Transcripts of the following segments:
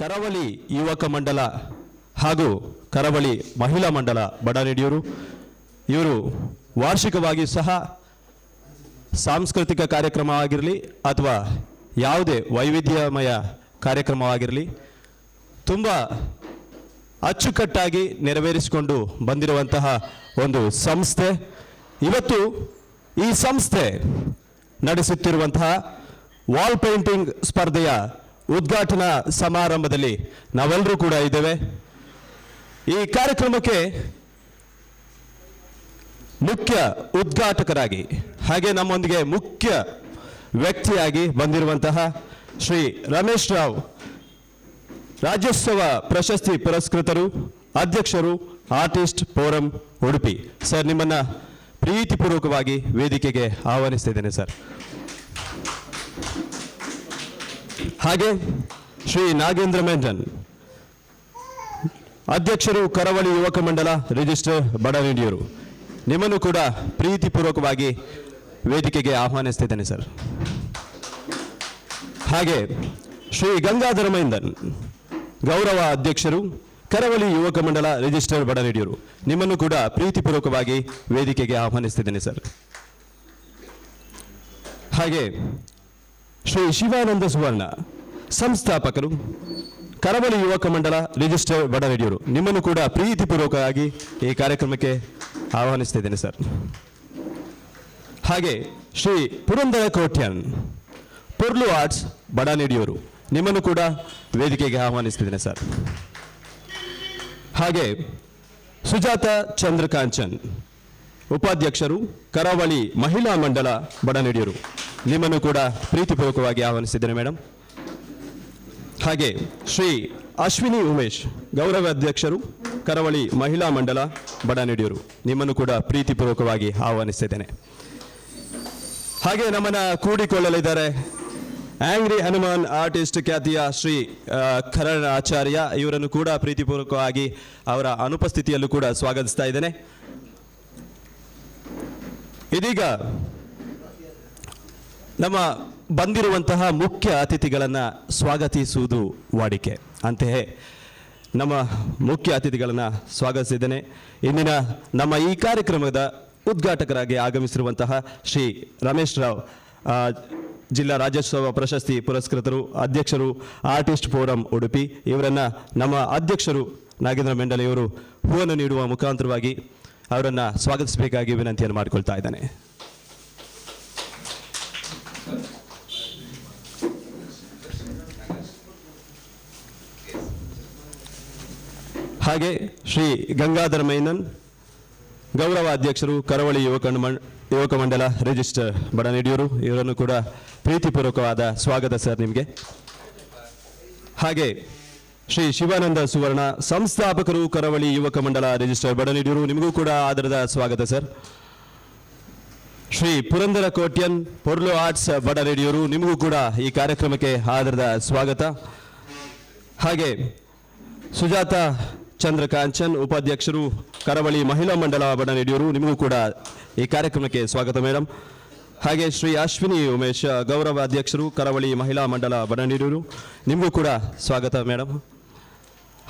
ಕರಾವಳಿ ಯುವಕ ಮಂಡಲ ಹಾಗೂ ಕರಾವಳಿ ಮಹಿಳಾ ಮಂಡಲ ಬಡಾನೆಡಿಯೂರು ಇವರು ವಾರ್ಷಿಕವಾಗಿ ಸಹ ಸಾಂಸ್ಕೃತಿಕ ಕಾರ್ಯಕ್ರಮ ಆಗಿರಲಿ ಅಥವಾ ಯಾವುದೇ ವೈವಿಧ್ಯಮಯ ಕಾರ್ಯಕ್ರಮವಾಗಿರಲಿ ತುಂಬ ಅಚ್ಚುಕಟ್ಟಾಗಿ ನೆರವೇರಿಸಿಕೊಂಡು ಬಂದಿರುವಂತಹ ಒಂದು ಸಂಸ್ಥೆ. ಇವತ್ತು ಈ ಸಂಸ್ಥೆ ನಡೆಸುತ್ತಿರುವಂತಹ ವಾಲ್ ಪೇಂಟಿಂಗ್ ಸ್ಪರ್ಧೆಯ ಉದ್ಘಾಟನಾ ಸಮಾರಂಭದಲ್ಲಿ ನಾವೆಲ್ಲರೂ ಕೂಡ ಇದ್ದೇವೆ. ಈ ಕಾರ್ಯಕ್ರಮಕ್ಕೆ ಮುಖ್ಯ ಉದ್ಘಾಟಕರಾಗಿ ಹಾಗೆ ನಮ್ಮೊಂದಿಗೆ ಮುಖ್ಯ ವ್ಯಕ್ತಿಯಾಗಿ ಬಂದಿರುವಂತಹ ಶ್ರೀ ರಮೇಶ್ ರಾವ್, ರಾಜ್ಯೋತ್ಸವ ಪ್ರಶಸ್ತಿ ಪುರಸ್ಕೃತರು, ಅಧ್ಯಕ್ಷರು, ಆರ್ಟಿಸ್ಟ್ ಫೋರಂ ಉಡುಪಿ. ಸರ್, ನಿಮ್ಮನ್ನ ಪ್ರೀತಿಪೂರ್ವಕವಾಗಿ ವೇದಿಕೆಗೆ ಆಹ್ವಾನಿಸ್ತಿದ್ದೇನೆ ಸರ್. ಹಾಗೆ ಶ್ರೀ ನಾಗೇಂದ್ರ ಮೆಂಡನ್, ಅಧ್ಯಕ್ಷರು, ಕರಾವಳಿ ಯುವಕ ಮಂಡಲ, ರಿಜಿಸ್ಟರ್ ಬಡಾನೆಡಿಯೂರು. ನಿಮ್ಮನ್ನು ಕೂಡ ಪ್ರೀತಿಪೂರ್ವಕವಾಗಿ ವೇದಿಕೆಗೆ ಆಹ್ವಾನಿಸ್ತಿದ್ದೇನೆ ಸರ್. ಹಾಗೆ ಶ್ರೀ ಗಂಗಾಧರ ಮೈಂದನ್, ಗೌರವ ಅಧ್ಯಕ್ಷರು, ಕರಾವಳಿ ಯುವಕ ಮಂಡಲ, ರಿಜಿಸ್ಟರ್ ಬಡಾನೆಡಿಯೂರು. ನಿಮ್ಮನ್ನು ಕೂಡ ಪ್ರೀತಿಪೂರ್ವಕವಾಗಿ ವೇದಿಕೆಗೆ ಆಹ್ವಾನಿಸ್ತಿದ್ದೇನೆ ಸರ್. ಹಾಗೆ ಶ್ರೀ ಶಿವಾನಂದ ಸುವರ್ಣ, ಸಂಸ್ಥಾಪಕರು, ಕರಾವಳಿ ಯುವಕ ಮಂಡಲ, ರಿಜಿಸ್ಟರ್ ಬಡಾನೆಡಿಯೂರು. ನಿಮ್ಮನ್ನು ಕೂಡ ಪ್ರೀತಿಪೂರ್ವಕವಾಗಿ ಈ ಕಾರ್ಯಕ್ರಮಕ್ಕೆ ಆಹ್ವಾನಿಸ್ತಿದ್ದೇನೆ ಸರ್. ಹಾಗೆ ಶ್ರೀ ಪುರಂದರ ಕೋಟ್ಯನ್, ಪೊರ್ಲು ಆರ್ಟ್ಸ್ ಬಡಾನೆಡಿಯೂರು. ನಿಮ್ಮನ್ನು ಕೂಡ ವೇದಿಕೆಗೆ ಆಹ್ವಾನಿಸ್ತಿದ್ದೇನೆ ಸರ್. ಹಾಗೆ ಸುಜಾತ ಚಂದ್ರಕಾಂಚನ್, ಉಪಾಧ್ಯಕ್ಷರು, ಕರಾವಳಿ ಮಹಿಳಾ ಮಂಡಲ ಬಡಾನೆಡಿಯೂರು. ನಿಮ್ಮನ್ನು ಕೂಡ ಪ್ರೀತಿಪೂರ್ವಕವಾಗಿ ಆಹ್ವಾನಿಸಿದ್ದೇನೆ ಮೇಡಮ್. ಹಾಗೆ ಶ್ರೀ ಅಶ್ವಿನಿ ಉಮೇಶ್, ಗೌರವ ಅಧ್ಯಕ್ಷರು, ಕರಾವಳಿ ಮಹಿಳಾ ಮಂಡಲ ಬಡಾನೆಡಿಯೂರು. ನಿಮ್ಮನ್ನು ಕೂಡ ಪ್ರೀತಿಪೂರ್ವಕವಾಗಿ ಆಹ್ವಾನಿಸಿದ್ದೇನೆ. ಹಾಗೆ ನಮ್ಮನ್ನ ಕೂಡಿಕೊಳ್ಳಲಿದ್ದಾರೆ ಆಂಗ್ರಿ ಹನುಮಾನ್ ಆರ್ಟಿಸ್ಟ್ ಖ್ಯಾತಿಯ ಶ್ರೀ ಕರಣ್ ಆಚಾರ್ಯ. ಇವರನ್ನು ಕೂಡ ಪ್ರೀತಿಪೂರ್ವಕವಾಗಿ ಅವರ ಅನುಪಸ್ಥಿತಿಯಲ್ಲೂ ಕೂಡ ಸ್ವಾಗತಿಸ್ತಾ ಇದ್ದೇನೆ. ಇದೀಗ ನಮ್ಮ ಬಂದಿರುವಂತಹ ಮುಖ್ಯ ಅತಿಥಿಗಳನ್ನು ಸ್ವಾಗತಿಸುವುದು ವಾಡಿಕೆ. ಅಂತೆಯೇ ನಮ್ಮ ಮುಖ್ಯ ಅತಿಥಿಗಳನ್ನು ಸ್ವಾಗತಿಸಿದ್ದೇನೆ. ಇಂದಿನ ನಮ್ಮ ಈ ಕಾರ್ಯಕ್ರಮದ ಉದ್ಘಾಟಕರಾಗಿ ಆಗಮಿಸಿರುವಂತಹ ಶ್ರೀ ರಮೇಶ್ ರಾವ್, ಜಿಲ್ಲಾ ರಾಜ್ಯೋತ್ಸವ ಪ್ರಶಸ್ತಿ ಪುರಸ್ಕೃತರು, ಅಧ್ಯಕ್ಷರು, ಆರ್ಟಿಸ್ಟ್ ಫೋರಂ ಉಡುಪಿ. ಇವರನ್ನು ನಮ್ಮ ಅಧ್ಯಕ್ಷರು ನಾಗೇಂದ್ರ ಮೆಂಡಲ್ ಇವರು ಹೂವನ್ನು ನೀಡುವ ಮುಖಾಂತರವಾಗಿ ಅವರನ್ನು ಸ್ವಾಗತಿಸಬೇಕಾಗಿ ವಿನಂತಿಯನ್ನು ಮಾಡಿಕೊಳ್ತಾ ಇದ್ದಾನೆ. ಹಾಗೆ ಶ್ರೀ ಗಂಗಾಧರ ಮೈನನ್, ಗೌರವ ಅಧ್ಯಕ್ಷರು, ಕರಾವಳಿ ಯುವಕ ಮಂಡಲ, ರಿಜಿಸ್ಟರ್ ಬಡಾನೆಡಿಯೂರು. ಇವರನ್ನು ಕೂಡ ಪ್ರೀತಿಪೂರ್ವಕವಾದ ಸ್ವಾಗತ ಸರ್ ನಿಮಗೆ. ಹಾಗೆ ಶ್ರೀ ಶಿವಾನಂದ ಸುವರ್ಣ, ಸಂಸ್ಥಾಪಕರು, ಕರಾವಳಿ ಯುವಕ ಮಂಡಲ, ರಿಜಿಸ್ಟರ್ ಬಡಾನೆಡಿಯೂರು. ನಿಮಗೂ ಕೂಡ ಆದರದ ಸ್ವಾಗತ ಸರ್. ಶ್ರೀ ಪುರಂದರ ಕೋಟ್ಯನ್, ಪೊರ್ಲು ಆರ್ಟ್ಸ್ ಬಡಾನೆಡಿಯೂರು. ನಿಮಗೂ ಕೂಡ ಈ ಕಾರ್ಯಕ್ರಮಕ್ಕೆ ಆದರದ ಸ್ವಾಗತ. ಹಾಗೆ ಸುಜಾತ ಚಂದ್ರಕಾಂಚನ್, ಉಪಾಧ್ಯಕ್ಷರು, ಕರಾವಳಿ ಮಹಿಳಾ ಮಂಡಲ ಬಡಾನೆಡಿಯೂರು. ನಿಮಗೂ ಕೂಡ ಈ ಕಾರ್ಯಕ್ರಮಕ್ಕೆ ಸ್ವಾಗತ ಮೇಡಮ್. ಹಾಗೆ ಶ್ರೀ ಅಶ್ವಿನಿ ಉಮೇಶ್, ಗೌರವ ಅಧ್ಯಕ್ಷರು, ಕರಾವಳಿ ಮಹಿಳಾ ಮಂಡಲ ಬಡಾನೆಡಿಯೂರು. ನಿಮಗೂ ಕೂಡ ಸ್ವಾಗತ ಮೇಡಮ್.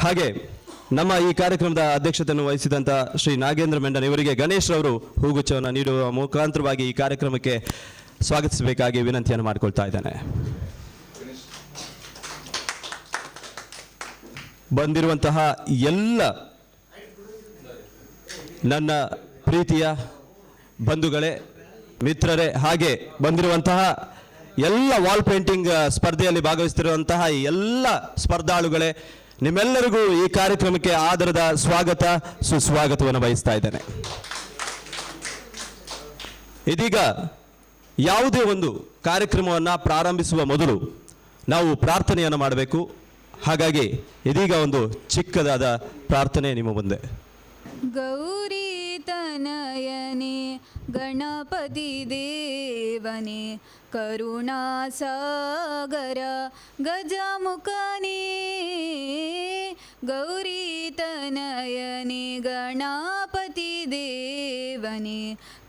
ಹಾಗೆ ನಮ್ಮ ಈ ಕಾರ್ಯಕ್ರಮದ ಅಧ್ಯಕ್ಷತೆಯನ್ನು ವಹಿಸಿದಂಥ ಶ್ರೀ ನಾಗೇಂದ್ರ ಮೆಂಡನ್ ಇವರಿಗೆ ಗಣೇಶ್ ರವರು ಹೂಗುಚ್ಛವನ್ನು ನೀಡುವ ಮುಖಾಂತರವಾಗಿ ಈ ಕಾರ್ಯಕ್ರಮಕ್ಕೆ ಸ್ವಾಗತಿಸಬೇಕಾಗಿ ವಿನಂತಿಯನ್ನು ಮಾಡಿಕೊಳ್ತಾ ಇದ್ದಾನೆ. ಬಂದಿರುವಂತಹ ಎಲ್ಲ ನನ್ನ ಪ್ರೀತಿಯ ಬಂಧುಗಳೇ, ಮಿತ್ರರೇ, ಹಾಗೆ ಬಂದಿರುವಂತಹ ಎಲ್ಲ ವಾಲ್ ಪೇಂಟಿಂಗ್ ಸ್ಪರ್ಧೆಯಲ್ಲಿ ಭಾಗವಹಿಸುತ್ತಿರುವಂತಹ ಎಲ್ಲ ಸ್ಪರ್ಧಾಳುಗಳೇ, ನಿಮ್ಮೆಲ್ಲರಿಗೂ ಈ ಕಾರ್ಯಕ್ರಮಕ್ಕೆ ಆದರದ ಸ್ವಾಗತ, ಸುಸ್ವಾಗತವನ್ನು ಬಯಸ್ತಾ ಇದ್ದೇನೆ. ಇದೀಗ ಯಾವುದೇ ಒಂದು ಕಾರ್ಯಕ್ರಮವನ್ನು ಪ್ರಾರಂಭಿಸುವ ಮೊದಲು ನಾವು ಪ್ರಾರ್ಥನೆಯನ್ನು ಮಾಡಬೇಕು. ಹಾಗಾಗಿ ಇದೀಗ ಒಂದು ಚಿಕ್ಕದಾದ ಪ್ರಾರ್ಥನೆ ನಿಮ್ಮ ಮುಂದೆ. ಗೌರಿ ತನಯನೆ ಗಣಪತಿ ದೇವನೇ, ಕರುಣಾಸಾಗರ ಗಜಮುಖನೇ, ಗೌರಿ ತನಯನೆ ಗಣಪತಿ ದೇವನೇ,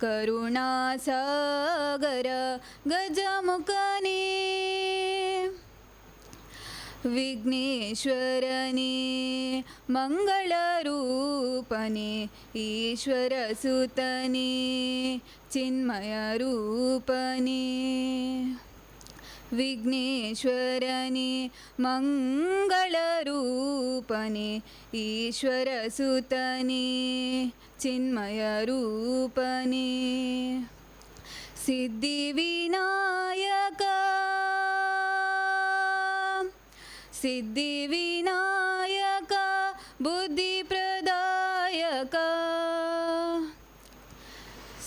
ಕರುಣಾಸಾಗರ ಗಜಮುಖನೇ. ವಿಘ್ನೇಶ್ವರನೇ ಮಂಗಳರೂಪನೇ ಈಶ್ವರಸುತನೇ ಚಿನ್ಮಯ ರೂಪನೇ ವಿಘ್ನೇಶ್ವರನೇ ಮಂಗಳರೂಪನೇ ಈಶ್ವರಸುತನೇ ಚಿನ್ಮಯ ರೂಪನೇ ಸಿದ್ಧಿವಿನಾಯಕ ಸಿದ್ಧಿವಿನಾಯಕ ಬುದ್ಧಿಪ್ರದಾಯಕ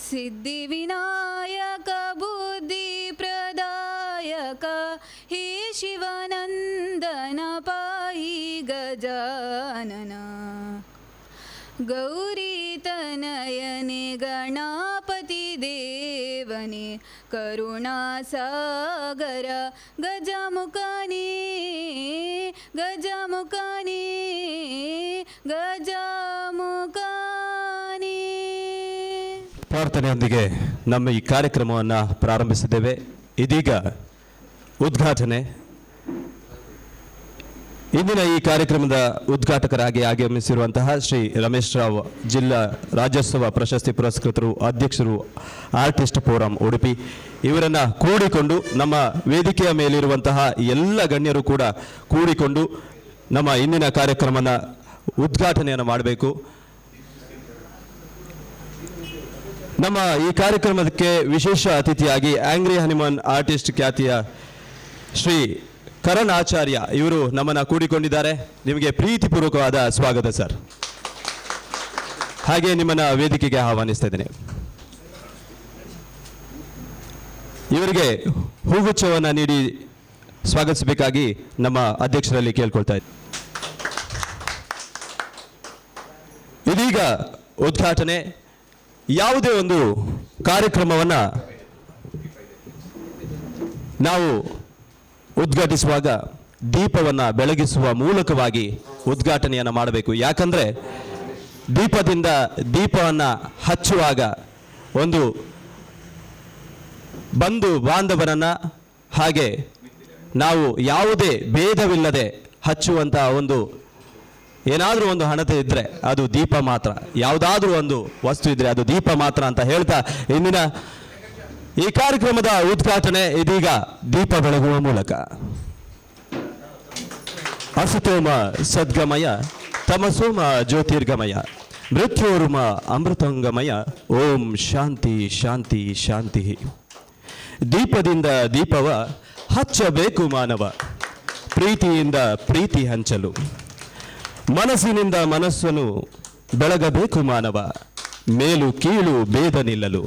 ಸಿದ್ಧಿವಿನಾಯಕ ಬುದ್ಧಿಪ್ರದಾಯಕ ಹೇ ಶಿವನಂದನ ಪಾಹಿ ಗಜಾನನ ಗೌರೀತನಯನೆ ಗಣಪತಿ ದೇವನೇ ಕರುಣಾಸಾಗರ ಗಜಮುಖನೇ ಗಜಮುಖನೇ ಗಜಮುಖನೇ. ಪ್ರಾರ್ಥನೆಯೊಂದಿಗೆ ನಮ್ಮ ಈ ಕಾರ್ಯಕ್ರಮವನ್ನು ಪ್ರಾರಂಭಿಸಿದ್ದೇವೆ. ಇದೀಗ ಉದ್ಘಾಟನೆ. ಇಂದಿನ ಈ ಕಾರ್ಯಕ್ರಮದ ಉದ್ಘಾಟಕರಾಗಿ ಆಗಮಿಸಿರುವಂತಹ ಶ್ರೀ ರಮೇಶ್ ರಾವ್, ಜಿಲ್ಲಾ ರಾಜ್ಯೋತ್ಸವ ಪ್ರಶಸ್ತಿ ಪುರಸ್ಕೃತರು, ಅಧ್ಯಕ್ಷರು, ಆರ್ಟಿಸ್ಟ್ ಫೋರಂ ಉಡುಪಿ, ಇವರನ್ನು ಕೂಡಿಕೊಂಡು ನಮ್ಮ ವೇದಿಕೆಯ ಮೇಲಿರುವಂತಹ ಎಲ್ಲ ಗಣ್ಯರು ಕೂಡ ಕೂಡಿಕೊಂಡು ನಮ್ಮ ಇಂದಿನ ಕಾರ್ಯಕ್ರಮನ ಉದ್ಘಾಟನೆಯನ್ನು ಮಾಡಬೇಕು. ನಮ್ಮ ಈ ಕಾರ್ಯಕ್ರಮಕ್ಕೆ ವಿಶೇಷ ಅತಿಥಿಯಾಗಿ ಆಂಗ್ರಿ ಹನಿಮನ್ ಆರ್ಟಿಸ್ಟ್ ಖ್ಯಾತಿಯ ಶ್ರೀ ಕರಣ್ ಆಚಾರ್ಯ ಇವರು ನಮ್ಮನ್ನು ಕೂಡಿಕೊಂಡಿದ್ದಾರೆ. ನಿಮಗೆ ಪ್ರೀತಿಪೂರ್ವಕವಾದ ಸ್ವಾಗತ ಸರ್. ಹಾಗೆ ನಿಮ್ಮನ್ನು ವೇದಿಕೆಗೆ ಆಹ್ವಾನಿಸ್ತಾ ಇದ್ದೇನೆ. ಇವರಿಗೆ ಹೂಗುಚ್ಛವನ್ನು ನೀಡಿ ಸ್ವಾಗತಿಸಬೇಕಾಗಿ ನಮ್ಮ ಅಧ್ಯಕ್ಷರಲ್ಲಿ ಕೇಳ್ಕೊಳ್ತಾ ಇದ್ದೀನಿ. ಇದೀಗ ಉದ್ಘಾಟನೆ. ಯಾವುದೇ ಒಂದು ಕಾರ್ಯಕ್ರಮವನ್ನು ನಾವು ಉದ್ಘಾಟಿಸುವಾಗ ದೀಪವನ್ನು ಬೆಳಗಿಸುವ ಮೂಲಕವಾಗಿ ಉದ್ಘಾಟನೆಯನ್ನು ಮಾಡಬೇಕು. ಯಾಕಂದರೆ ದೀಪದಿಂದ ದೀಪವನ್ನು ಹಚ್ಚುವಾಗ ಒಂದು ಬಂಧು ಬಾಂಧವರನ್ನು ಹಾಗೆ ನಾವು ಯಾವುದೇ ಭೇದವಿಲ್ಲದೆ ಹಚ್ಚುವಂಥ ಒಂದು ಏನಾದರೂ ಒಂದು ಹಣತೆ ಇದ್ದರೆ ಅದು ದೀಪ ಮಾತ್ರ, ಯಾವುದಾದ್ರೂ ಒಂದು ವಸ್ತು ಇದ್ದರೆ ಅದು ದೀಪ ಮಾತ್ರ ಅಂತ ಹೇಳ್ತಾ ಇಂದಿನ ಈ ಕಾರ್ಯಕ್ರಮದ ಉದ್ಘಾಟನೆ ಇದೀಗ ದೀಪ ಬೆಳಗುವ ಮೂಲಕ. ಅಸುತೋಮ ಸದ್ಗಮಯ ತಮಸೋಮ ಜ್ಯೋತಿರ್ಗಮಯ ಮೃತ್ಯೋರ್ಮ ಅಮೃತಂಗಮಯ ಓಂ ಶಾಂತಿ ಶಾಂತಿ ಶಾಂತಿ. ದೀಪದಿಂದ ದೀಪವ ಹಚ್ಚಬೇಕು ಮಾನವ, ಪ್ರೀತಿಯಿಂದ ಪ್ರೀತಿ ಹಂಚಲು, ಮನಸ್ಸಿನಿಂದ ಮನಸ್ಸನ್ನು ಬೆಳಗಬೇಕು ಮಾನವ, ಮೇಲು ಕೀಳು ಭೇದ ನಿಲ್ಲಲು,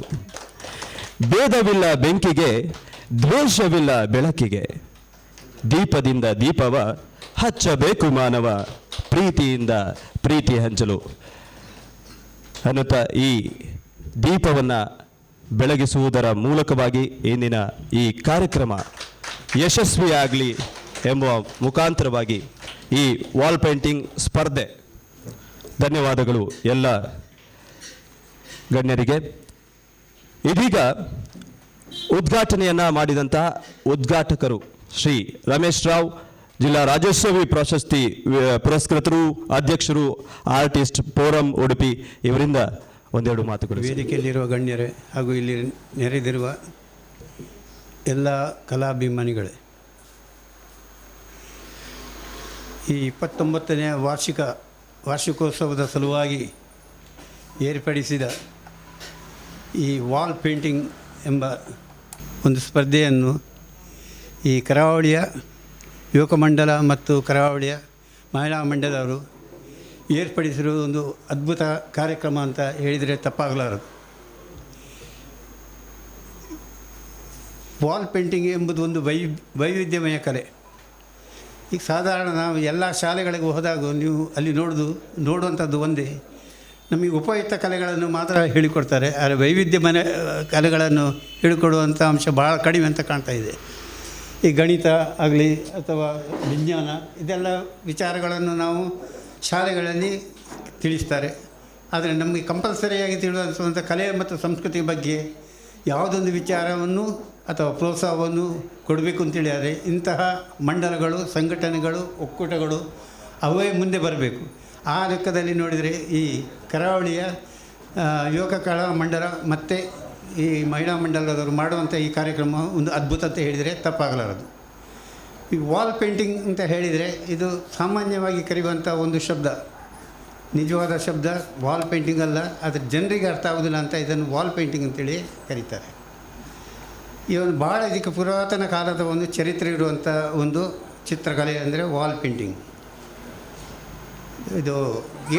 ಭೇದವಿಲ್ಲ ಬೆಂಕಿಗೆ ದ್ವೇಷವಿಲ್ಲ ಬೆಳಕಿಗೆ, ದೀಪದಿಂದ ದೀಪವ ಹಚ್ಚಬೇಕು ಮಾನವ, ಪ್ರೀತಿಯಿಂದ ಪ್ರೀತಿ ಹಂಚಲು ಅನ್ನುತ್ತಾ ಈ ದೀಪವನ್ನು ಬೆಳಗಿಸುವುದರ ಮೂಲಕವಾಗಿ ಇಂದಿನ ಈ ಕಾರ್ಯಕ್ರಮ ಯಶಸ್ವಿಯಾಗಲಿ ಎಂಬ ಮುಖಾಂತರವಾಗಿ ಈ ವಾಲ್ ಪೇಂಟಿಂಗ್ ಸ್ಪರ್ಧೆ. ಧನ್ಯವಾದಗಳು ಎಲ್ಲ ಗಣ್ಯರಿಗೆ. ಇದೀಗ ಉದ್ಘಾಟನೆಯನ್ನು ಮಾಡಿದಂತಹ ಉದ್ಘಾಟಕರು ಶ್ರೀ ರಮೇಶ್ ರಾವ್, ಜಿಲ್ಲಾ ರಾಜ್ಯೋತ್ಸವಿ ಪ್ರಶಸ್ತಿ ಪುರಸ್ಕೃತರು, ಅಧ್ಯಕ್ಷರು, ಆರ್ಟಿಸ್ಟ್ ಫೋರಂ ಉಡುಪಿ, ಇವರಿಂದ ಒಂದೆರಡು ಮಾತುಗಳು. ವೇದಿಕೆಯಲ್ಲಿರುವ ಗಣ್ಯರೇ ಹಾಗೂ ಇಲ್ಲಿ ನೆರೆದಿರುವ ಎಲ್ಲ ಕಲಾಭಿಮಾನಿಗಳೇ, ಈ 29ನೇ ವಾರ್ಷಿಕೋತ್ಸವದ ಸಲುವಾಗಿ ಏರ್ಪಡಿಸಿದ ಈ ವಾಲ್ ಪೇಂಟಿಂಗ್ ಎಂಬ ಒಂದು ಸ್ಪರ್ಧೆಯನ್ನು ಈ ಕರಾವಳಿಯ ಯುವಕ ಮಂಡಲ ಮತ್ತು ಕರಾವಳಿಯ ಮಹಿಳಾ ಮಂಡಲದವರು ಏರ್ಪಡಿಸಿರುವುದು ಒಂದು ಅದ್ಭುತ ಕಾರ್ಯಕ್ರಮ ಅಂತ ಹೇಳಿದರೆ ತಪ್ಪಾಗಲಾರದು. ವಾಲ್ ಪೇಂಟಿಂಗ್ ಎಂಬುದು ಒಂದು ವೈವಿಧ್ಯಮಯ ಕಲೆ. ಈಗ ಸಾಧಾರಣ ನಾವು ಎಲ್ಲ ಶಾಲೆಗಳಿಗೆ ಹೋದಾಗ ನೀವು ಅಲ್ಲಿ ನೋಡುವಂಥದ್ದು ಒಂದೇ, ನಮಗೆ ಉಪಯುಕ್ತ ಕಲೆಗಳನ್ನು ಮಾತ್ರ ಹೇಳಿಕೊಡ್ತಾರೆ. ಆದರೆ ವೈವಿಧ್ಯಮಯ ಕಲೆಗಳನ್ನು ಹೇಳಿಕೊಡುವಂಥ ಅಂಶ ಭಾಳ ಕಡಿಮೆ ಅಂತ ಕಾಣ್ತಾ ಇದೆ. ಈ ಗಣಿತ ಆಗಲಿ ಅಥವಾ ವಿಜ್ಞಾನ, ಇದೆಲ್ಲ ವಿಚಾರಗಳನ್ನು ನಾವು ಶಾಲೆಗಳಲ್ಲಿ ತಿಳಿಸ್ತಾರೆ. ಆದರೆ ನಮಗೆ ಕಂಪಲ್ಸರಿಯಾಗಿ ತಿಳಿಸುವಂಥ ಕಲೆ ಮತ್ತು ಸಂಸ್ಕೃತಿ ಬಗ್ಗೆ ಯಾವುದೊಂದು ವಿಚಾರವನ್ನು ಅಥವಾ ಪ್ರೋತ್ಸಾಹವನ್ನು ಕೊಡಬೇಕು ಅಂತೇಳಿ ಆದರೆ ಇಂತಹ ಮಂಡಲಗಳು, ಸಂಘಟನೆಗಳು, ಒಕ್ಕೂಟಗಳು ಅವೇ ಮುಂದೆ ಬರಬೇಕು. ಆ ಲೆಕ್ಕದಲ್ಲಿ ನೋಡಿದರೆ ಈ ಕರಾವಳಿಯ ಯುವಕ ಕಲಾ ಮಂಡಲ ಮತ್ತು ಈ ಮಹಿಳಾ ಮಂಡಲದವರು ಮಾಡುವಂಥ ಈ ಕಾರ್ಯಕ್ರಮ ಒಂದು ಅದ್ಭುತ ಅಂತ ಹೇಳಿದರೆ ತಪ್ಪಾಗಲಾರದು. ಈ ವಾಲ್ ಪೇಂಟಿಂಗ್ ಅಂತ ಹೇಳಿದರೆ ಇದು ಸಾಮಾನ್ಯವಾಗಿ ಕರೆಯುವಂಥ ಒಂದು ಶಬ್ದ, ನಿಜವಾದ ಶಬ್ದ ವಾಲ್ ಪೇಂಟಿಂಗ್ ಅಲ್ಲ. ಆದರೆ ಜನರಿಗೆ ಅರ್ಥ ಆಗೋದಿಲ್ಲ ಅಂತ ಇದನ್ನು ವಾಲ್ ಪೇಂಟಿಂಗ್ ಅಂತೇಳಿ ಕರೀತಾರೆ. ಈ ಒಂದು ಭಾಳ ಇದಕ್ಕೆ ಪುರಾತನ ಕಾಲದ ಒಂದು ಚರಿತ್ರೆ ಇರುವಂಥ ಒಂದು ಚಿತ್ರಕಲೆ ಅಂದರೆ ವಾಲ್ ಪೇಂಟಿಂಗ್. ಇದು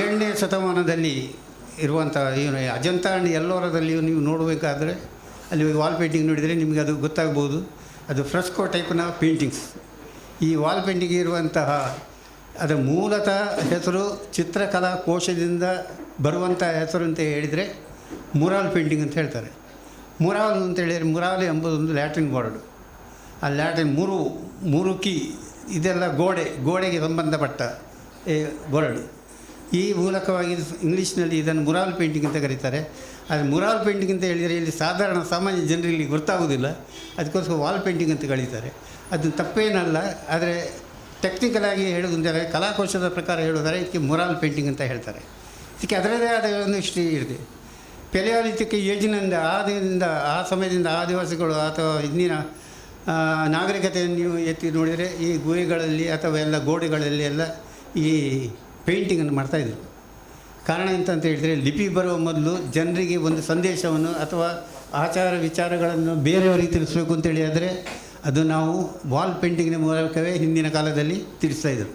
7ನೇ ಶತಮಾನದಲ್ಲಿ ಇರುವಂಥ ಏನು ಅಜಂತಾ ಅಂಡ್ ಎಲ್ಲೋರದಲ್ಲಿಯೂ ನೀವು ನೋಡಬೇಕಾದ್ರೆ ಅಲ್ಲಿ ವಾಲ್ ಪೇಂಟಿಂಗ್ ನೋಡಿದರೆ ನಿಮಗೆ ಅದು ಗೊತ್ತಾಗ್ಬೋದು. ಅದು ಫ್ರೆಸ್ಕೋ ಟೈಪ್ನ ಪೇಂಟಿಂಗ್ಸ್. ಈ ವಾಲ್ ಪೇಂಟಿಂಗ್ ಇರುವಂತಹ ಅದರ ಮೂಲತಃ ಹೆಸರು ಚಿತ್ರಕಲಾ ಕೋಶದಿಂದ ಬರುವಂಥ ಹೆಸರು ಅಂತ ಹೇಳಿದರೆ ಮುರಾಲ್ ಪೇಂಟಿಂಗ್ ಅಂತ ಹೇಳ್ತಾರೆ. ಮುರಾಲ್ ಅಂತ ಹೇಳಿದರೆ ಮುರಾಲ್ ಎಂಬುದೊಂದು ಲ್ಯಾಟಿನ್ ವರ್ಡ್. ಆ ಲ್ಯಾಟಿನ್ ಮುರುಕಿ ಇದೆಲ್ಲ ಗೋಡೆಗೆ ಸಂಬಂಧಪಟ್ಟ ವರ್ಡ್. ಈ ಮೂಲಕವಾಗಿ ಇಂಗ್ಲೀಷ್ನಲ್ಲಿ ಇದನ್ನು ಮುರಾಲ್ ಪೇಂಟಿಂಗ್ ಅಂತ ಕರೀತಾರೆ. ಆದರೆ ಮುರಾಲ್ ಪೇಂಟಿಂಗ್ ಅಂತ ಹೇಳಿದರೆ ಇಲ್ಲಿ ಸಾಮಾನ್ಯ ಜನರಿಗೆ ಗೊತ್ತಾಗೋದಿಲ್ಲ, ಅದಕ್ಕೋಸ್ಕರ ವಾಲ್ ಪೇಂಟಿಂಗ್ ಅಂತ ಕರೀತಾರೆ. ಅದು ತಪ್ಪೇನಲ್ಲ. ಆದರೆ ಟೆಕ್ನಿಕಲಾಗಿ ಹೇಳೋದಂದರೆ ಕಲಾಕೋಶದ ಪ್ರಕಾರ ಹೇಳೋದಾರೆ ಇದಕ್ಕೆ ಮುರಾಲ್ ಪೇಂಟಿಂಗ್ ಅಂತ ಹೇಳ್ತಾರೆ. ಇದಕ್ಕೆ ಅದರದೇ ಆದ ಒಂದು ಹಿಸ್ಟ್ರಿ ಇದೆ. ಪೆಲಿಯಾಲಿಥಿಕ್ ಏಜಿನಿಂದ ಆ ಸಮಯದಿಂದ ಆದಿವಾಸಿಗಳು ಅಥವಾ ಇಂದಿನ ನಾಗರಿಕತೆಯನ್ನು ನೀವು ಎತ್ತಿ ನೋಡಿದರೆ ಈ ಗುಹೆಗಳಲ್ಲಿ ಅಥವಾ ಎಲ್ಲ ಗೋಡೆಗಳಲ್ಲಿ ಎಲ್ಲ ಈ ಪೇಂಟಿಂಗನ್ನು ಮಾಡ್ತಾಯಿದ್ರು. ಕಾರಣ ಎಂತಂತ ಹೇಳಿದರೆ ಲಿಪಿ ಬರುವ ಮೊದಲು ಜನರಿಗೆ ಒಂದು ಸಂದೇಶವನ್ನು ಅಥವಾ ಆಚಾರ ವಿಚಾರಗಳನ್ನು ಬೇರೆಯವರಿಗೆ ತಿಳಿಸ್ಬೇಕು ಅಂತೇಳಿ ಆದರೆ ಅದು ನಾವು ವಾಲ್ ಪೇಂಟಿಂಗಿನ ಮೂಲಕವೇ ಹಿಂದಿನ ಕಾಲದಲ್ಲಿ ತಿಳಿಸ್ತಾಯಿದ್ರು.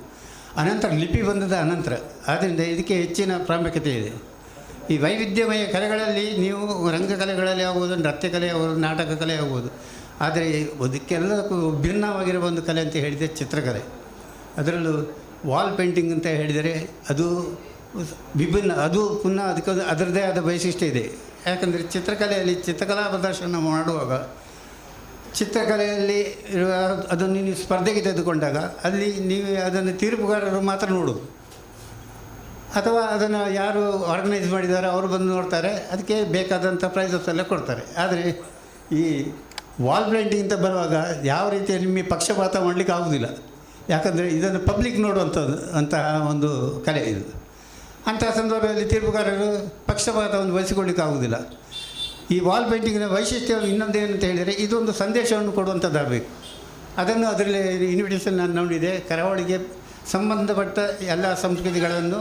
ಅನಂತರ ಲಿಪಿ ಬಂದದ ಅನಂತರ ಆದ್ದರಿಂದ ಇದಕ್ಕೆ ಹೆಚ್ಚಿನ ಪ್ರಾಮುಖ್ಯತೆ ಇದೆ. ಈ ವೈವಿಧ್ಯಮಯ ಕಲೆಗಳಲ್ಲಿ ನೀವು ರಂಗಕಲೆಗಳಲ್ಲಿ ಆಗ್ಬೋದು, ನೃತ್ಯ ಕಲೆ ಆಗ್ಬೋದು, ನಾಟಕ ಕಲೆ ಆಗ್ಬೋದು. ಆದರೆ ಅದಕ್ಕೆಲ್ಲಕ್ಕೂ ಭಿನ್ನವಾಗಿರುವ ಒಂದು ಕಲೆ ಅಂತ ಹೇಳಿದರೆ ಚಿತ್ರಕಲೆ. ಅದರಲ್ಲೂ ವಾಲ್ ಪೇಂಟಿಂಗ್ ಅಂತ ಹೇಳಿದರೆ ಅದು ವಿಭಿನ್ನ, ಅದು ಪುನಃ ಅದಕ್ಕೆ ಅದರದ್ದೇ ಆದ ವೈಶಿಷ್ಟ್ಯ ಇದೆ. ಯಾಕಂದರೆ ಚಿತ್ರಕಲೆಯಲ್ಲಿ ಚಿತ್ರಕಲಾ ಪ್ರದರ್ಶನ ಮಾಡುವಾಗ ಚಿತ್ರಕಲೆಯಲ್ಲಿ ಇರುವ ಅದನ್ನು ನೀವು ಸ್ಪರ್ಧೆಗೆ ತೆಗೆದುಕೊಂಡಾಗ ಅಲ್ಲಿ ನೀವು ಅದನ್ನು ತೀರ್ಪುಗಾರರು ಮಾತ್ರ ನೋಡೋದು, ಅಥವಾ ಅದನ್ನು ಯಾರು ಆರ್ಗನೈಸ್ ಮಾಡಿದ್ದಾರೆ ಅವರು ಬಂದು ನೋಡ್ತಾರೆ, ಅದಕ್ಕೆ ಬೇಕಾದಂಥ ಪ್ರೈಸಸ್ ಎಲ್ಲ ಕೊಡ್ತಾರೆ. ಆದರೆ ಈ ವಾಲ್ ಪೇಂಟಿಂಗ್ ಅಂತ ಬರುವಾಗ ಯಾವ ರೀತಿಯ ನಿಮಗೆ ಪಕ್ಷಪಾತ ಮಾಡಲಿಕ್ಕೆ ಆಗೋದಿಲ್ಲ. ಯಾಕಂದರೆ ಇದನ್ನು ಪಬ್ಲಿಕ್ ನೋಡುವಂಥದ್ದು ಅಂತಹ ಒಂದು ಕಲೆ ಇದು. ಅಂತಹ ಸಂದರ್ಭದಲ್ಲಿ ತೀರ್ಪುಗಾರರು ಪಕ್ಷಪಾತವನ್ನು ವಹಿಸಿಕೊಳ್ಳಿಕ್ಕೆ ಆಗೋದಿಲ್ಲ. ಈ ವಾಲ್ ಪೇಂಟಿಂಗಿನ ವೈಶಿಷ್ಟ್ಯ ಇನ್ನೊಂದೇನಂತ ಹೇಳಿದರೆ ಇದೊಂದು ಸಂದೇಶವನ್ನು ಕೊಡುವಂಥದ್ದಾಗಬೇಕು. ಅದನ್ನು ಅದರಲ್ಲಿ ಇನ್ವಿಟೇಷನ್ ನಾನು ನೋಡಿದೆ. ಕರಾವಳಿಗೆ ಸಂಬಂಧಪಟ್ಟ ಎಲ್ಲ ಸಂಸ್ಕೃತಿಗಳನ್ನು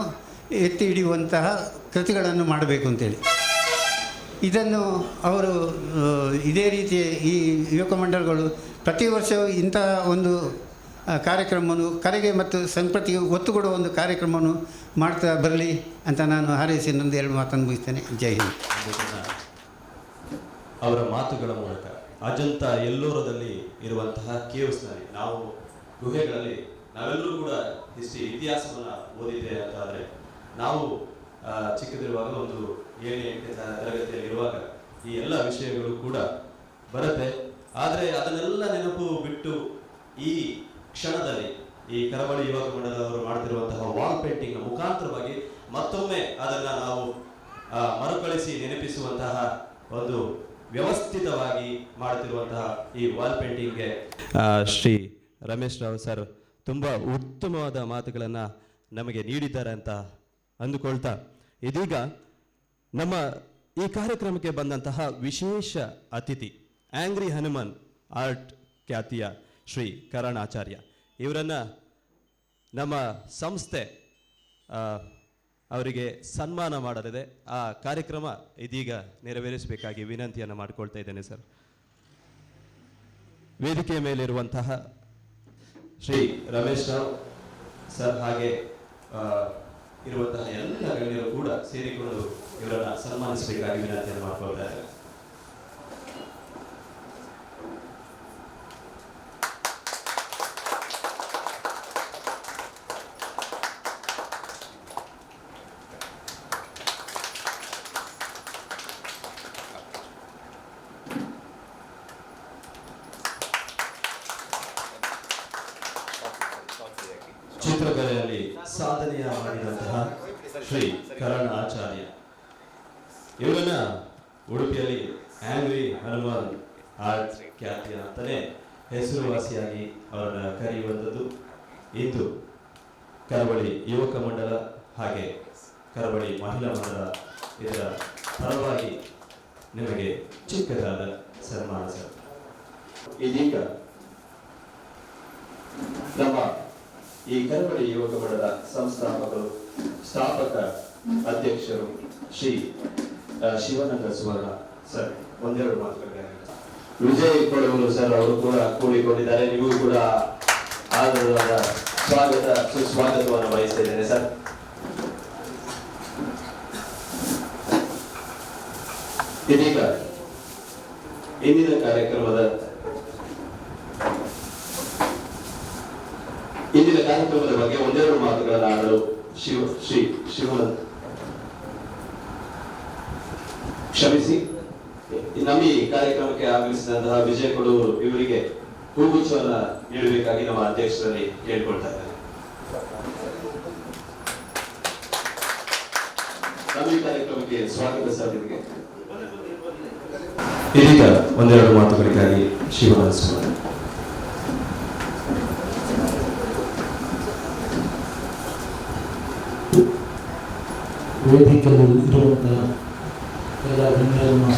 ಎತ್ತಿ ಹಿಡಿಯುವಂತಹ ಕೃತಿಗಳನ್ನು ಮಾಡಬೇಕು ಅಂತೇಳಿ ಇದನ್ನು ಅವರು ಇದೇ ರೀತಿಯ ಈ ಯುವಕ ಮಂಡಲಗಳು ಪ್ರತಿ ವರ್ಷವೂ ಇಂತಹ ಒಂದು ಕಾರ್ಯಕ್ರಮವನ್ನು ಕಲೆಗೆ ಮತ್ತು ಸಂಸ್ಕೃತಿಗೆ ಒತ್ತು ಕೊಡುವ ಒಂದು ಕಾರ್ಯಕ್ರಮವನ್ನು ಮಾಡ್ತಾ ಬರಲಿ ಅಂತ ನಾನು ಹಾರೈಸಿ ನಂದು 2 ಮಾತನ್ನು ಮುಗಿಸ್ತೇನೆ. ಜೈ ಹಿಂದ್. ಅವರ ಮಾತುಗಳ ಮೂಲಕ ಅಜಂತಾ ಎಲ್ಲೋರದಲ್ಲಿ ಇರುವಂತಹ ಕೇವ್ಸ್ನಲ್ಲಿ ನಾವು ಗುಹೆಗಳಲ್ಲಿ ನಾವೆಲ್ಲರೂ ಕೂಡ ಇತಿಹಾಸವನ್ನು ಓದಿದ್ದೆ ಅಂತಾದರೆ ನಾವು ಚಿಕ್ಕದಿರುವಾಗ ಒಂದು 7ನೇ ತರಗತಿಯಲ್ಲಿ ಇರುವಾಗ ಈ ಎಲ್ಲ ವಿಷಯಗಳು ಕೂಡ ಬರುತ್ತೆ. ಆದರೆ ಅದನ್ನೆಲ್ಲ ನೆನಪು ಬಿಟ್ಟು ಈ ಕ್ಷಣದಲ್ಲಿ ಈ ಕರಾವಳಿ ಯುವಕ ಮಂಡಲದವರು ಮಾಡ್ತಿರುವಂತಹ ವಾಲ್ ಪೇಂಟಿಂಗ್ ಮುಖಾಂತರವಾಗಿ ಮತ್ತೊಮ್ಮೆ ಅದನ್ನು ನಾವು ಮರುಕಳಿಸಿ ನೆನಪಿಸುವಂತಹ ಒಂದು ವ್ಯವಸ್ಥಿತವಾಗಿ ಮಾಡುತ್ತಿರುವಂತಹ ಈ ವಾಲ್ ಪೇಂಟಿಂಗ್ಗೆ ಶ್ರೀ ರಮೇಶ್ ರಾವ್ ಸರ್ ತುಂಬ ಉತ್ತಮವಾದ ಮಾತುಗಳನ್ನು ನಮಗೆ ನೀಡಿದ್ದಾರೆ ಅಂತ ಅಂದುಕೊಳ್ತಾ ಇದೀಗ ನಮ್ಮ ಈ ಕಾರ್ಯಕ್ರಮಕ್ಕೆ ಬಂದಂತಹ ವಿಶೇಷ ಅತಿಥಿ ಆಂಗ್ರಿ ಹನುಮನ್ ಆರ್ಟ್ ಖ್ಯಾತಿಯ ಶ್ರೀ ಕರಣ್ ಆಚಾರ್ಯ ಇವರನ್ನು ನಮ್ಮ ಸಂಸ್ಥೆ ಅವರಿಗೆ ಸನ್ಮಾನ ಮಾಡಲಿದೆ. ಆ ಕಾರ್ಯಕ್ರಮ ಇದೀಗ ನೆರವೇರಿಸಬೇಕಾಗಿ ವಿನಂತಿಯನ್ನು ಮಾಡಿಕೊಳ್ತಾ ಇದ್ದೇನೆ ಸರ್. ವೇದಿಕೆಯ ಮೇಲಿರುವಂತಹ ಶ್ರೀ ರಮೇಶ್ ರಾವ್ ಸರ್ ಹಾಗೆ ಇರುವಂತಹ ಎಲ್ಲ ಗಣ್ಯರು ಕೂಡ ಸೇರಿಕೊಂಡು ಇವರನ್ನು ಸನ್ಮಾನಿಸಬೇಕಾಗಿ ವಿನಂತಿಯನ್ನು ಮಾಡಿಕೊಳ್ತಾ ಇದ್ದಾರೆ. ಚಿತ್ರಕಲೆಯಲ್ಲಿ ಸಾಧನೆಯ ಮಾಡಿದಂತಹ ಶ್ರೀ ಕರಣ್ ಆಚಾರ್ಯ ಇವರನ್ನ ಉಡುಪಿಯಲ್ಲಿ ಆಂಗ್ರಿ ಹನುಮಾನ್ ಆರ್ಟ್ ಖ್ಯಾತಿಯ ಅಂತಲೇ ಹೆಸರುವಾಸಿಯಾಗಿ ಅವರನ್ನು ಕರೆಯುವಂಥದ್ದು. ಇಂದು ಕರಾವಳಿ ಯುವಕ ಮಂಡಲ ಹಾಗೆ ಕರಾವಳಿ ಮಹಿಳಾ ಮಂಡಲ ಇದರ ಪರವಾಗಿ ನಿಮಗೆ ಚಿಕ್ಕದಾದ ಸನ್ಮಾನ ಸರ್. ಇದೀಗ ನಮ್ಮ ಈ ಕರಾವಳಿ ಯುವಕ ಮಂಡಲ ಸಂಸ್ಥಾಪಕರು ಸ್ಥಾಪಕ ಅಧ್ಯಕ್ಷರು ಶ್ರೀ ಶಿವಾನಂದ ಸುವರ್ಣ ಸರ್ ಒಂದೆರಡು ಮಾತುಗಳಿಗೆ ವಿಜಯ್ ಕೊಡವರು ಸರ್ ಅವರು ಕೂಡ ಕೂಡಿಕೊಂಡಿದ್ದಾರೆ. ನೀವು ಕೂಡ ಆದರವಾದ ಸ್ವಾಗತ ಸುಸ್ವಾಗತವನ್ನು ವಹಿಸ್ತಾ ಇದ್ದೇನೆ ಸರ್. ಇದೀಗ ಇಂದಿನ ಕಾರ್ಯಕ್ರಮದ ಬಗ್ಗೆ ಒಂದೆರಡು ಮಾತುಗಳನ್ನು ಆಡಲು ಶ್ರೀ ಶಿವಾನಂದ ಕ್ಷಮಿಸಿ ನಮ್ಮ ಈ ಕಾರ್ಯಕ್ರಮಕ್ಕೆ ಆಗಮಿಸಿದಂತಹ ವಿಜಯ್ ಕೊಡೂರು ಇವರಿಗೆ ಹೂಗುಚ್ಛವನ್ನ ನೀಡಬೇಕಾಗಿ ನಮ್ಮ ಅಧ್ಯಕ್ಷರಲ್ಲಿ ಕೇಳ್ಕೊಳ್ತಾ ಇದ್ದಾರೆ. ನಮ್ಮ ಈ ಕಾರ್ಯಕ್ರಮಕ್ಕೆ ಸ್ವಾಗತ ಸರ್. ನಿಮಗೆ ಇದೀಗ ಒಂದೆರಡು ಮಾತುಗಳಿಗಾಗಿ ಶಿವಾನಂದ ಸ್ವಾಮಿ. ವೇದಿಕೆಯಲ್ಲಿ ಇರುವಂತಹ ಎಲ್ಲ ಗಣ್ಯರನ್ನು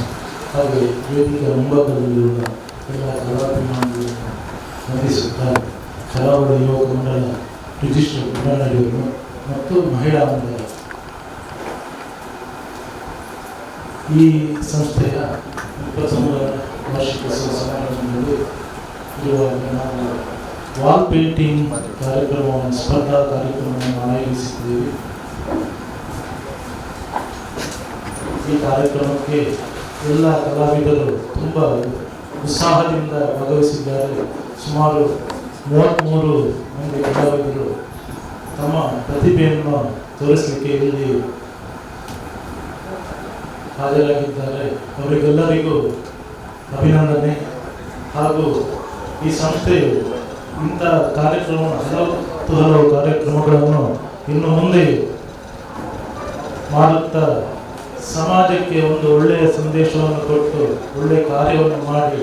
ಹಾಗೆ ವೇದಿಕೆಯ ಮುಂಭಾಗದಲ್ಲಿರುವ ಎಲ್ಲ ಕಲಾಭಿಮಾನಿಗಳನ್ನು ವಂದಿಸುತ್ತಾ ಕರಾವಳಿ ಯುವಕ ಮಂಡಲ ರಿಜಿಸ್ಟರ್ ಬಡಾಡಿಯವರು ಮತ್ತು ಮಹಿಳಾ ಮಂಡಲ ಈ ಸಂಸ್ಥೆಯ 23ನೇ ವಾರ್ಷಿಕೋತ್ಸವ ಸಮಾರಂಭದಲ್ಲಿ ಇರುವಾಗ ನಾವು ವಾಲ್ ಪೇಂಟಿಂಗ್ ಕಾರ್ಯಕ್ರಮವನ್ನು ಸ್ಪರ್ಧಾ ಕಾರ್ಯಕ್ರಮವನ್ನು ಆಯೋಜಿಸಿದ್ದೇವೆ. ಈ ಕಾರ್ಯಕ್ರಮಕ್ಕೆ ಎಲ್ಲ ಕಲಾವಿದರು ತುಂಬ ಉತ್ಸಾಹದಿಂದ ಭಾಗವಹಿಸಿದ್ದಾರೆ. ಸುಮಾರು 33 ಮಂದಿ ಕಲಾವಿದರು ತಮ್ಮ ಪ್ರತಿಭೆಯನ್ನು ತೋರಿಸಲಿಕ್ಕೆ ಇಲ್ಲಿ ಹಾಜರಾಗಿದ್ದಾರೆ. ಅವರಿಗೆಲ್ಲರಿಗೂ ಅಭಿನಂದನೆ. ಹಾಗೂ ಈ ಸಂಸ್ಥೆಯು ಇಂಥ ಕಾರ್ಯಕ್ರಮ ಹಲವು ಕಾರ್ಯಕ್ರಮಗಳನ್ನು ಇನ್ನು ಮುಂದೆ ಮಾಡುತ್ತಾ ಸಮಾಜಕ್ಕೆ ಒಂದು ಒಳ್ಳೆಯ ಸಂದೇಶವನ್ನು ಕೊಟ್ಟು ಒಳ್ಳೆಯ ಕಾರ್ಯವನ್ನು ಮಾಡಿ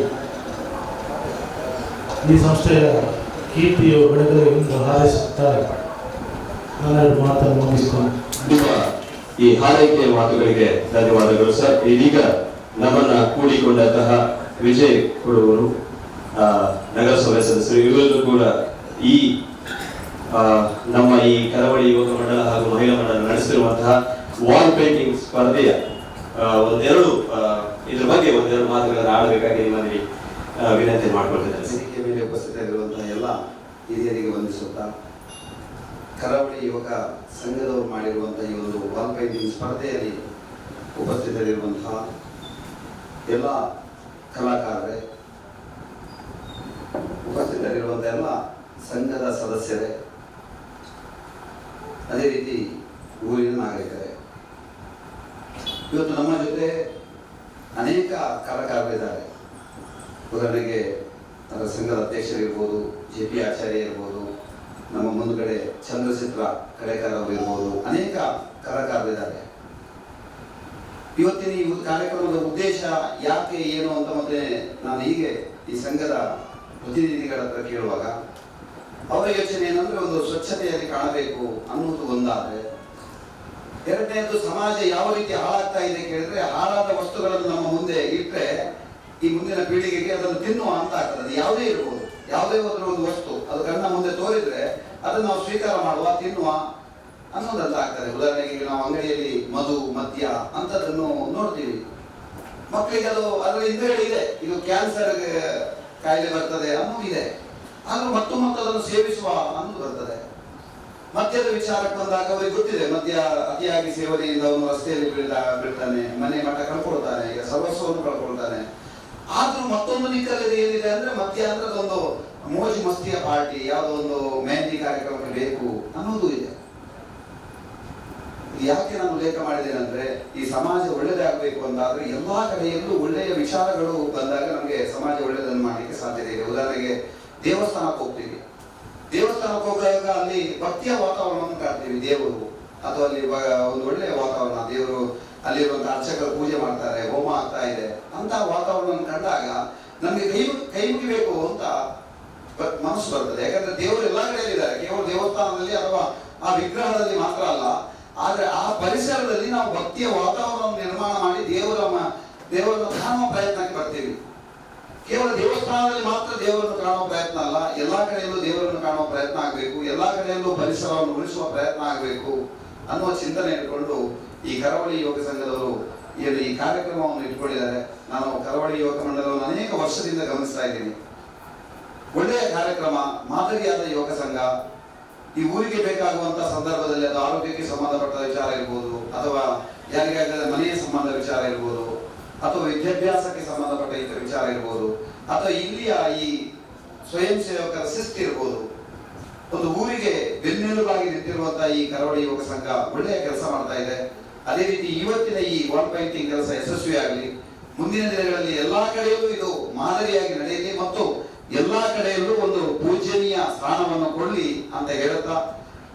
ಈ ಸಂಸ್ಥೆಯ ಕೀರ್ತಿಯು ಬೆಳೆದರೆ ಎಂದು ಹಾರೈಸುತ್ತಾರೆ. ನಾನೆರಡು ಮಾತನ್ನು ಮುಗಿಸಿಕೊಂಡು ನಿಮ್ಮ ಈ ಹಾರೈಕೆಯ ಮಾತುಗಳಿಗೆ ಧನ್ಯವಾದಗಳು ಸರ್. ಇದೀಗ ನಮ್ಮನ್ನ ಕೂಡಿಕೊಂಡಂತಹ ವಿಜಯ್ ಕೊಡೂರು ನಗರಸಭೆ ಸದಸ್ಯರು ಇವರಲ್ಲೂ ಕೂಡ ಈ ನಮ್ಮ ಈ ಕರಾವಳಿ ಯುವಕ ಮಂಡಲ ಹಾಗೂ ಮಹಿಳಾ ಮಂಡಲ ನಡೆಸಿರುವಂತಹ ವಾಲ್ ಪೇಂಟಿಂಗ್ ಸ್ಪರ್ಧೆಯ ಇದ್ರ ಬಗ್ಗೆ ಒಂದೆರಡು ಮಾತುಗಳನ್ನು ಆಡಬೇಕಾಗಿ ನಿಮ್ಮಲ್ಲಿ ವಿನಂತಿ ಮಾಡಿಕೊಳ್ತಿದ್ದೇನೆ. ವೇದಿಕೆ ಮೇಲೆ ಉಪಸ್ಥಿತರಿರುವಂತಹ ಎಲ್ಲ ಹಿರಿಯರಿಗೆ ವಂದಿಸುತ್ತಾ ಕರಾವಳಿ ಯುವಕ ಸಂಘದವರು ಮಾಡಿರುವಂತಹ ಈ ಒಂದು ವಾಲ್ ಪೇಂಟಿಂಗ್ ಸ್ಪರ್ಧೆಯಲ್ಲಿ ಉಪಸ್ಥಿತರಿರುವಂತಹ ಎಲ್ಲ ಕಲಾಕಾರರೇ, ಉಪಸ್ಥಿತರಿರುವಂತಹ ಎಲ್ಲ ಸಂಘದ ಸದಸ್ಯರೇ, ಅದೇ ರೀತಿ ಊರಿನ ನಾಗರಿಕರೇ, ಇವತ್ತು ನಮ್ಮ ಜೊತೆ ಅನೇಕ ಕಲಾಕಾರರಿದ್ದಾರೆ. ಉದಾಹರಣೆಗೆ ಅದರ ಸಂಘದ ಅಧ್ಯಕ್ಷರಿರ್ಬೋದು, JP ಆಚಾರ್ಯ ಇರ್ಬೋದು, ನಮ್ಮ ಮುಂದುಗಡೆ ಚಂದ್ರಚಿತ್ರ ಕಡೆಕಾರ ಅವರು ಇರ್ಬೋದು, ಅನೇಕ ಕಲಾಕಾರರಿದ್ದಾರೆ. ಇವತ್ತಿನ ಈ ಕಾರ್ಯಕ್ರಮದ ಉದ್ದೇಶ ಯಾಕೆ ಏನು ಅಂತ ಮತ್ತೆ ನಾನು ಹೀಗೆ ಈ ಸಂಘದ ಪ್ರತಿನಿಧಿಗಳ ಹತ್ರ ಕೇಳುವಾಗ ಅವರ ಯೋಚನೆ ಏನಂದ್ರೆ ಒಂದು ಸ್ವಚ್ಛತೆಯಲ್ಲಿ ಕಾಣಬೇಕು ಅನ್ನುವುದು ಒಂದಾದ್ರೆ, ಎರಡನೇದು ಸಮಾಜ ಯಾವ ರೀತಿ ಹಾಳಾಗ್ತಾ ಇದೆ ಕೇಳಿದ್ರೆ ಹಾಳಾದ ವಸ್ತುಗಳನ್ನು ನಮ್ಮ ಮುಂದೆ ಇಟ್ಟರೆ ಈ ಮುಂದಿನ ಪೀಳಿಗೆಗೆ ಅದನ್ನು ತಿನ್ನುವ ಅಂತ ಆಗ್ತದೆ. ಯಾವುದೇ ಇರ್ಬೋದು, ಯಾವುದೇ ಒಂದು ವಸ್ತು ಅದು ಕಣ್ಣ ಮುಂದೆ ತೋರಿದ್ರೆ ಅದನ್ನು ನಾವು ಸ್ವೀಕಾರ ಮಾಡುವ, ತಿನ್ನುವ ಅನ್ನೋದಂತ ಆಗ್ತದೆ. ಉದಾಹರಣೆಗೆ ನಾವು ಅಂಗಡಿಯಲ್ಲಿ ಮಧು, ಮದ್ಯ ಅಂತದನ್ನು ನೋಡ್ತೀವಿ. ಮಕ್ಕಳಿಗೆ ಅದರ ಹಿಂದೆಗಡೆ ಇದೆ, ಇದು ಕ್ಯಾನ್ಸರ್ ಕಾಯಿಲೆ ಬರ್ತದೆ ಅನ್ನೋದು ಇದೆ. ಆದ್ರೂ ಮತ್ತು ಅದನ್ನು ಸೇವಿಸುವ ಅನ್ನೋದು ಬರ್ತದೆ. ಮದ್ಯದ ವಿಚಾರಕ್ಕೆ ಬಂದಾಗ ಅವರಿಗೆ ಗೊತ್ತಿದೆ, ಮದ್ಯ ಅತಿಯಾಗಿ ಸೇವನೆಯಿಂದ ಅವನು ರಸ್ತೆಯಲ್ಲಿ ಬೀಳ್ತಾನೆ, ಮನೆ ಮಠ ಕಳ್ಕೊಳ್ತಾನೆ, ಈಗ ಸರ್ವಸ್ವವನ್ನು ಕಳ್ಕೊಳ್ತಾನೆ. ಆದ್ರೂ ಮತ್ತೊಂದು ನಿಕ್ಕಲ್ಲಿ ಏನಿದೆ ಅಂದ್ರೆ ಮದ್ಯ ಅಂದ್ರೆ ಅದೊಂದು ಮೋಜು ಮಸ್ತಿಯ ಪಾರ್ಟಿ, ಯಾವುದೋ ಒಂದು ಮೆಹಂದಿ ಕಾರ್ಯಕ್ರಮಕ್ಕೆ ಬೇಕು ಅನ್ನೋದು ಇದೆ. ಯಾಕೆ ನಾನು ಉಲ್ಲೇಖ ಮಾಡಿದ್ದೇನೆ ಅಂದ್ರೆ ಈ ಸಮಾಜ ಒಳ್ಳೆಯದಾಗಬೇಕು ಅಂತಾದ್ರೆ ಎಲ್ಲಾ ಕಡೆಯಲ್ಲೂ ಒಳ್ಳೆಯ ವಿಚಾರಗಳು ಬಂದಾಗ ನಮಗೆ ಸಮಾಜ ಒಳ್ಳೆಯದನ್ನು ಮಾಡಲಿಕ್ಕೆ ಸಾಧ್ಯತೆ ಇದೆ. ಉದಾಹರಣೆಗೆ ದೇವಸ್ಥಾನಕ್ಕೆ ಹೋಗ್ತೀವಿ, ದೇವಸ್ಥಾನಕ್ಕೆ ಹೋಗುವಾಗ ಅಲ್ಲಿ ಭಕ್ತಿಯ ವಾತಾವರಣವನ್ನು ಕಾಡ್ತೀವಿ. ದೇವರು ಅಥವಾ ಅಲ್ಲಿ ಒಂದು ಒಳ್ಳೆಯ ವಾತಾವರಣ, ದೇವರು ಅಲ್ಲಿರುವಂತಹ ಅರ್ಚಕರು ಪೂಜೆ ಮಾಡ್ತಾರೆ, ಹೋಮ ಆಗ್ತಾ ಇದೆ ಅಂತ ವಾತಾವರಣವನ್ನು ಕಂಡಾಗ ನಮಗೆ ಕೈ ಮುಗಿಬೇಕು ಅಂತ ಮನಸ್ಸು ಬರ್ತದೆ. ಯಾಕಂದ್ರೆ ದೇವರು ಎಲ್ಲಾ ಕಡೆಯಲ್ಲಿದ್ದಾರೆ, ಕೇವಲ ದೇವಸ್ಥಾನದಲ್ಲಿ ಅಥವಾ ಆ ವಿಗ್ರಹದಲ್ಲಿ ಮಾತ್ರ ಅಲ್ಲ. ಆದ್ರೆ ಆ ಪರಿಸರದಲ್ಲಿ ನಾವು ಭಕ್ತಿಯ ವಾತಾವರಣವನ್ನು ನಿರ್ಮಾಣ ಮಾಡಿ ದೇವರನ್ನು ಕಾಣುವ ಪ್ರಯತ್ನಕ್ಕೆ ಬರ್ತೀವಿ. ಕೇವಲ ದೇವಸ್ಥಾನದಲ್ಲಿ ಮಾತ್ರ ದೇವರನ್ನು ಕಾಣುವ ಪ್ರಯತ್ನ ಅಲ್ಲ, ಎಲ್ಲಾ ಕಡೆಯಲ್ಲೂ ದೇವರನ್ನು ಕಾಣುವ ಪ್ರಯತ್ನ ಆಗಬೇಕು, ಎಲ್ಲಾ ಕಡೆಯಲ್ಲೂ ಪರಿಸರವನ್ನು ಉಳಿಸುವ ಪ್ರಯತ್ನ ಆಗಬೇಕು ಅನ್ನುವ ಚಿಂತನೆ ಇಟ್ಕೊಂಡು ಈ ಕರಾವಳಿ ಯೋಗ ಸಂಘದವರು ಈ ಕಾರ್ಯಕ್ರಮವನ್ನು ಇಟ್ಕೊಂಡಿದ್ದಾರೆ. ನಾನು ಕರಾವಳಿ ಯೋಗ ಮಂಡಲವನ್ನು ಅನೇಕ ವರ್ಷದಿಂದ ಗಮನಿಸ್ತಾ ಇದ್ದೀನಿ. ಒಳ್ಳೆಯ ಕಾರ್ಯಕ್ರಮ, ಮಾದರಿಯಾದ ಯೋಗ ಸಂಘ. ಈ ಊರಿಗೆ ಬೇಕಾಗುವಂತಹ ಸಂದರ್ಭದಲ್ಲಿ ಅದು ಆರೋಗ್ಯಕ್ಕೆ ಸಂಬಂಧಪಟ್ಟ ವಿಚಾರ ಇರ್ಬೋದು, ಅಥವಾ ಯಾರಿಗಾಗದ ಮನೆಯ ಸಂಬಂಧ ವಿಚಾರ ಇರ್ಬೋದು, ಅಥವಾ ವಿದ್ಯಾಭ್ಯಾಸಕ್ಕೆ ಸಂಬಂಧಪಟ್ಟ ಇತರ ವಿಚಾರ ಇರ್ಬೋದು, ಅಥವಾ ಇಲ್ಲಿಯ ಈ ಸ್ವಯಂ ಸೇವಕರ ಶಿಸ್ತು ಇರ್ಬೋದು. ಒಂದು ಊರಿಗೆ ಬೆನ್ನೆಲುಬಾಗಿ ನಿಂತಿರುವಂತಹ ಈ ಕರಾವಳಿ ಯೋಗ ಸಂಘ ಒಳ್ಳೆಯ ಕೆಲಸ ಮಾಡ್ತಾ ಇದೆ. ಅದೇ ರೀತಿ ಇವತ್ತಿನ ಈ ವಾಲ್ ಪೇಂಟಿಂಗ್ ಕೆಲಸ ಯಶಸ್ವಿಯಾಗಲಿ. ಮುಂದಿನ ದಿನಗಳಲ್ಲಿ ಎಲ್ಲಾ ಕಡೆಯಲ್ಲೂ ಇದು ಮಾದರಿಯಾಗಿ ನಡೆಯಲಿ ಮತ್ತು ಎಲ್ಲಾ ಕಡೆಯಲ್ಲೂ ಒಂದು ಪೂಜನೀಯ ಸ್ಥಾನವನ್ನು ಕೊಡ್ಲಿ ಅಂತ ಹೇಳುತ್ತಾ,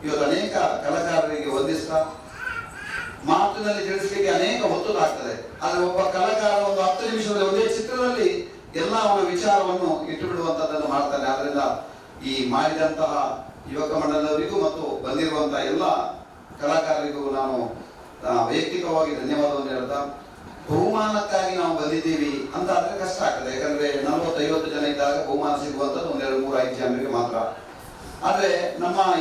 ಇವತ್ತು ಅನೇಕ ಕಲಾಕಾರರಿಗೆ ವಂದಿಸ್ತಾ, ಮಾತಿನಲ್ಲಿ ತಿಳಿಸಲಿಕ್ಕೆ ಅನೇಕ ಹೊತ್ತುದಾಗ್ತದೆ. ಆದ್ರೆ ಒಬ್ಬ ಕಲಾಕಾರ ಒಂದು 10 ನಿಮಿಷದಲ್ಲಿ ಒಂದೇ ಚಿತ್ರದಲ್ಲಿ ಎಲ್ಲ ಅವನ ವಿಚಾರವನ್ನು ಇಟ್ಟು ಬಿಡುವಂತದ್ದನ್ನು ಮಾಡ್ತಾನೆ. ಆದ್ರಿಂದ ಈ ಮಾಡಿದಂತಹ ಯುವಕ ಮಂಡಲದವರಿಗೂ ಮತ್ತು ಬಂದಿರುವಂತಹ ಎಲ್ಲ ಕಲಾಕಾರರಿಗೂ ನಾನು ವೈಯಕ್ತಿಕವಾಗಿ ಧನ್ಯವಾದವನ್ನು ಹೇಳ್ತಾ, ಬಹುಮಾನಕ್ಕಾಗಿ ನಾವು ಬಂದಿದ್ದೀವಿ ಅಂತ ಆದ್ರೆ ಕಷ್ಟ ಆಗ್ತದೆ. ಯಾಕಂದ್ರೆ 40-50 ಜನ ಇದ್ದಾಗ ಬಹುಮಾನ ಸಿಗುವಂತದ್ದು 1-2-3-5 ಜನರಿಗೆ ಮಾತ್ರ. ಆದ್ರೆ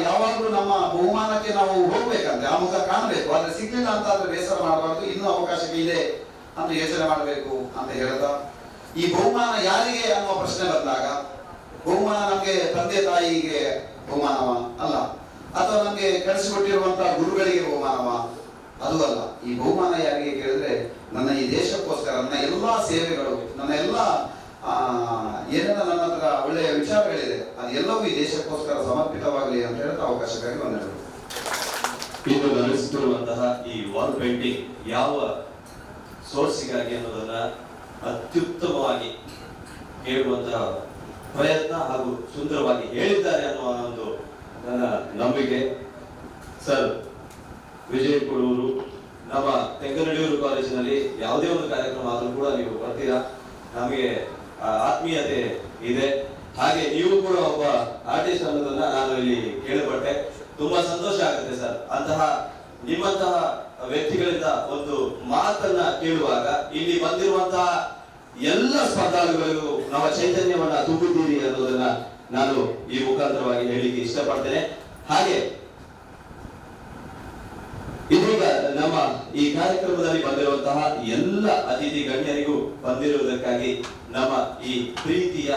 ಯಾವಾಗಲೂ ನಮ್ಮ ಬಹುಮಾನಕ್ಕೆ ನಾವು ಹೋಗ್ಬೇಕಂದ್ರೆ ಆ ಮುಖ ಕಾಣಬೇಕು. ಆದ್ರೆ ಸಿಗ್ಲಿಲ್ಲ ಅಂತ ಆದ್ರೆ ಬೇಸರ ಮಾಡಬಾರ್ದು, ಇನ್ನೂ ಅವಕಾಶಕ್ಕೆ ಇದೆ ಅಂತ ಯೋಚನೆ ಮಾಡಬೇಕು ಅಂತ ಹೇಳ್ತಾ, ಈ ಬಹುಮಾನ ಯಾರಿಗೆ ಅನ್ನುವ ಪ್ರಶ್ನೆ ಬಂದಾಗ, ಬಹುಮಾನ ನಮ್ಗೆ ತಂದೆ ತಾಯಿಗೆ ಬಹುಮಾನವ ಅಲ್ಲ, ಅಥವಾ ನಮ್ಗೆ ಕಳಿಸಿಕೊಟ್ಟಿರುವಂತಹ ಗುರುಗಳಿಗೆ ಬಹುಮಾನವ ಅದು ಅಲ್ಲ. ಈ ಬಹುಮಾನ ಯಾರಿಗೆ ಕೇಳಿದ್ರೆ, ನನ್ನ ಈ ದೇಶಕ್ಕೋಸ್ಕರ ನನ್ನ ಎಲ್ಲಾ ಸೇವೆಗಳು, ನನ್ನ ಎಲ್ಲಾ ಏನೆಲ್ಲ ನನ್ನ ಹತ್ರ ಒಳ್ಳೆಯ ವಿಚಾರಗಳಿದೆ, ಅದೆಲ್ಲವೂ ಈ ದೇಶಕ್ಕೋಸ್ಕರ ಸಮರ್ಪಿತವಾಗಲಿ ಅಂತ ಹೇಳ್ತಾ ಅವಕಾಶಕ್ಕಾಗಿ ವಂದನೆಗಳು. ಇಂದು ನಡೆಸುತ್ತಿರುವಂತಹ ಈ ವಾಲ್ ಪೇಂಟಿಂಗ್ ಯಾವ ಸೋರ್ಸಿಗಾಗಿ ಅನ್ನೋದನ್ನ ಅತ್ಯುತ್ತಮವಾಗಿ ಹೇಳುವಂತಹ ಪ್ರಯತ್ನ ಹಾಗೂ ಸುಂದರವಾಗಿ ಹೇಳಿದ್ದಾರೆ ಅನ್ನುವ ಒಂದು ನನ್ನ ನಂಬಿಕೆ. ಸರ್ ವಿಜಯ್ ಕುಳೂರು, ನಮ್ಮ ತೆಂಕನಡಿಯೂರು ಕಾಲೇಜಿನಲ್ಲಿ ಯಾವುದೇ ಒಂದು ಕಾರ್ಯಕ್ರಮ ಆದರೂ ಕೂಡ ನೀವು ಬರ್ತೀರಾ, ನಮಗೆ ಆತ್ಮೀಯತೆ ಇದೆ. ಹಾಗೆ ನೀವು ಕೂಡ ಒಬ್ಬ ಆರ್ಟಿಸ್ಟ್ ಅನ್ನೋದನ್ನ ನಾನು ಇಲ್ಲಿ ಕೇಳಪಟ್ಟೆ. ತುಂಬಾ ಸಂತೋಷ ಆಗುತ್ತೆ ಸರ್. ನಿಮ್ಮಂತಹ ವ್ಯಕ್ತಿಗಳಿಂದ ಒಂದು ಮಾತನ್ನ ಕೇಳುವಾಗ ಇಲ್ಲಿ ಬಂದಿರುವಂತಹ ಎಲ್ಲ ಸ್ಪರ್ಧಾಳುಗಳಿಗೂ ನಮ್ಮ ಚೈತನ್ಯವನ್ನ ತುಂಬಿದ್ದೀರಿ ಅನ್ನೋದನ್ನ ನಾನು ಈ ಮುಖಾಂತರವಾಗಿ ಹೇಳಿಕ್ಕೆ ಇಷ್ಟಪಡ್ತೇನೆ. ಹಾಗೆ ಇದೀಗ ನಮ್ಮ ಈ ಕಾರ್ಯಕ್ರಮದಲ್ಲಿ ಬಂದಿರುವಂತಹ ಎಲ್ಲ ಅತಿಥಿ ಗಣ್ಯರಿಗೂ ಬಂದಿರುವುದಕ್ಕಾಗಿ ನಮ್ಮ ಈ ಪ್ರೀತಿಯ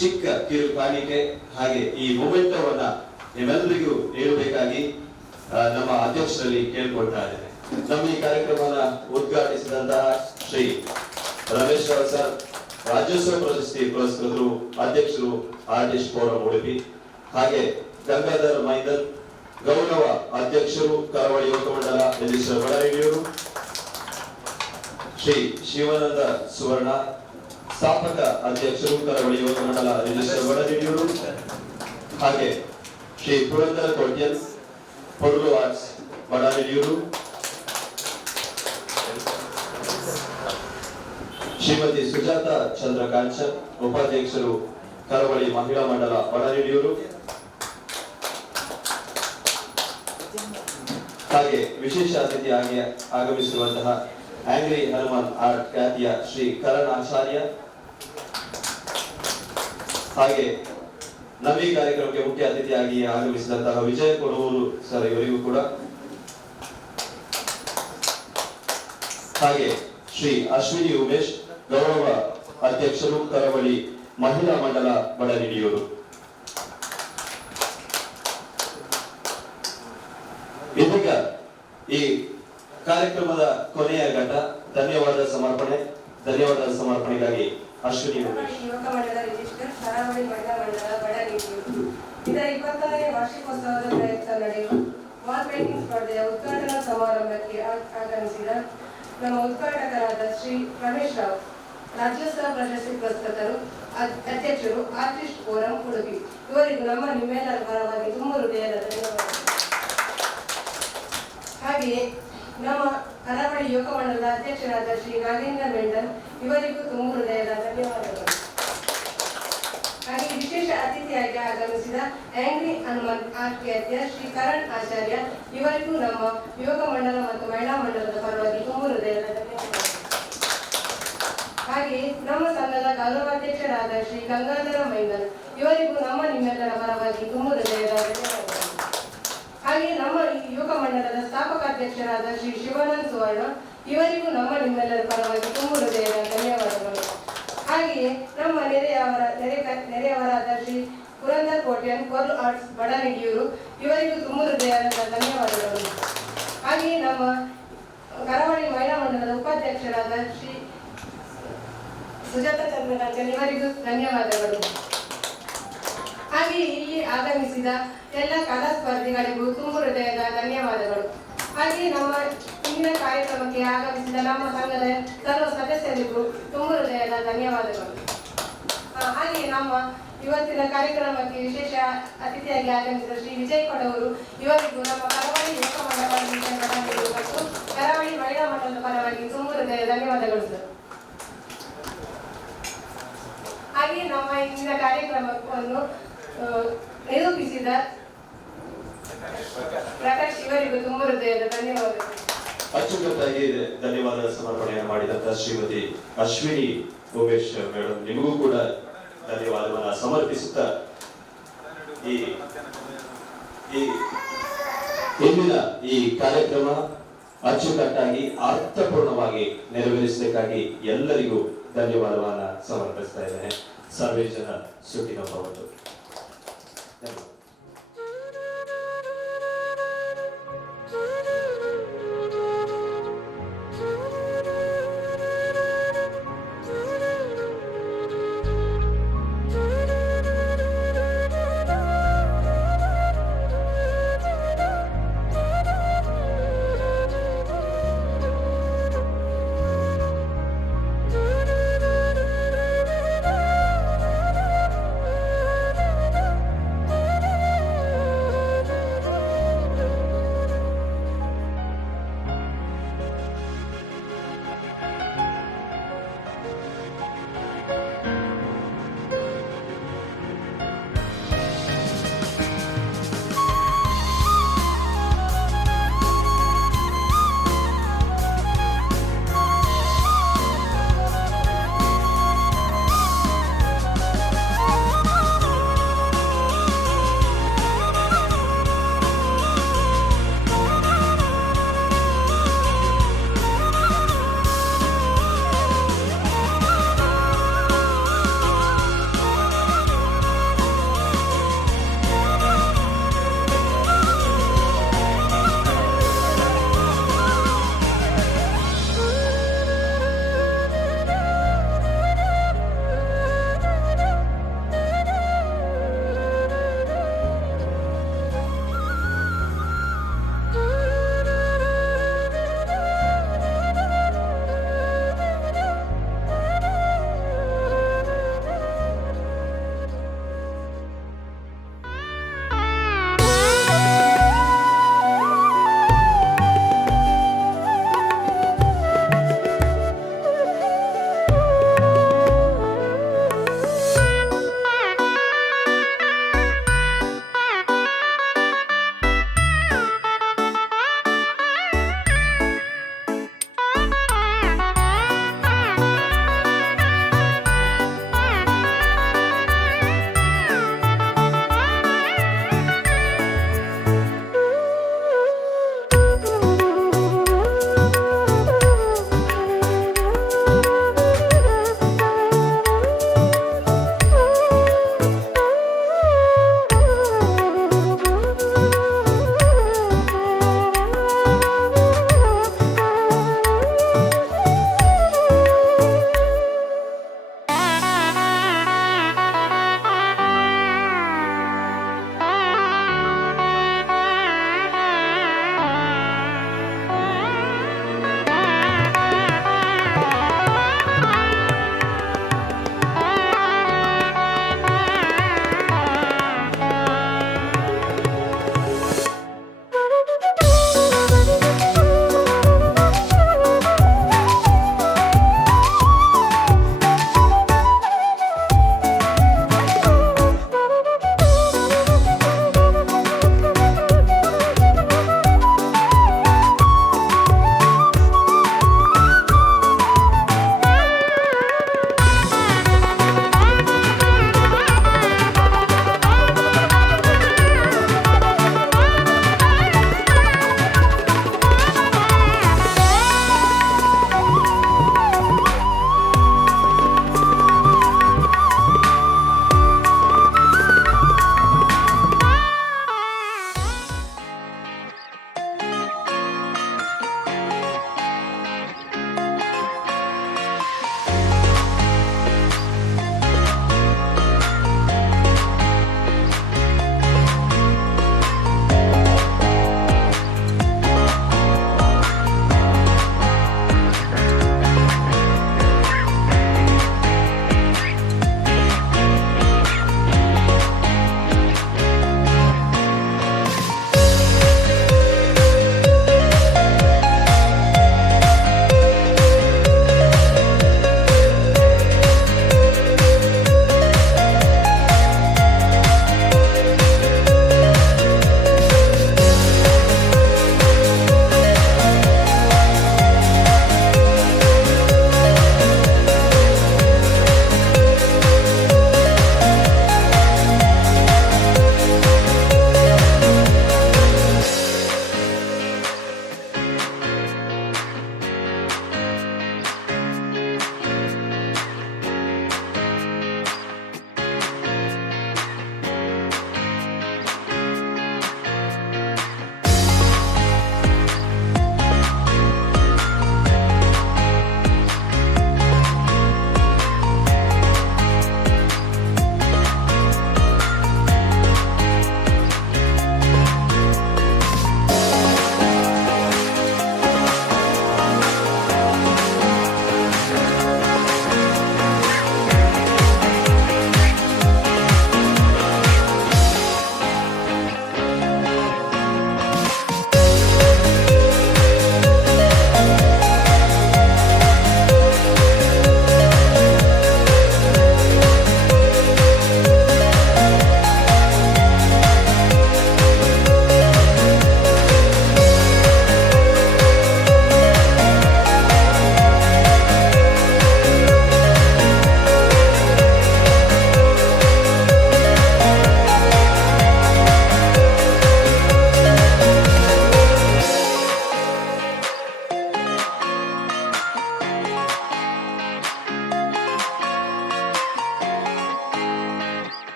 ಚಿಕ್ಕ ಕಿರು ಕಾಣಿಕೆ ಹಾಗೆ ಈ ಮೊಮೆಂಟವನ್ನ ನಿಮ್ಮೆಲ್ಲರಿಗೂ ನೀಡಬೇಕಾಗಿ ನಮ್ಮ ಅಧ್ಯಕ್ಷರಲ್ಲಿ ಕೇಳ್ಕೊಳ್ತಾ ಇದ್ದೇನೆ. ನಮ್ಮ ಈ ಕಾರ್ಯಕ್ರಮವನ್ನು ಉದ್ಘಾಟಿಸಿದಂತಹ ಶ್ರೀ ರಮೇಶ್ ರಾವ್ ಸರ್, ರಾಜ್ಯೋತ್ಸವ ಪ್ರಶಸ್ತಿ ಪುರಸ್ಕೃತರು, ಅಧ್ಯಕ್ಷರು ಆರ್ಟಿಸ್ಟ್ ಫೋರಂ ಉಡುಪಿ, ಹಾಗೆ ಗಂಗಾಧರ್ ಮೈದನ್, ಗೌರವ ಅಧ್ಯಕ್ಷರು ಕರಾವಳಿ ಯೋಗ ಮಂಡಲ ರಿಜಿಸ್ಟರ್ ಬಡಾಯಿಯವರು, ಶ್ರೀ ಶಿವಾನಂದ ಸುವರ್ಣ, ಸ್ಥಾಪಕ ಅಧ್ಯಕ್ಷರು ಕರಾವಳಿ ಯೋಗ ಮಂಡಲ ರಿಜಿಸ್ಟರ್ ಬಡಾಯಿಯವರು, ಹಾಗೆ ಶ್ರೀ ಪುರಂದರ ಕೋಟ್ಯನ್, ಪೊರ್ಲು ಆರ್ಟ್ಸ್ ಬಡಾಯಿಯವರು, ಶ್ರೀಮತಿ ಸುಜಾತ ಚಂದ್ರಕಾಂಚನ್, ಉಪಾಧ್ಯಕ್ಷರು ಕರಾವಳಿ ಮಹಿಳಾ ಮಂಡಲ ಬಡಾಯಿಯವರು, ಹಾಗೆ ವಿಶೇಷ ಅತಿಥಿಯಾಗಿ ಆಗಮಿಸಿರುವಂತಹ ಆಂಗ್ರಿ ಹನುಮಾನ್ ಆರ್ಟ್ ಖ್ಯಾತಿಯ ಶ್ರೀ ಕರಣ್ ಆಚಾರ್ಯ, ಹಾಗೆ ನಮ್ಮ ಈ ಕಾರ್ಯಕ್ರಮಕ್ಕೆ ಮುಖ್ಯ ಅತಿಥಿಯಾಗಿ ಆಗಮಿಸಿದಂತಹ ವಿಜಯ ಕೊಡೂರು ಸರ್ ಇವರಿಗೂ ಕೂಡ, ಹಾಗೆ ಶ್ರೀ ಅಶ್ವಿನಿ ಉಮೇಶ್, ಗೌರವ ಅಧ್ಯಕ್ಷರು ಕರಾವಳಿ ಮಹಿಳಾ ಮಂಡಲ ಬಡನಿಡಿಯೂರು. ಇದೀಗ ಈ ಕಾರ್ಯಕ್ರಮದ ಕೊನೆಯ ಘಟ್ಟ ಧನ್ಯವಾದ ಸಮರ್ಪಣೆಗಾಗಿ ಅಶ್ವಿನಿ ಯುವಕ ಮಂಡಲ ರಿಜಿಸ್ಟರ್ ಕರಾವಳಿ ಮಹಿಳಾ ಮಂಡಲ ಬಡನಿಡಿಯೂರು ಇದರ 20ನೇ ವಾರ್ಷಿಕೋತ್ಸವದ ಪ್ರಯುಕ್ತ ನಡೆಯುವ ವಾಲ್ ಪೇಂಟಿಂಗ್ ಸ್ಪರ್ಧೆಯ ಉದ್ಘಾಟನಾ ಸಮಾರಂಭಕ್ಕೆ ಆಗಮಿಸಿದ ನಮ್ಮ ಉದ್ಘಾಟಕರಾದ ಶ್ರೀ ರಮೇಶ್ ರಾವ್, ರಾಜ್ಯೋತ್ಸವ ಪ್ರಶಸ್ತಿ ಪುರಸ್ಕೃತರು, ಅಧ್ಯಕ್ಷರು ಆರ್ಟಿಸ್ಟ್ ಫೋರಂ ಉಡುಪಿ ಇವರಿಗೂ ನಿಮ್ಮೆಲ್ಲರ ಪರವಾಗಿ ತುಂಬ ಹೃದಯದ ಧನ್ಯವಾದಗಳು. ಹಾಗೆಯೇ ನಮ್ಮ ಕರಾವಳಿ ಯೋಗ ಮಂಡಲದ ಅಧ್ಯಕ್ಷರಾದ ಶ್ರೀ ನಾಗೇಂದ್ರ ಮೆಂಡನ್ ಇವರಿಗೂ ತುಂಬ ಹೃದಯದ ಧನ್ಯವಾದಗಳು. ಹಾಗೆ ವಿಶೇಷ ಅತಿಥಿಯಾಗಿ ಆಗಮಿಸಿದ ಆಂಗ್ರಿ ಹನುಮಂತ್ ಆಖ್ಯಾತ್ಯ ಶ್ರೀ ಕರಣ್ ಆಚಾರ್ಯ ಇವರಿಗೂ ನಮ್ಮ ಯುವಕ ಮಂಡಲ ಮತ್ತು ಮಹಿಳಾ ಮಂಡಲದ ಪರವಾಗಿ ತುಂಬ ಹೃದಯದ ಧನ್ಯವಾದಗಳು. ಹಾಗೆ ನಮ್ಮ ಸಂಘದ ಗೌರವಾಧ್ಯಕ್ಷರಾದ ಶ್ರೀ ಗಂಗಾಧರ ಮೈಂದರ್ ಇವರಿಗೂ ನಮ್ಮ ನಿಮ್ಮೆಲ್ಲರ ಪರವಾಗಿ ತುಂಬ ಹೃದಯದ ಧನ್ಯವಾದಗಳು. ಹಾಗೆ ನಮ್ಮ ಯುವಕ ಮಂಡಲದ ಸ್ಥಾಪಕಾಧ್ಯಕ್ಷರಾದ ಶ್ರೀ ಶಿವಾನಂದ್ ಸುವರ್ಣ ಇವರಿಗೂ ನಮ್ಮ ನಿಮ್ಮೆಲ್ಲರ ಪರವಾಗಿ ತುಂಬ ಹೃದಯದ ಧನ್ಯವಾದಗಳು. ಹಾಗೆಯೇ ನಮ್ಮ ನೆರೆಯವರಾದ ಶ್ರೀ ಪುರಂದರ್ ಕೋಟ್ಯನ್ ಪೊರ್ಲು ಆರ್ಟ್ಸ್ ಬಡನಿಡಿಯೂರು ಇವರಿಗೂ ತುಂಬ ಹೃದಯದ ಧನ್ಯವಾದಗಳು. ಹಾಗೆಯೇ ನಮ್ಮ ಕರಾವಳಿ ಮಹಿಳಾ ಮಂಡಲದ ಉಪಾಧ್ಯಕ್ಷರಾದ ಶ್ರೀ ಸುಜಾತ ಚಂದ್ರರಂಜನ್ ಇವರಿಗೂ ಧನ್ಯವಾದಗಳು. ಹಾಗೆ ಇಲ್ಲಿ ಆಗಮಿಸಿದ ಎಲ್ಲ ಕಲಾ ಸ್ಪರ್ಧಿಗಳಿಗೂ ತುಂಬ ಹೃದಯದ ಧನ್ಯವಾದಗಳು. ಹಾಗೆ ನಮ್ಮ ಇಂದಿನ ಕಾರ್ಯಕ್ರಮಕ್ಕೆ ಆಗಮಿಸಿದ ನಮ್ಮ ಸಂಘದ ಸರ್ವ ಸದಸ್ಯರಿಗೂ ತುಂಬ ಹೃದಯದ ಧನ್ಯವಾದಗಳು. ಹಾಗೆ ನಮ್ಮ ಇವತ್ತಿನ ಕಾರ್ಯಕ್ರಮಕ್ಕೆ ವಿಶೇಷ ಅತಿಥಿಯಾಗಿ ಆಗಮಿಸಿದ ಶ್ರೀ ವಿಜಯ್ ಕೊಡವರು ಇವರಿಗೂ ನಮ್ಮ ಕರಾವಳಿ ಯುವಕ ಮಂಡಲ ಮತ್ತು ಕರಾವಳಿ ಮಹಿಳಾ ಮಂಡಲದ ಪರವಾಗಿ ತುಂಬ ಹೃದಯ ಧನ್ಯವಾದಗಳು ಸರ್. ಹಾಗೆ ನಮ್ಮ ಇಂದಿನ ಕಾರ್ಯಕ್ರಮವನ್ನು ನಿರೂಪಿಸಿದ ಪ್ರಕಾಶ್ ಇವರಿಗೂ ತುಂಬ ಹೃದಯದ ಧನ್ಯವಾದಗಳು. ಅಚ್ಚುಕಟ್ಟಾಗಿ ಧನ್ಯವಾದ ಸಮರ್ಪಣೆಯನ್ನು ಮಾಡಿದಂತ ಶ್ರೀಮತಿ ಅಶ್ವಿನಿ ಉಮೇಶ್ ಮೇಡಮ್ ನಿಮಗೂ ಕೂಡ ಧನ್ಯವಾದವನ್ನ ಸಮರ್ಪಿಸುತ್ತಾ ಇಂದಿನ ಈ ಕಾರ್ಯಕ್ರಮ ಅಚ್ಚುಕಟ್ಟಾಗಿ ಅರ್ಥಪೂರ್ಣವಾಗಿ ನೆರವೇರಿಸಬೇಕಾಗಿ ಎಲ್ಲರಿಗೂ ಧನ್ಯವಾದವನ್ನ ಸಮರ್ಪಿಸ್ತಾ ಇದ್ದೇನೆ. ಸರ್ವೇ ಜನ ಸುಖಿನೋ ಭವಂತು. ಧನ್ಯವಾದ.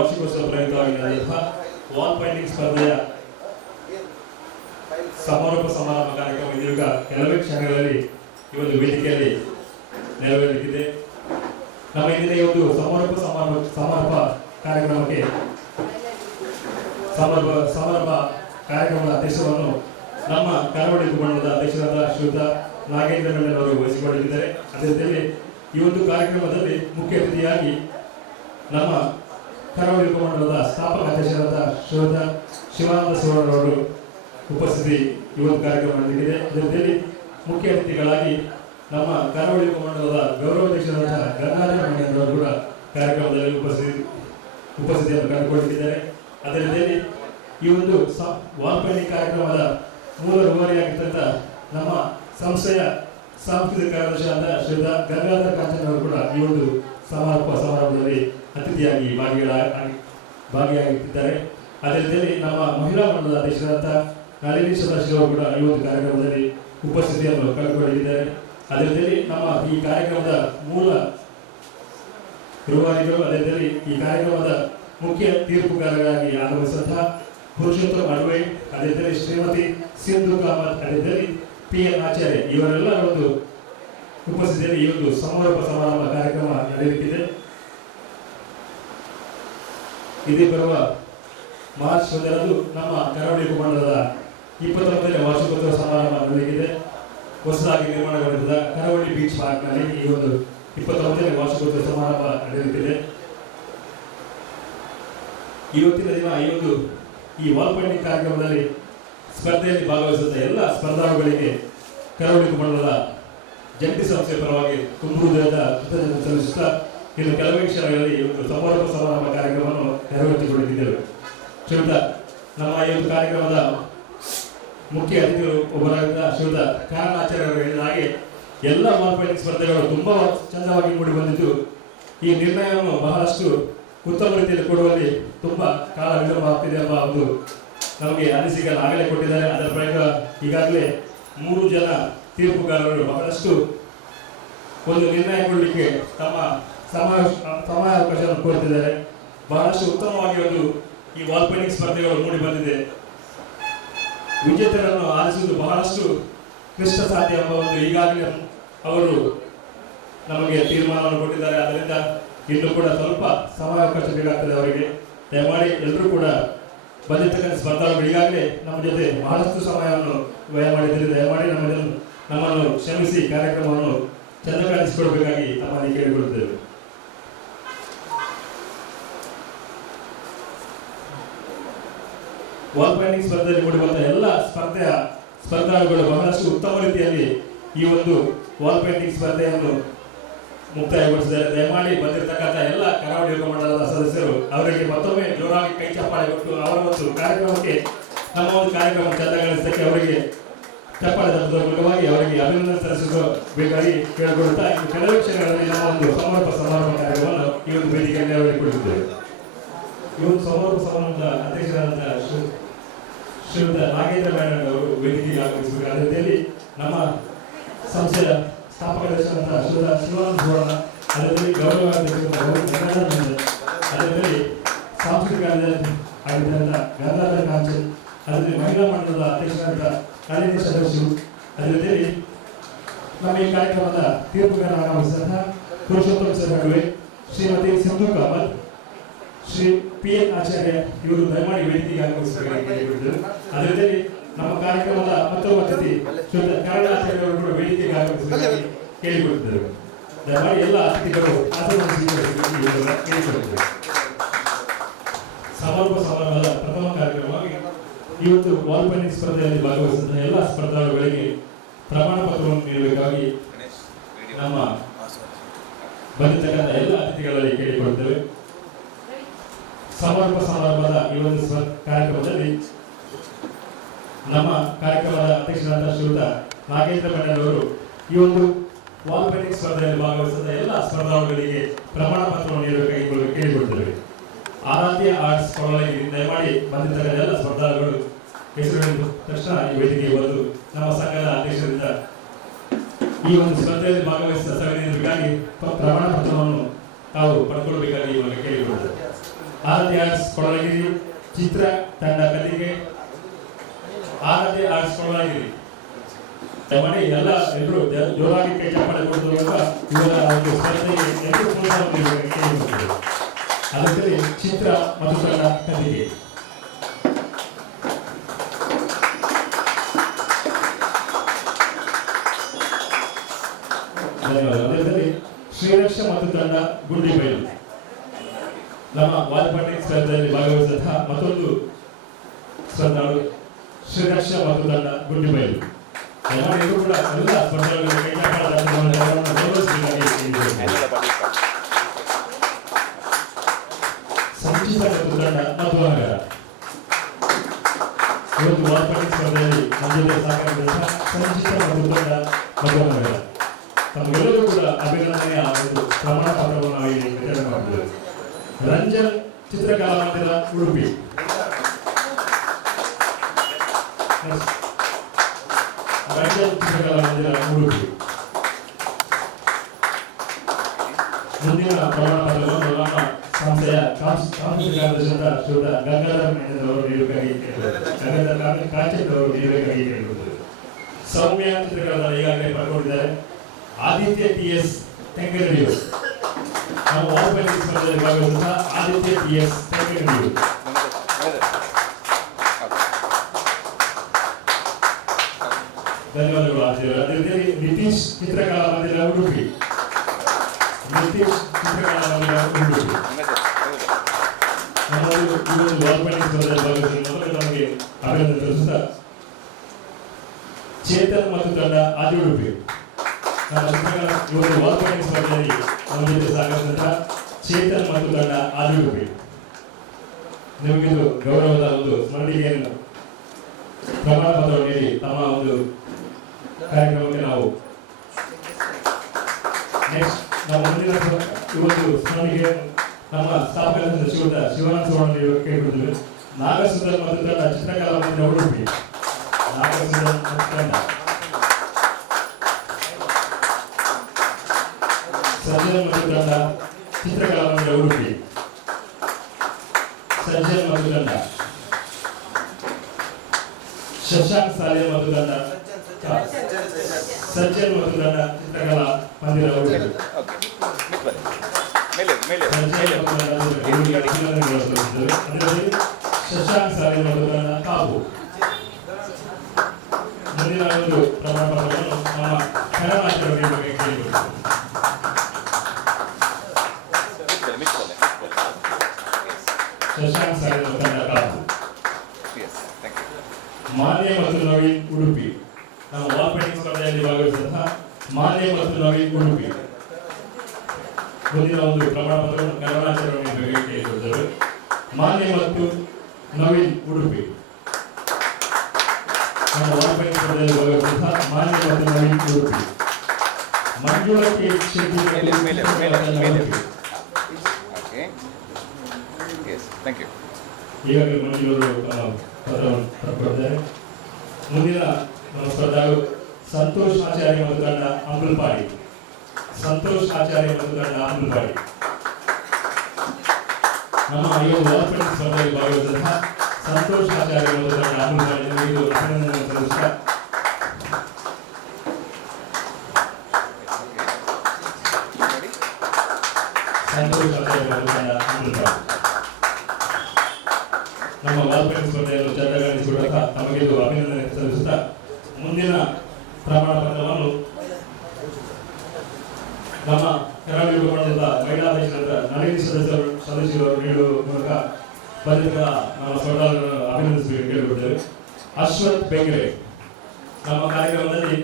ವಾರ್ಷಿಕೋತ್ಸವ ಪ್ರಯುಕ್ತವಾಗಿ ನಡೆದಂತಹ ವಾಲ್ ಪೇಂಟಿಂಗ್ ಸ್ಪರ್ಧೆಯ ಸಮಾರೋಪ ಸಮಾರಂಭ ಕಾರ್ಯಕ್ರಮ ಇದೀಗ ಕೆಲವೇ ಕ್ಷಣಗಳಲ್ಲಿ ಈ ಒಂದು ವೇದಿಕೆಯಲ್ಲಿ ನೆರವೇರಲಿದೆ. ನಮ್ಮ ಇಂದಿನ ಈ ಒಂದು ಸಮಾರೋಪ ಕಾರ್ಯಕ್ರಮಕ್ಕೆ ಸಮಾರಂಭ ಕಾರ್ಯಕ್ರಮದ ಅಧ್ಯಕ್ಷವನ್ನು ನಮ್ಮ ಕರಾವಳಿ ಉಪಮಂಡಲದ ಅಧ್ಯಕ್ಷರಾದ ಶ್ರೀಯುತ ನಾಗೇಂದ್ರ ಅವರು ವಹಿಸಿಕೊಂಡಿದ್ದಾರೆ. ಅದೇ ರೀತಿಯಲ್ಲಿ ಈ ಒಂದು ಕಾರ್ಯಕ್ರಮದಲ್ಲಿ ಮುಖ್ಯ ಅತಿಥಿಯಾಗಿ ನಮ್ಮ ಕರಾವಳಿ ಉಪಮಂಡಲದ ಸ್ಥಾಪಕ ಅಧ್ಯಕ್ಷರಾದ ಶ್ರೀಯುತ ಶಿವಾನಂದ ಸುವರ್ಣರವರು ಉಪಸ್ಥಿತಿ ಈ ಒಂದು ಕಾರ್ಯಕ್ರಮ ನಡೆದಿದೆ. ಅದೇ ರೀತಿಯಲ್ಲಿ ಮುಖ್ಯ ಅತಿಥಿಗಳಾಗಿ ನಮ್ಮ ಕರಾವಳಿ ಉಪಮಂಡಲದ ಗೌರವಾಧ್ಯಕ್ಷರಾದ ಗಂಗಾಧರ ಮಣಿಯವರು ಕೂಡ ಕಾರ್ಯಕ್ರಮದಲ್ಲಿ ಉಪಸ್ಥಿತಿಯನ್ನು ಕಂಡುಕೊಂಡಿದ್ದಾರೆ. ಅದೇ ರೀತಿಯಲ್ಲಿ ಈ ಒಂದು ವಾಲ್ ಪೇಂಟಿಂಗ್ ಕಾರ್ಯಕ್ರಮದ ಮೂಲ ರೂವಾರಿಯಾಗಿದ್ದಂಥ ನಮ್ಮ ಸಂಸ್ಥೆಯ ಸಾಂಸ್ಕೃತಿಕ ಕಾರ್ಯದರ್ಶಿಯಾದ ಶ್ರೀಯುತ ಗಂಗಾಧರ ಕಾಂಚನ್ ಅವರು ಕೂಡ ಈ ಒಂದು ಸಮಾರಂಭದಲ್ಲಿ ಅತಿಥಿಯಾಗಿ ಭಾಗಿಯಾಗಿದ್ದಾರೆ. ಅದೇ ರೀತಿಯಲ್ಲಿ ನಮ್ಮ ಮಹಿಳಾ ಮಂಡಲದ ಅಧ್ಯಕ್ಷರಾದ ನಳಿನಿ ಸದಾಶಿವ ಅವರು ಕೂಡ ಈ ಒಂದು ಕಾರ್ಯಕ್ರಮದಲ್ಲಿ ಉಪಸ್ಥಿತಿಯನ್ನು ಕಂಡುಕೊಂಡಿದ್ದಾರೆ. ಅದೇ ರೀತಿಯಲ್ಲಿ ನಮ್ಮ ಈ ಕಾರ್ಯಕ್ರಮದ ಮೂಲ ರೂವಾರಿಗಳು, ಅದೇ ರೀತಿಯಲ್ಲಿ ಈ ಕಾರ್ಯಕ್ರಮದ ಮುಖ್ಯ ತೀರ್ಪುಗಾರರಾಗಿ ಆಗಮಿಸಿದಂತಹ ಪುರುಷೋತ್ತಮ ಅಡ್ವೈ, ಅದೇ ರೀತಿಯಲ್ಲಿ ಶ್ರೀಮತಿ ಸಿಂಧು ಕಾಮತ್, ಅದೇ ರೀತಿಯಲ್ಲಿ PN ಆಚಾರ್ಯ ಇವರೆಲ್ಲರ ಒಂದು ಉಪಸ್ಥಿತಿಯಲ್ಲಿ ಈ ಒಂದು ಸಮಾರೋಪ ಸಮಾರಂಭ ಕಾರ್ಯಕ್ರಮ ನಡೆಯುತ್ತಿದೆ. ಇದೇ ಬರುವ ಮಾರ್ಚ್ 1ರಂದು ನಮ್ಮ ಕರಾವಳಿ ಉಪಮಂಡಲದ 29ನೇ ವಾರ್ಷಿಕೋತ್ಸವ ಸಮಾರಂಭ ನಡೆಯಲಿದೆ. ಹೊಸದಾಗಿ ನಿರ್ಮಾಣಗೊಂಡಿದ್ದ ಕರಾವಳಿ ಬೀಚ್ ಪಾರ್ಕ್ನಲ್ಲಿ ಈ ಒಂದು 29ನೇ ವಾರ್ಷಿಕೋತ್ಸವ ಸಮಾರಂಭ ನಡೆಯುತ್ತಿದೆ. ಇವತ್ತಿನ ದಿನ ಈ ವಾಲ್ ಪೇಂಟಿಂಗ್ ಕಾರ್ಯಕ್ರಮದಲ್ಲಿ ಸ್ಪರ್ಧೆಯಲ್ಲಿ ಭಾಗವಹಿಸಿದ ಎಲ್ಲ ಸ್ಪರ್ಧಾಳುಗಳಿಗೆ ಕರಾವಳಿ ಉಪಮಂಡಲದ ಜಂಟಿ ಸಂಸ್ಥೆ ಪರವಾಗಿ ತುಂಬು ಹೃದಯದ ಕೃತಜ್ಞತೆ ಸಲ್ಲಿಸುತ್ತಾ ಇನ್ನು ಕೆಲವೇ ಕ್ಷಣಗಳಲ್ಲಿ ಈ ಒಂದು ಸಮಾರೋಪ ಸಮಾರಂಭ ಕಾರ್ಯಕ್ರಮವನ್ನು ನೆರವೇರಿಸಿಕೊಂಡಿದ್ದೇವೆ. ಶ್ರೀಯುತ ನಮ್ಮ ಈ ಒಂದು ಕಾರ್ಯಕ್ರಮದ ಮುಖ್ಯ ಅತಿಥಿಗಳು ಒಬ್ಬರಾಗಿದ್ದ ಶ್ರೀಯುತ ಕಾರಣಾಚಾರ್ಯ ಅವರು ಹೇಳಿದ ಹಾಗೆ ಎಲ್ಲ ವಾಲ್ ಪೇಂಟಿಂಗ್ ಸ್ಪರ್ಧೆಗಳು ತುಂಬಾ ಚಂದವಾಗಿ ಮೂಡಿ ಬಂದಿದ್ದು ಈ ನಿರ್ಣಯವನ್ನು ಬಹಳಷ್ಟು ಉತ್ತಮ ರೀತಿಯಲ್ಲಿ ಕೊಡುವಲ್ಲಿ ತುಂಬಾ ಕಾಲ ವಿಳಂಬ ಆಗ್ತಿದೆ ಎಂಬ ಒಂದು ನಮಗೆ ಅನಿಸಿಕೆಯನ್ನು ಆಗಲೇ ಕೊಟ್ಟಿದ್ದಾರೆ. ಅದರ ಪ್ರಯುಕ್ತ ಈಗಾಗಲೇ 3 ಜನ ತೀರ್ಪುಗಾರರು ಬಹಳಷ್ಟು ಒಂದು ನಿರ್ಣಯ ಕೊಡಲಿಕ್ಕೆ ತಮ್ಮ ಸಮಯಾವಕಾಶವನ್ನು ಕೋರುತ್ತಿದ್ದಾರೆ. ಬಹಳಷ್ಟು ಉತ್ತಮವಾಗಿ ಒಂದು ಈ ವಾಲ್ ಪೇಂಟಿಂಗ್ ಸ್ಪರ್ಧೆಗಳು ಮೂಡಿ ಬಂದಿದೆ. ವಿಜೇತರನ್ನು ಆರಿಸುವುದು ಬಹಳಷ್ಟು ಕ್ಲಿಷ್ಟ ಸಾಧ್ಯ ಎಂಬ ಒಂದು ಈಗಾಗಲೇ ಅವರು ನಮಗೆ ತೀರ್ಮಾನವನ್ನು ಕೊಟ್ಟಿದ್ದಾರೆ. ಅದರಿಂದ ಇನ್ನು ಕೂಡ ಸ್ವಲ್ಪ ಸಮಯಾವಕಾಶ ಬೇಕಾಗ್ತದೆ ಅವರಿಗೆ. ದಯಮಾಡಿ ಎಲ್ಲರೂ ಕೂಡ ಬಂದಿರ್ತಕ್ಕಂಥ ಸ್ಪರ್ಧಾಳುಗಳು ಈಗಾಗಲೇ ನಮ್ಮ ಜೊತೆ ಬಹಳಷ್ಟು ಸಮಯವನ್ನು ವ್ಯಯ ಮಾಡಿದ್ದಾರೆ. ದಯಮಾಡಿ ನಮ್ಮನ್ನು ಕ್ಷಮಿಸಿ ಕಾರ್ಯಕ್ರಮವನ್ನು ಚೆಂದ ಕಾಣಿಸಿಕೊಡಬೇಕಾಗಿ ತಮ್ಮಲ್ಲಿ ಕೇಳಿಕೊಳ್ಳುತ್ತೇವೆ. ವಾಲ್ ಪೇಂಟಿಂಗ್ ಸ್ಪರ್ಧೆಯಲ್ಲಿ ಮೂಡಿರುವಂತಹ ಎಲ್ಲ ಸ್ಪರ್ಧಾಳುಗಳು ಬಹಳಷ್ಟು ಉತ್ತಮ ರೀತಿಯಲ್ಲಿ ಈ ಒಂದು ವಾಲ್ ಪೇಂಟಿಂಗ್ ಸ್ಪರ್ಧೆಯನ್ನು ಮುಕ್ತಾಯಗೊಳಿಸಿದ್ದಾರೆ. ದಯಮಾಡಿ ಬಂದಿರತಕ್ಕಂಥ ಎಲ್ಲ ಕರಾವಳಿ ಉಪಮಂಡಲದ ಸದಸ್ಯರು ಅವರಿಗೆ ಮತ್ತೊಮ್ಮೆ ಜೋರಾಗಿ ಕೈ ಚಪ್ಪಾಳೆ ಕೊಟ್ಟು ಅವರ ಒಂದು ಕಾರ್ಯಕ್ರಮಕ್ಕೆ ನಮ್ಮ ಒಂದು ಕಾರ್ಯಕ್ರಮ ಚಂದಗೊಳಿಸಲಿಕ್ಕೆ ಅವರಿಗೆ ಚಪ್ಪಾಳೆ ತಟ್ಟುವುದರ ಮೂಲಕವಾಗಿ ಅವರಿಗೆ ಅಭಿನಂದನೆ ಸಲ್ಲಿಸಬೇಕಾಗಿ ಕೇಳಿಕೊಳ್ಳುತ್ತಾ ಇನ್ನು ಕೆಲವೇ ಕ್ಷಣಗಳಲ್ಲಿ ನಮ್ಮ ಒಂದು ಸಮಾರೋಪ ಕಾರ್ಯಕ್ರಮವನ್ನು ಈ ಒಂದು ವೇದಿಕೆಯಲ್ಲಿ ನೆರವೇರಿಸಿಕೊಳ್ಳುತ್ತೇವೆ. ಈ ಒಂದು ಸಮಾರೋಪದ ಅಧ್ಯಕ್ಷರಾದಂತಹ ಶ್ರೀಯುತ ನಾಗೇಂದ್ರ ಮೇನನ್ ಅವರು ವೇದಿಕೆಗೆ ಆಗಮಿಸಬೇಕು. ಅದೇ ರೀತಿಯಲ್ಲಿ ನಮ್ಮ ಸಂಸ್ಥೆಯ ಸ್ಥಾಪಕ ಅಧ್ಯಕ್ಷರಾದಂತಹ ಶ್ರೀಯುತ ಶಿವಾನಂದ ಸುವರ್ಣ, ಅದೇ ರೀತಿಯಲ್ಲಿ ಗೌರವಾಧ್ಯಕ್ಷರಾದ ಅದೇ ರೀತಿಯಲ್ಲಿ ಸಾಂಸ್ಕೃತಿಕ ಆಗಿದ್ದಂಥ ಗಂಗಾಧರ ಕಾಂಚನ್, ಅದೇ ಮಹಿಳಾ ಮಂಡಲದ ಅಧ್ಯಕ್ಷರಾದ ನಳಿನಿ ಸದಾಶಿವ, ಅದೇ ರೀತಿಯಲ್ಲಿ ನಮ್ಮ ಈ ಕಾರ್ಯಕ್ರಮದ ತೀರ್ಪುಗಾರ ಆಗಮಿಸಿದಂತಹ ಪುರುಷೋತ್ತಮ ಅಡ್ವೈ, ಶ್ರೀಮತಿ ಸಿಂಧು ಕಾಮತ್, ಶ್ರೀ PN ಆಚಾರ್ಯ ಇವರು ದಯಮಾಡಿ ವೇದಿಕೆಗೆ ಆಗಮಿಸಬೇಕಾಗಿ ಕೇಳಿಕೊಂಡಿದ್ದರು. ಅದೇ ರೀತಿಯಲ್ಲಿ ನಮ್ಮ ಕಾರ್ಯಕ್ರಮದ ಮತ್ತೊಬ್ಬ ಅತಿಥಿ ಶ್ರೀಯುತ ಕಾರಣಾಚಾರ್ಯ ಅವರು ಕೂಡ ವೇದಿಕೆಗೆ ಆಗಮಿಸಬೇಕಾಗಿ ಕೇಳಿಕೊಂಡಿದ್ದರು. ದಯಮಾಡಿ ಎಲ್ಲ ಅತಿಥಿಗಳು ಆಸನವನ್ನು ಸ್ವೀಕರಿಸಬೇಕಾಗಿ ಕೇಳಿಕೊಂಡಿದ್ದರು. ಸಮಾರಂಭದ ಪ್ರಥಮ ಕಾರ್ಯಕ್ರಮವಾಗಿ ಇವತ್ತು ವಾಲ್ ಪೇಂಟಿಂಗ್ ಸ್ಪರ್ಧೆಯಲ್ಲಿ ಭಾಗವಹಿಸಿದ ಎಲ್ಲ ಸ್ಪರ್ಧಾಳುಗಳಿಗೆ ಪ್ರಮಾಣ ಪತ್ರವನ್ನು ನೀಡಬೇಕಾಗಿ ನಮ್ಮ ಬಂದಿರತಕ್ಕಂಥ ಎಲ್ಲ ಅತಿಥಿಗಳಲ್ಲಿ ಕೇಳಿಕೊಳ್ಳುತ್ತೇವೆ. ಸಮಾರಂಭದ ಈ ಒಂದು ಕಾರ್ಯಕ್ರಮದಲ್ಲಿ ನಮ್ಮ ಕಾರ್ಯಕ್ರಮದ ಅಧ್ಯಕ್ಷರಾದ ಶ್ರೀಯುತ ನಾಗೇಂದ್ರ ಮೇನನ್ ಅವರು ಈ ಒಂದು ವಾಲ್ ಪೇಂಟಿಂಗ್ ಸ್ಪರ್ಧೆಯಲ್ಲಿ ಭಾಗವಹಿಸಿದ ಎಲ್ಲ ಸ್ಪರ್ಧಾಳುಗಳಿಗೆ ಪ್ರಮಾಣ ಪತ್ರವನ್ನು ನೀಡಬೇಕಾಗಿ ಕೇಳಿಕೊಳ್ತೇವೆ. ಆರಾಧ್ಯ ಆರ್ಟ್ಸ್ ಕೊಡಲಾಗಿ ದಯಮಾಡಿ ಬಂದಿರತಕ್ಕಂಥ ಎಲ್ಲ ಸ್ಪರ್ಧಾಳುಗಳು ಹೆಸರು ತಕ್ಷಣ ಈ ವೇದಿಕೆಗೆ ಬಂದು ನಮ್ಮ ಸಂಘದ ಅಧ್ಯಕ್ಷರಿಂದ ಈ ಒಂದು ಸ್ಪರ್ಧೆಯಲ್ಲಿ ಭಾಗವಹಿಸಿದ ಸಭೆಗಾಗಿ ಪ್ರಮಾಣ ಪತ್ರವನ್ನು ತಾವು ಪಡ್ಕೊಳ್ಬೇಕಾಗಿ ಇವಾಗ ಕೇಳಿಕೊಳ್ಳುತ್ತೇವೆ. ಆರಾಧ್ಯ ಆರ್ಟ್ಸ್ ಕೊಡಲಗಿರಿ ಚಿತ್ರ ತಂಡ ಕಲಿಕೆ ಆರಾಧ್ಯ ಆರ್ಟ್ಸ್ ಕೊಡಲಗಿರಿ ದಯಮಾಡಿ ಎಲ್ಲರೂ ಜೋರಾಗಿ ಕೈ ಚಪ್ಪಾಳೆ ಕೊಡುವಾಗ ಇವರ ಒಂದು ಸ್ಪರ್ಧೆಗೆ ಎಲ್ಲರೂ ಪ್ರೋತ್ಸಾಹ ನೀಡಬೇಕು. ಅದಕ್ಕೆ ಚಿತ್ರ ಮತ್ತು ತಂಡ ಕಲಿಕೆ ಧನ್ಯವಾದ. ಶ್ರೀರಕ್ಷ ಮತ್ತು ತಂಡ ಗುಂಡಿಬೈಲು ನಮ್ಮ ವಾಲ್ಪೇಟಿಂಗ್ ಸ್ಪರ್ಧೆಯಲ್ಲಿ ಭಾಗವಹಿಸಿದಂತಹ ಮತ್ತೊಂದು ಸ್ಪರ್ಧಾಳು ಶ್ರೀರಕ್ಷ ಮತ್ತು ತಂಡ ಗುಂಡಿಬೈಲು. ಎಲ್ಲರೂ ಕೂಡ ಎಲ್ಲ ಸ್ಪರ್ಧೆಗಳಲ್ಲಿ ಕೈ ಚಪ್ಪಾಳೆ ಗೌರವಿಸಬೇಕಾಗಿ ಸಂಚಿತ ಮತ್ತು ತಂಡ ಮಧುನಗರ ಇವತ್ತು ವಾಲ್ಪೇಟಿಂಗ್ ಸ್ಪರ್ಧೆಯಲ್ಲಿ ನಮ್ಮ ಸಹಕರಿಸಿದ ಸಂಚಿತ ಮತ್ತು ತಂಡ ಮಧುನಗರ ತಮಗೆಲ್ಲರೂ ಕೂಡ ಅಭಿನಂದನೆಯ ಒಂದು ಪ್ರಮಾಣ ಪತ್ರವನ್ನು ನಾವು ಇಲ್ಲಿ ವಿತರಣೆ ಮಾಡಿದ್ದೇವೆ. ರಂಜನ್ ಚಿತ್ರಕಲಾ ಮಂದಿರ ಉಡುಪಿ. ರಂಜನ್ ಚಿತ್ರಕಲಾ ಮಂದಿರ ಉಡುಪಿ ಮುಂದಿನ ಪ್ರಮಾಣ ಪತ್ರವನ್ನು ನಮ್ಮ ಸಂಸ್ಥೆಯ ಸಾಂಸ್ಕೃತಿಕ ಕಾರ್ಯದರ್ಶಿಯಾದ ಶ್ರೀಯುತ ಗಂಗಾಧರ್ ಅವರು ನೀಡಬೇಕಾಗಿ ಗಂಗಾಧರ್ ಕಾಚೆಟ್ ಅವರು ನೀಡಬೇಕಾಗಿ ಕೇಳಿರುವುದು. ಸೌಮ್ಯ ಚಿತ್ರಕಲಾ ಈಗಾಗಲೇ ಪಡ್ಕೊಂಡಿದ್ದಾರೆ. ಆದಿತ್ಯ ಟಿ.ಎಸ್. ತೆಂಗನಡಿಯು ನಾವು ವಾಲ್ಪೇಟಿಂಗ್ ಸ್ಪರ್ಧೆಯಲ್ಲಿ ಭಾಗವಹಿಸಿದ ಆದಿತ್ಯ ಟಿ.ಎಸ್. ತೆಂಗನಡಿಯು. ಧನ್ಯವಾದಗಳು ಆಚಾರ್ಯ. ಅದೇ ರೀತಿ ನಿತೀಶ್ ಚಿತ್ರಕಲಾ ಮಂದಿರ ಉಡುಪಿ. ನಿತೀಶ್ ಚಿತ್ರಕಲಾ ಮಂದಿರ ಉಡುಪಿ ನಮ್ಮದು ಈ ಒಂದು ವಾಲ್ಪೇಟಿಂಗ್ ಸ್ಪರ್ಧೆಯಲ್ಲಿ ಭಾಗವಹಿಸಿದ ಮೊದಲು ನಮಗೆ ಅಭಿನಂದನೆ ತಿಳಿಸುತ್ತಾ ಚೇತನ್ ಮತ್ತು ತಂಡ ಆದಿ ಉಡುಪಿ ಇವರು ವಾಲ್ಪೇಟಿಂಗ್ ಸ್ಪರ್ಧೆಯಲ್ಲಿ ನಮ್ಮ ಜೊತೆ ಸಾಗಿಸಿದ ಚೇತನ್ ಮತ್ತು ತಂಡ ಆದಿ ಉಡುಪಿ ನಿಮಗಿದು ಗೌರವದ ಒಂದು ಸ್ಮರಣಿಕೆಯನ್ನು ಪ್ರಮಾಣ ಪತ್ರವನ್ನು ನೀಡಿ ತಮ್ಮ ಒಂದು ಕಾರ್ಯಕ್ರಮಕ್ಕೆ ನಾವು ನೆಕ್ಸ್ಟ್ ನಾವು ಮುಂದಿನ ಇವತ್ತು ಸ್ಮರಣಿಕೆ ನಮ್ಮ ಸ್ಥಾಪಕ ಶ್ರೀಯುತ ಶಿವಾನಂದ ಸುವರ್ಣ ಕೇಳಿಕೊಡ್ತೀವಿ. ನಾಗಸುಂದರ್ ಮತ್ತು ತಂಡ ಚಿತ್ರಕಲಾ ಮಂದಿರ ಉಡುಪಿ. ನಾಗಸುಂದರ್ ಮತ್ತು ತಂಡ ಸಂಜಯ್ ಮತ್ತು ತಂಡ ಚಿತ್ರಕಲಾ ಮಂದಿರ ಉಡುಪಿ. ಸಂಜಯ್ ಮತ್ತು ತಂಡ ಶಶಾಂಕ್ ಸಾಲೆ ಮತ್ತು ತಂಡ ಸಜ್ಜನ್ ಮತ್ತು ತಂಡ ಚಿತ್ರಕಲಾ ಮಂದಿರ ಉಡುಪಿ. ಶಶಾಂಕ್ ಸಾಲೆ ಮತ್ತು ತಂಡ ಕಾಬು. ಮುಂದಿನ ಒಂದು ಪ್ರಮಾಣ ಪತ್ರವನ್ನು ನಮ್ಮ ಕನ್ನಡ ಬಗ್ಗೆ ಕೇಳಿಕೊಳ್ತೀವಿ. ಶಶಾಂಕ್ ಸಾಲೆ ಮತ್ತು ತಂಡ ಕಾಬು. ಮಾನ್ಯ ಮತ್ತು ನವೀನ್ ಉಡುಪಿ. ನಾವು ವಾಲ್ಪೇಟಿಂಗ್ ಸ್ಪರ್ಧೆಯಲ್ಲಿ ಭಾಗವಹಿಸಿದಂತಹ ಮಾನ್ಯ ಮತ್ತು ನವೀನ್ ಉಡುಪಿ ಮುಂದಿನ ಒಂದು ಪ್ರಮಾಣ ಪತ್ರವನ್ನು ಕನ್ನಡಾಚಾರ್ಯ ಬಗ್ಗೆ ಕೇಳಿಕೊಳ್ತೇವೆ. ಮಾನ್ಯ ಮತ್ತು ನವೀನ್ ಉಡುಪಿ ನಮ್ಮ ವಾಲ್ಪೇಟಿಂಗ್ ಸ್ಪರ್ಧೆಯಲ್ಲಿ ಭಾಗವಹಿಸಿದಂತಹ ಮಾನ್ಯ ಮತ್ತು ನವೀನ್ ಉಡುಪಿ. ಮಂಜುಳಾ ಕೆ. ಶೆಟ್ಟಿ ಈಗಾಗಲೇ ಮಂಜುಳರು ಪತ್ರವನ್ನು ಪಡೆದಿದ್ದಾರೆ. ಮುಂದಿನ ಸ್ಪರ್ಧಾಳು ಸಂತೋಷ್ ಆಚಾರ್ಯ ಮತ್ತು ತಂಡ ಅಂಬಲ್ಪಾಡಿ. ಸಂತೋಷ್ ಆಚಾರ್ಯ ಮತ್ತು ತಂಡ ಅಂಬಲ್ಪಾಡಿ ನಮ್ಮ ಈ ವಾಲ್ಪೇಟಿಂಗ್ ಸ್ಪರ್ಧೆಯಲ್ಲಿ ಭಾಗವಹಿಸಿದಂತಹ ಸಂತೋಷ್ ಆಚಾರ್ಯ ಮತ್ತು ತಂಡ ಅಂಬಲ್ಪಾಡಿ ಇದು ಅಭಿನಂದನೆ ಸಲ್ಲಿಸುತ್ತಾ ಸಂತೋಷ್ ಆಚಾರ್ಯ ಮತ್ತು ತಂಡ ಅಂಬಲ್ಪಾಡಿ ನಮ್ಮ ವಾಲ್ಪೇಟಿಂಗ್ ಸ್ಪರ್ಧೆಯನ್ನು ಚಂದಗಾಣಿಸಿಕೊಳ್ಳುತ್ತ ತಮಗೆ ಅಭಿನಂದನೆ ಸಲ್ಲಿಸುತ್ತಾ ಮುಂದಿನ ಪ್ರಮಾಣ ಪತ್ರವನ್ನು ನಮ್ಮ ಕರಾವಳಿ ವಿಭಾಗದ ಮಹಿಳಾ ಅಧ್ಯಕ್ಷರಾದ ನಳಿನಿ ಸದಸ್ಯರು ನೀಡುವ ಮೂಲಕ ಬಂದಿದ್ದ ನಮ್ಮ ಸ್ಪರ್ಧಾಗಳನ್ನು ಅಭಿನಂದಿಸಬೇಕು ಕೇಳಿಕೊಳ್ತೇವೆ. ಅಶ್ವಥ್ ಬೆಂಗ್ರೆ ನಮ್ಮ ಕಾರ್ಯಕ್ರಮದಲ್ಲಿ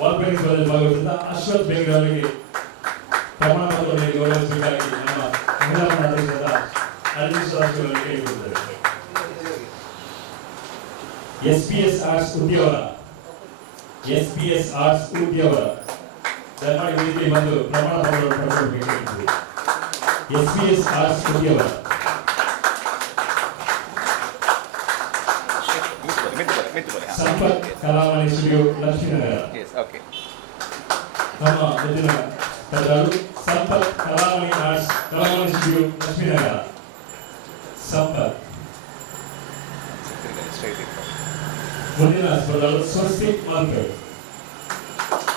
ವಾಲ್ಪೇಟಿಂಗ್ ಸ್ಪರ್ಧೆಯಲ್ಲಿ ಭಾಗವಹಿಸಿದ ಅಶ್ವಥ್ ಬೆಂಗ್ರೆ ಅವರಿಗೆ ಪ್ರಮಾಣ ಪತ್ರವನ್ನು ಗೌರವಿಸಬೇಕಾಗಿ ನಮ್ಮ ಮಹಿಳಾ ಅಧ್ಯಕ್ಷರಾದ ನಳಿನಿ ಸದಸ್ಯರಲ್ಲಿ ಕೇಳಿಕೊಳ್ತೇವೆ. ಎಸ್.ಪಿ.ಎಸ್. ಆರ್ಟ್ಸ್ ಉದ್ಯವರ ದಯಮಾಡಿ ಈ ರೀತಿ ಒಂದು ಪ್ರಮಾಣ ಪತ್ರವನ್ನು ಪಡೆದುಕೊಳ್ಳಬೇಕು. ಎಸ್.ಪಿ.ಎಸ್. ಆರ್ಟ್ಸ್ ಉದ್ಯವರ ಸಂಪತ್ ಕಲಾಮಣಿ ಸ್ಟುಡಿಯೋ ಲಕ್ಷ್ಮೀನಗರ ನಮ್ಮ ಮುಂದಿನ ಸಂಪತ್ ಕಲಾಮಣಿ ಆರ್ಟ್ಸ್ ಕಲಾಮಣಿ ಯು ಲಕ್ಷ್ಮೀನಗರ. ಸಂಪತ್. ಮುಂದಿನ ಸ್ಪರ್ಧಾಳು ಸ್ವಸ್ತಿಕ್ ಮಾಲ್ಕರ್.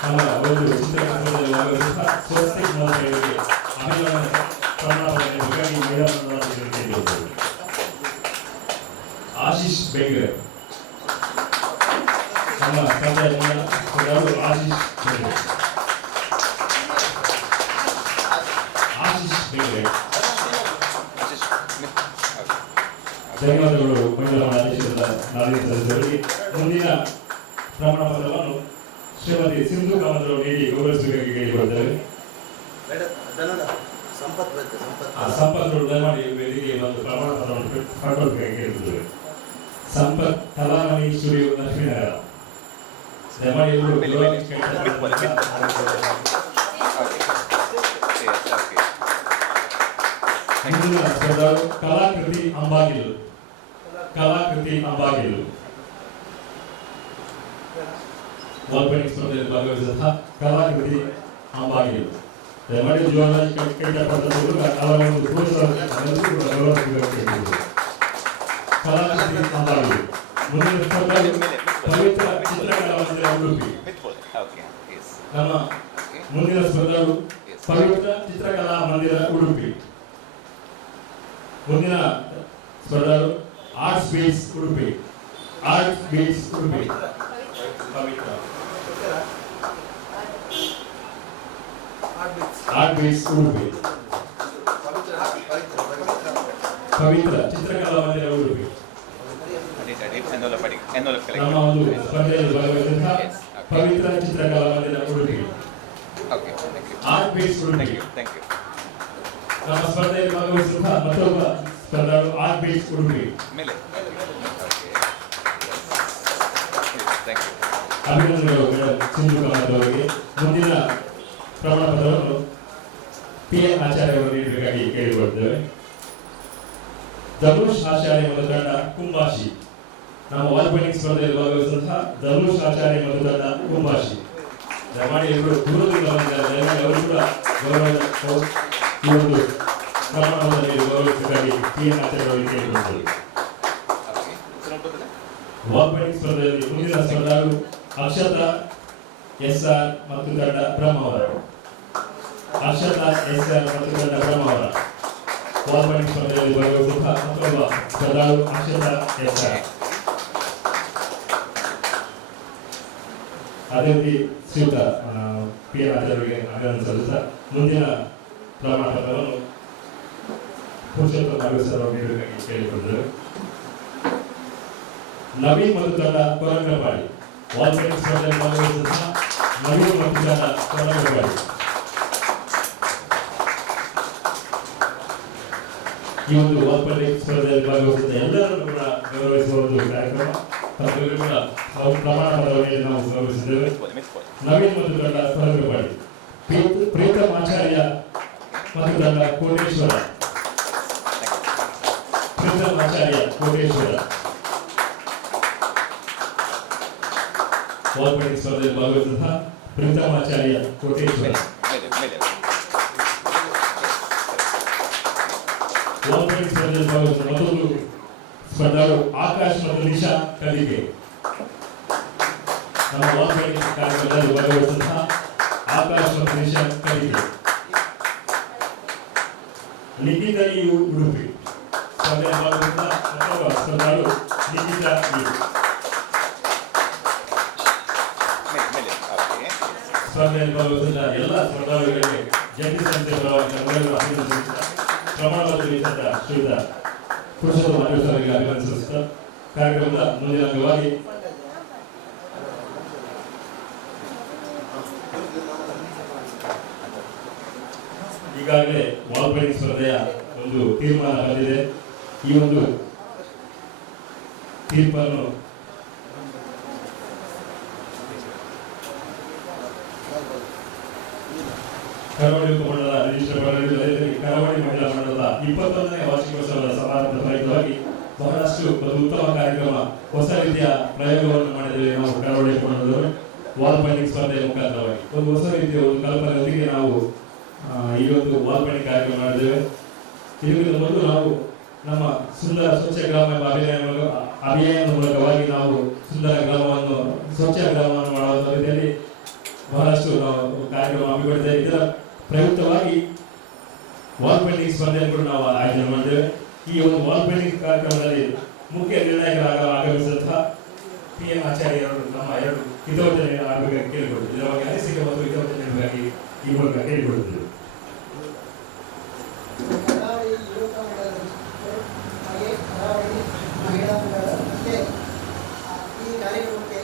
ನಮ್ಮ ಒಂದು ಚಿತ್ರಕಥನದಲ್ಲಿ ಭಾಗವಹಿಸಿದ ಸ್ವಸ್ತಿಕ್ ಮಾಲ್ಕರ್ಗೆ ಅಭಿನಂದನೆ ಪ್ರಮಾಣಪತ್ರಕ್ಕಾಗಿ ಮೈದಾನದಲ್ಲಿ ಆಶೀಶ್ ಬೇಗರೆ. ನಮ್ಮ ಸ್ಪರ್ಧೆಯ ಸ್ಪರ್ಧಾಳು ಆಶೀಶ್ ಬೇಗರೆ. ಆಶೀಶ್ ಬೇಗರೆ. ಧನ್ಯವಾದಗಳು ಮಹಿಳಾ ಆದೇಶದ ನಾಗರಿಕ ಸದಸ್ಯರಿಗೆ. ಮುಂದಿನ ಪ್ರಮಾಣ ಪತ್ರವನ್ನು ಶ್ರೀಮತಿ ಸಿಂಧು ಕಾಮತ್ ನೀಡಿ ಗೌರವಿಸಬೇಕಾಗಿ ಕೇಳಿಕೊಳ್ತೇವೆ. ಸಂಪತ್ ದಯಮಾಡಿ ವೇದಿಕೆಗೆ ಒಂದು ಪ್ರಮಾಣ ಪತ್ರವನ್ನು ಪಡ್ಕೊಳ್ಬೇಕಾಗಿ ಕೇಳಿಕೊಳ್ತೇವೆ. ಸಂಪತ್ ಕಲಾಮಣಿ ಸ್ಟುಡಿಯೋ ಲಕ್ಷ್ಮೀನಗರ. ದಯಮಾಡಿ ಇವರು ಮುಂದಿನ ಸ್ಪರ್ಧಾಳು ಕಲಾಕೃತಿ ಅಂಬಾಗಿಲು. ಕಲಾಕೃತಿ ಅಂಬಾಗಿಲು ವಾಲ್ಪೇಟಿಂಗ್ ಸ್ಪರ್ಧೆಯಲ್ಲಿ ಭಾಗವಹಿಸಿದಂತಹ ಕಲಾಕೃತಿ ಅಂಬಾಗಿಲು. ದಯಮಾಡಿ ಜೀವನದಲ್ಲಿ ಕಲಾಕೃತಿ ಅಂಬಾಗಿಲು. ಮುಂದಿನ ಸ್ಪರ್ಧಾಳು ಪವಿತ್ರ ಚಿತ್ರಕಲಾ ಮಂದಿರ ಉಡುಪಿ. ನಮ್ಮ ಮುಂದಿನ ಸ್ಪರ್ಧಾಳು ಪವಿತ್ರ ಚಿತ್ರಕಲಾ ಮಂದಿರ ಉಡುಪಿ. ಮುಂದಿನ ಸ್ಪರ್ಧಾಳು arts base Udupi. Arts base Udupi. Art base Udupi. Pavitra Chitrakala Mandira Udupi. ನಮ್ಮ ಒಂದು ಸ್ಪರ್ಧೆಯಲ್ಲಿ ಭಾಗವಹಿಸಿದ ಪವಿತ್ರ ಚಿತ್ರಕಲಾ ಮಂದಿರ ಉಡುಪಿ. Art base Udupi. ನಮ್ಮ ಸ್ಪರ್ಧೆಯಲ್ಲಿ ಭಾಗವಹಿಸಿದ ಮತ್ತೊಬ್ಬ ಸ್ಪರ್ಧಾಳು ಆರ್ಟ್ ಬೇಸ್ ಉಡುಪಿ. ಅಭಿನಂದನೆಗಳು ಸಿಂಧು ಕಾಮತ್ ಅವರಿಗೆ. ಮುಂದಿನ ಪ್ರಮಾಣ ಪತ್ರವನ್ನು PN ಆಚಾರ್ಯ ಅವರು ನೀಡಬೇಕಾಗಿ ಕೇಳಿಕೊಳ್ತೇವೆ. ಧನುಷ್ ಆಚಾರ್ಯ ಮತ್ತು ತಂಡ ಕುಂಬಾಶಿ. ನಮ್ಮ ವಾಲ್ಪೇಟಿಂಗ್ ಸ್ಪರ್ಧೆಯಲ್ಲಿ ಭಾಗವಹಿಸಿದಂತಹ ಧನುಷ್ ಆಚಾರ್ಯ ಮತ್ತು ತಂಡ ಕುಂಬಾಶಿ. ದಯಮಾಡಿ ಇವರು ದೂರದಿಂದ ಬಂದಿದ್ದಾರೆ. ದಯಮಾಡಿ ಅವರು ಕೂಡ ಗೌರವ ಈ ಒಂದು ಪ್ರಮಾಣದಲ್ಲಿ ಗೌರವಿಸಬೇಕಾಗಿ PN ಆಚಾರ್ಯ ಅವರಿಗೆ ಕೇಳಿಕೊಳ್ತೇವೆ. ವಾಲ್ಪೇಟಿಂಗ್ ಸ್ಪರ್ಧೆಯಲ್ಲಿ ಮುಂದಿನ ಸ್ಪರ್ಧಾಳು ಅಕ್ಷತಾ SR ಮತ್ತು ತಂಡ ಬ್ರಹ್ಮಾವರ. ಅಕ್ಷತಾ SR ಮತ್ತು ತಂಡ ಬ್ರಹ್ಮಾವರ ವಾಲ್ಪೇಟಿಂಗ್ ಸ್ಪರ್ಧೆಯಲ್ಲಿ ಭಾಗವಹಿಸಿದ ಮತ್ತೊಬ್ಬ ಸ್ಪರ್ಧಾಳು ಅಕ್ಷತಾ SR. ಅದೇ ರೀತಿ ಶ್ರೀಯುತ PN ಆಚಾರ್ಯರಿಗೆ ಅಭಿನಂದನೆ ಸಲ್ಲಿಸುತ್ತಾ ಮುಂದಿನ ಪ್ರಮಾಣ ಪತ್ರವನ್ನು ಪುರುಷೋತ್ತಮ ನಾಗೇಶ್ವರ ಅವರು ನೀಡಬೇಕಾಗಿ ಕೇಳಿಕೊಂಡಿದ್ದೇವೆ. ನವೀನ್ ಮತ್ತು ತಂಡ ಕೊರಂಗಪಾಡಿ. ವಾಲ್ಪೇಟಿಂಗ್ ಸ್ಪರ್ಧೆಯಲ್ಲಿ ಭಾಗವಹಿಸಿದ ನವೀನ್ ಮತ್ತು ತಂಡ ಕೊರಂಗಪಾಡಿ. ಈ ಒಂದು ವಾಲ್ಪೇಟಿಂಗ್ ಸ್ಪರ್ಧೆಯಲ್ಲಿ ಭಾಗವಹಿಸಿದ ಎಲ್ಲರನ್ನು ಕೂಡ ಗೌರವಿಸುವ ಒಂದು ಕಾರ್ಯಕ್ರಮ. ತಮ್ಮಲ್ಲಿ ಕೂಡ ಪ್ರಮಾಣ ಪತ್ರವನ್ನು ನಾವು ಗೌರವಿಸಿದ್ದೇವೆ. ನವೀನ್ ಮತ್ತು ತಂಡ ಕೊರಂಗಪಾಡಿ. ಪ್ರೀತಮ್ ಆಚಾರ್ಯ ಮತ್ತು ತಂಡ ಕೋಟೇಶ್ವರ. ಪ್ರೀತಮ್ ಆಚಾರ್ಯ ಕೋಟೇಶ್ವರ ವಾಲ್ಪೇಟಿಂಗ್ ಸ್ಪರ್ಧೆಯಲ್ಲಿ ಭಾಗವಹಿಸಿದ ಪ್ರೀತಮ್ ಆಚಾರ್ಯ ಕೋಟೇಶ್ವರ. ವಾಲ್ಪೇಟಿಂಗ್ ಸ್ಪರ್ಧೆಯಲ್ಲಿ ಭಾಗವಹಿಸಿದ ಮತ್ತೊಂದು ಸ್ಪರ್ಧಾಳು ಆಕಾಶ್ ಮತ್ತು ನಿಶಾ ಕಲಿಕೆ. ನಮ್ಮ ವಾಲ್ಪೇಟಿಂಗ್ ಕಾರ್ಯಕ್ರಮದಲ್ಲಿ ಭಾಗವಹಿಸಿದ ಆಕಾಶ್ ಮತ್ತು ನಿಶಾ ಕಲಿಕೆ. ನಿಖಿತಾ ಯು ಉಡುಪಿ. ಸ್ಪರ್ಧೆಯಲ್ಲಿ ಭಾಗವಹಿಸಿದ ಮತ್ತೊಬ್ಬ ಸ್ಪರ್ಧಾಳು ನಿಖಿತಾ ಯು. ಸ್ಪರ್ಧೆಯಲ್ಲಿ ಭಾಗವಹಿಸಿದ ಎಲ್ಲ ಸ್ಪರ್ಧಾಳುಗಳಿಗೆ ಜಂಟಿ ಸಂಸ್ಥೆ ಪ್ರಮಾಣ ಪತ್ರ ನೀಡಿದ ಶ್ರೀಯುತ ಪುರುಷೋತ್ತಮ ನಾಗೇಶ್ವರ ಅವರಿಗೆ ಅಭಿನಂದಿಸುತ್ತಾ ಕಾರ್ಯಕ್ರಮದ ಮುಂದಿನ ಅಂಗವಾಗಿ ಈಗಾಗಲೇ ವಾಲ್ಪೇಟಿಂಗ್ ಸ್ಪರ್ಧೆಯ ಒಂದು ತೀರ್ಮಾನ ಬಂದಿದೆ. ಈ ಒಂದು ತೀರ್ಪನ್ನು ಕರಾವಳಿ ಉಪಮಂಡಲ ರಿಜಿಸ್ಟರ್ ಕರಾವಳಿ ಮಹಿಳಾ ಮಂಡಲದ 21ನೇ ವಾರ್ಷಿಕೋತ್ಸವದ ಸಮಾರಂಭದ ಪ್ರಯುಕ್ತವಾಗಿ ಬಹಳಷ್ಟು ಒಂದು ಉತ್ತಮ ಕಾರ್ಯಕ್ರಮ, ಹೊಸ ರೀತಿಯ ಪ್ರಯೋಗವನ್ನು ಮಾಡಿದ್ದೇವೆ ನಾವು ಕರಾವಳಿ ಉಪಮಂಡಲದವರು. ವಾಲ್ಪೇಟಿಂಗ್ ಸ್ಪರ್ಧೆಯ ಮುಖಾಂತರವಾಗಿ ಒಂದು ಹೊಸ ರೀತಿಯ ಒಂದು ಕಲ್ಪನೆಯೊಂದಿಗೆ ನಾವು ಈ ಒಂದು ವಾಲ್ಪೇಟಿಂಗ್ ಕಾರ್ಯಕ್ರಮ ಮಾಡಿದ್ದೇವೆ. ಇದಕ್ಕಿಂತ ಮೊದಲು ನಾವು ನಮ್ಮ ಸುಂದರ ಸ್ವಚ್ಛ ಗ್ರಾಮ ಎಂಬ ಅಭಿಯಾನದ ಮೂಲಕವಾಗಿ ನಾವು ಸುಂದರ ಗ್ರಾಮವನ್ನು ಸ್ವಚ್ಛ ಗ್ರಾಮವನ್ನು ಮಾಡುವ ರೀತಿಯಲ್ಲಿ ಬಹಳಷ್ಟು ನಾವು ಕಾರ್ಯಕ್ರಮ ಹಮ್ಮಿಕೊಂಡಿದ್ದೇವೆ. ಇದರ ಪ್ರಯುಕ್ತವಾಗಿ ವಾಲ್ ಪೇಂಟಿಂಗ್ ಸ್ಪರ್ಧೆಯನ್ನು ಕೂಡ ನಾವು ಆಯೋಜನೆ ಮಾಡಿದ್ದೇವೆ. ಈ ಒಂದು ವಾಲ್ ಪೇಂಟಿಂಗ್ ಕಾರ್ಯಕ್ರಮದಲ್ಲಿ ಮುಖ್ಯ ನಿರ್ಣಾಯಕರಾಗಿ ಆಗಮಿಸಿದಂತಹ PM ಆಚಾರ್ಯರು ನಮ್ಮ 2 ಹಿತವಚನೆ ಆಗಬೇಕಾಗಿ ಕೇಳಿಕೊಡ್ತೀವಿ. ಇದರ ಬಗ್ಗೆ ಅನಿಸಿಕೆ ಮತ್ತು ಹಿತವಚನೆಗಾಗಿ ಈ ಮೂಲಕ ಕೇಳಿಕೊಡುತ್ತೇವೆ. ಮಹಿಳಾ ಮಂಡಳ ಮತ್ತು ಈ ಕಾರ್ಯಕ್ರಮಕ್ಕೆ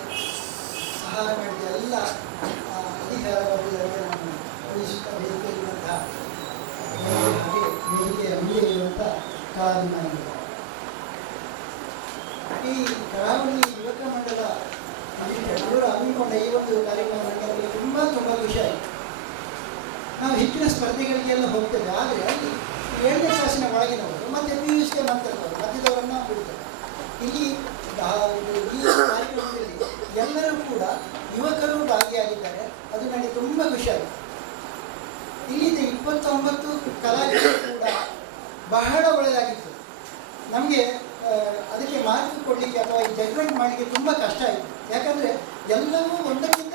ಸಹಾಯ ಮಾಡಿದ ಎಲ್ಲ ಅಧಿಕಾರ ವರ್ಗದವರಿಗೆ ನಾನು ವಹಿಸುತ್ತಾ ವೇದಿಕೆಯಲ್ಲಿರುವಂತಹ ಹಾಗೆ ವೇದಿಕೆಯ ಮುಂದೆ ಇರುವಂಥ ಕಲಾಭಿಮಾನಿಗಳು. ಈ ಕರಾವಳಿ ಯುವಕ ಮಂಡಲ ಅವರು ಹಮ್ಮಿಕೊಂಡ ಈ ಒಂದು ಕಾರ್ಯಕ್ರಮ ನನಗೆ ತುಂಬ ಖುಷಿ ಆಯಿತು. ನಾವು ಹೆಚ್ಚಿನ ಸ್ಪರ್ಧೆಗಳಿಗೆಲ್ಲ ಹೋಗ್ತೇವೆ, ಆದರೆ ಅಲ್ಲಿ 7ನೇ ಕ್ಲಾಸಿನ ಒಳಗಿನವರು ಮತ್ತು PUC ನಂತರದವರು ಮಧ್ಯದವರನ್ನು ಬಿಡ್ತಾರೆ. ಇಲ್ಲಿ ಈ ಕಾರ್ಯಕ್ರಮದಲ್ಲಿ ಎಲ್ಲರೂ ಕೂಡ ಯುವಕರು ಭಾಗಿಯಾಗಿದ್ದಾರೆ. ಅದು ನನಗೆ ತುಂಬ ಖುಷಿಯಾಗಿದೆ. ಇಲ್ಲಿದ್ದ 29 ಕಲಾವಿದರು ಕೂಡ ಬಹಳ ಒಳ್ಳೆಯದಾಗಿತ್ತು. ನಮಗೆ ಅದಕ್ಕೆ ಮಾರ್ಕ್ ಕೊಡಲಿಕ್ಕೆ ಅಥವಾ ಈ ಜಡ್ಜ್ಮೆಂಟ್ ಮಾಡಲಿಕ್ಕೆ ತುಂಬ ಕಷ್ಟ ಆಯಿತು. ಯಾಕಂದರೆ ಎಲ್ಲವೂ ಒಂದಕ್ಕಿಂತ